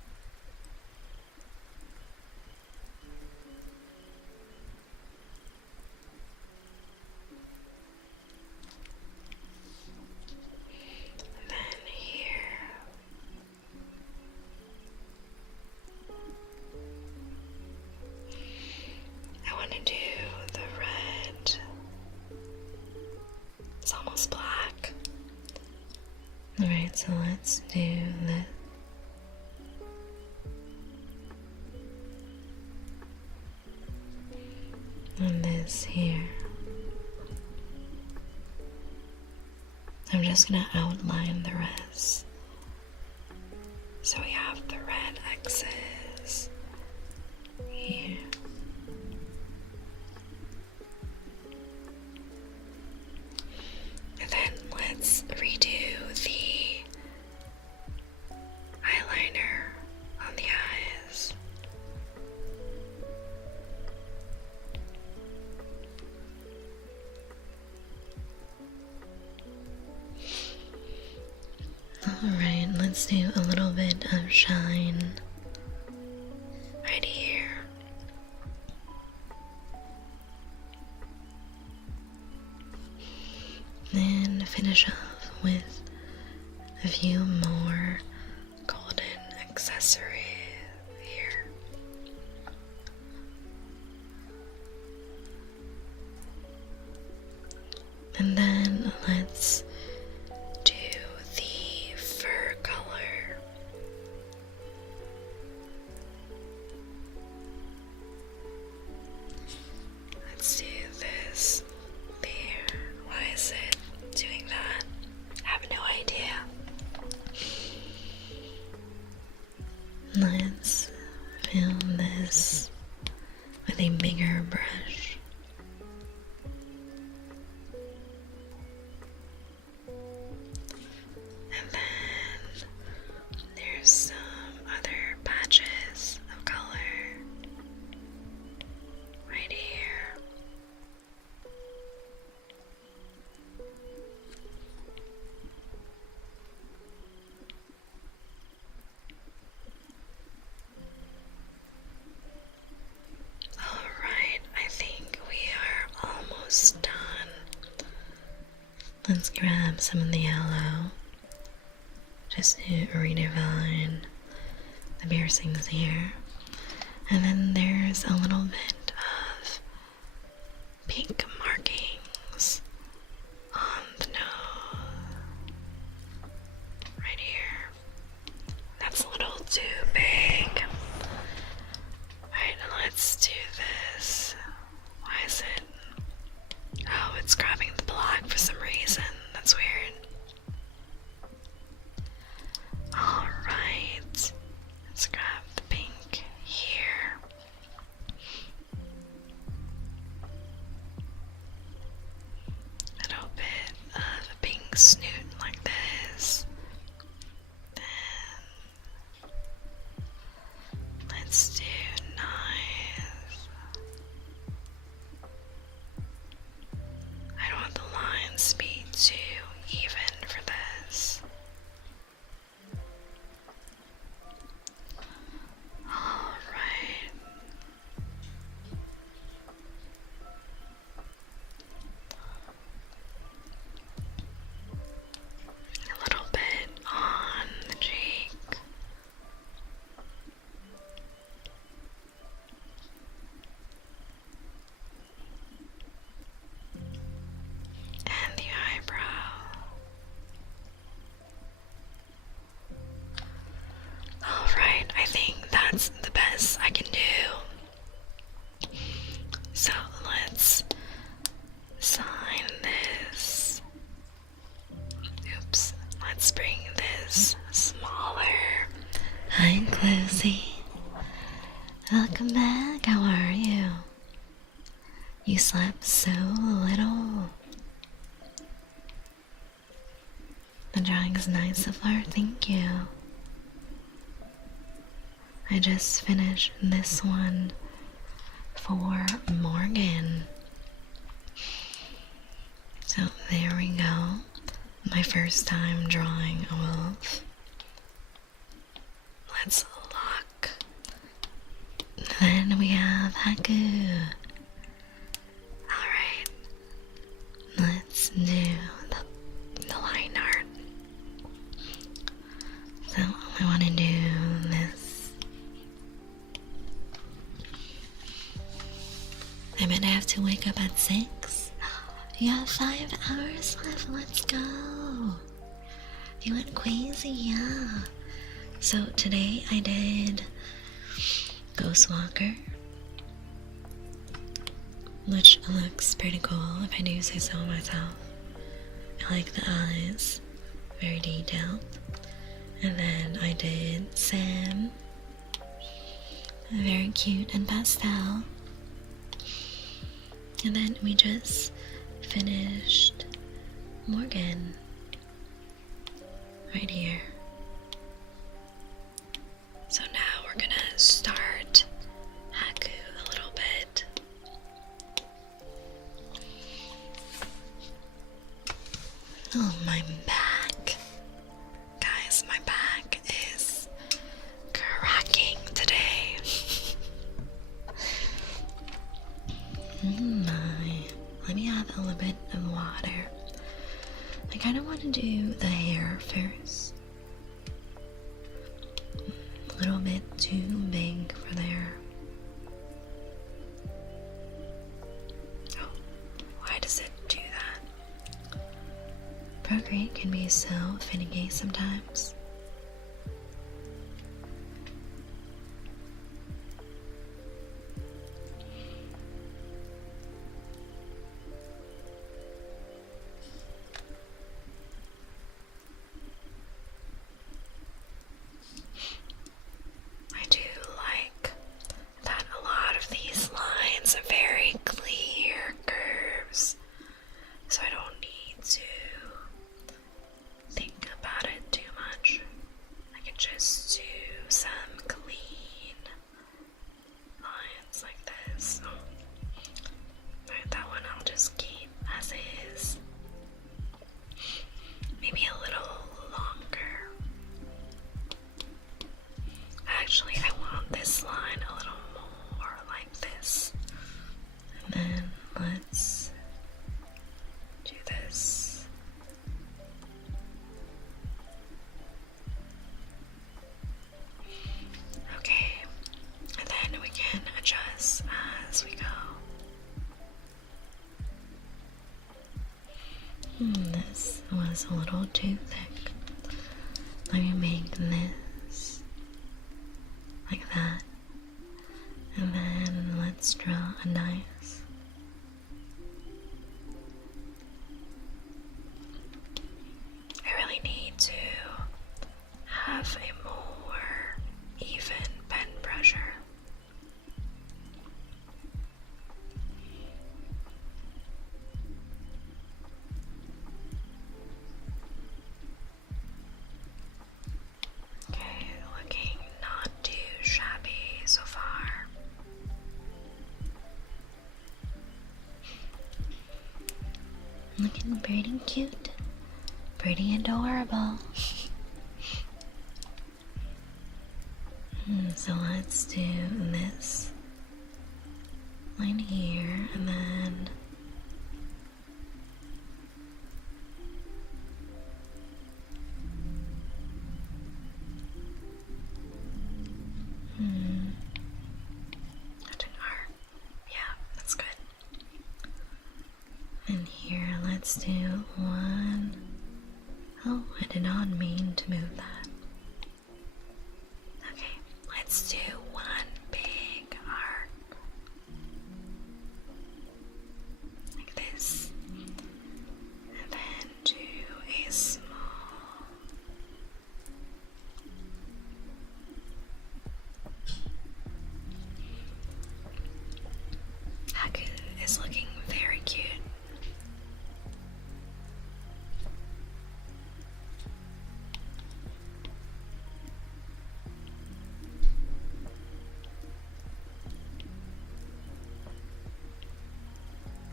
And then here. I want to do the red. It's almost black. Alright, so let's do this. And this here. I'm just gonna outline the rest. So we have the red X's here. And then let's redo the Alright, let's do a little bit of shine right here. Then finish off with a few more golden accessories here. And then let's do the fur color. Let's do this there. Why is it doing that? I have no idea. Let's fill this with a bigger brush. And then there's some other patches of color right here. Alright, I think we are almost done. Let's grab some of the yellow just to redefine the piercings here. And then there's a little bit of pink markings on the nose right here. That's a little too big. Alright, let's do this. Why is it? Oh, it's grabbing the black for some reason. That's weird. Alright. Let's grab the pink here. A little bit of a pink snoot like this. Then let's do nice. I don't want the lines to be too even for this. Alright. A little bit on the cheek. And the eyebrow. Alright, I think that's the best I can do. So let's sign this. Oops, let's bring this smaller. Hi, Closey. Welcome back. How are you? You slept so little. The drawing is nice so far, thank you. I just finished this one for Morgan. So there we go. My first time drawing a wolf. Let's look. Then we have Haku. Alright. Let's do the line art. So I want to do this. I'm gonna have to wake up at 6. You have 5 hours left. Let's go. You went crazy, yeah. So today I did Ghostwalker, which looks pretty cool if I do say so myself. I like the eyes, very detailed. And then I did Sam, very cute and pastel. And then we just finished Morgan right here. So now we're gonna start Haku a little bit. Oh, my back. Guys, the hair first. A little bit too big for there. Oh, why does it do that? Procreate can be so finicky sometimes. I do like that a lot of these lines are very clear curves, so I don't need to think about it too much. I can just do some clean lines like this. Alright, that one I'll just keep as is. Maybe a little longer. Actually, I want this line a little more like this. And then let's do this. Okay, and then we can adjust as we go. This was a little too thick. Let me make this like that. And then let's draw a nice I really need to have a more even pen pressure. Okay, looking not too shabby so far. Looking pretty cute, pretty adorable. So let's do this line here, and then that didn't hurt. Yeah, that's good. And here, let's do one. Oh, I did not mean to move that. Okay, let's do one big arc. Like this. And then do a small. Haku is looking very cute.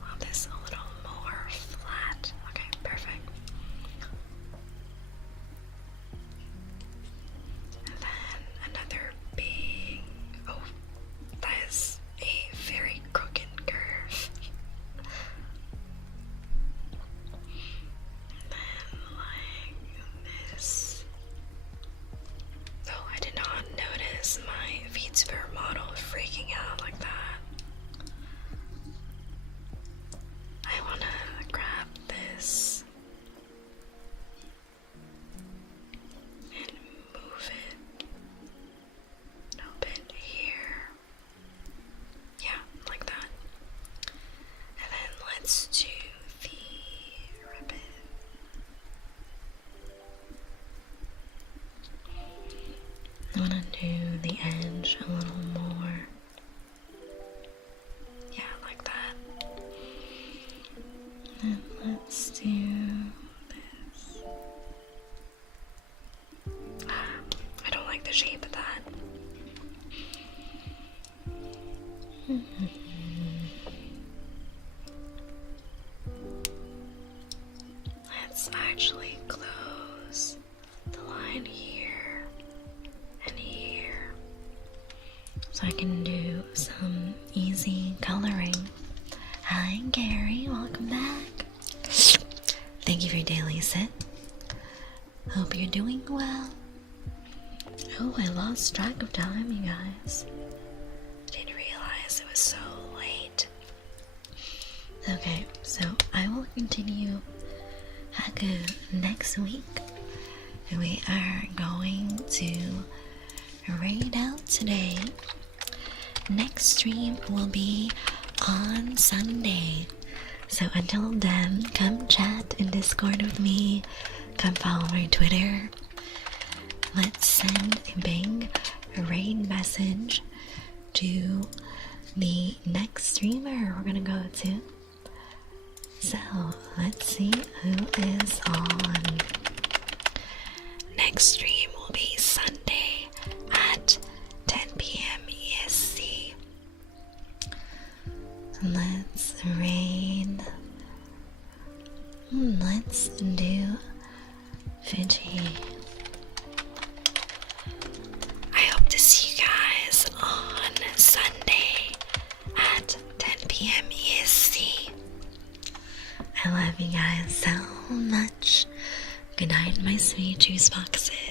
Want this a little more flat. Okay, perfect. And then another big. Oh, that is a very crooked curve. And then like this. Oh, I did not notice my VTuber model freaking out like that. I wanna grab this and move it a little bit here. Yeah, like that. And then let's do the ribbon. I wanna do the edge a little more. Yeah, like that. And let's do this. I don't like the shape of that. Let's actually close the line here and here so I can do some easy coloring. Hi Gary, welcome back. Thank you for your daily sit. Hope you're doing well. Oh, I lost track of time, you guys. Didn't realize it was so late. Okay, so I will continue Haku next week. We are going to raid out today. Next stream will be on Sunday. So until then, come chat in Discord with me. Come follow my Twitter. Let's send a big raid message to the next streamer we're gonna go to. So let's see who is on. Next stream will be Sunday at 10 p.m. EST. Let's raid. Let's do Fiji. I hope to see you guys on Sunday at 10 p.m. EST. I love you guys so much. Good night, my sweet juice boxes.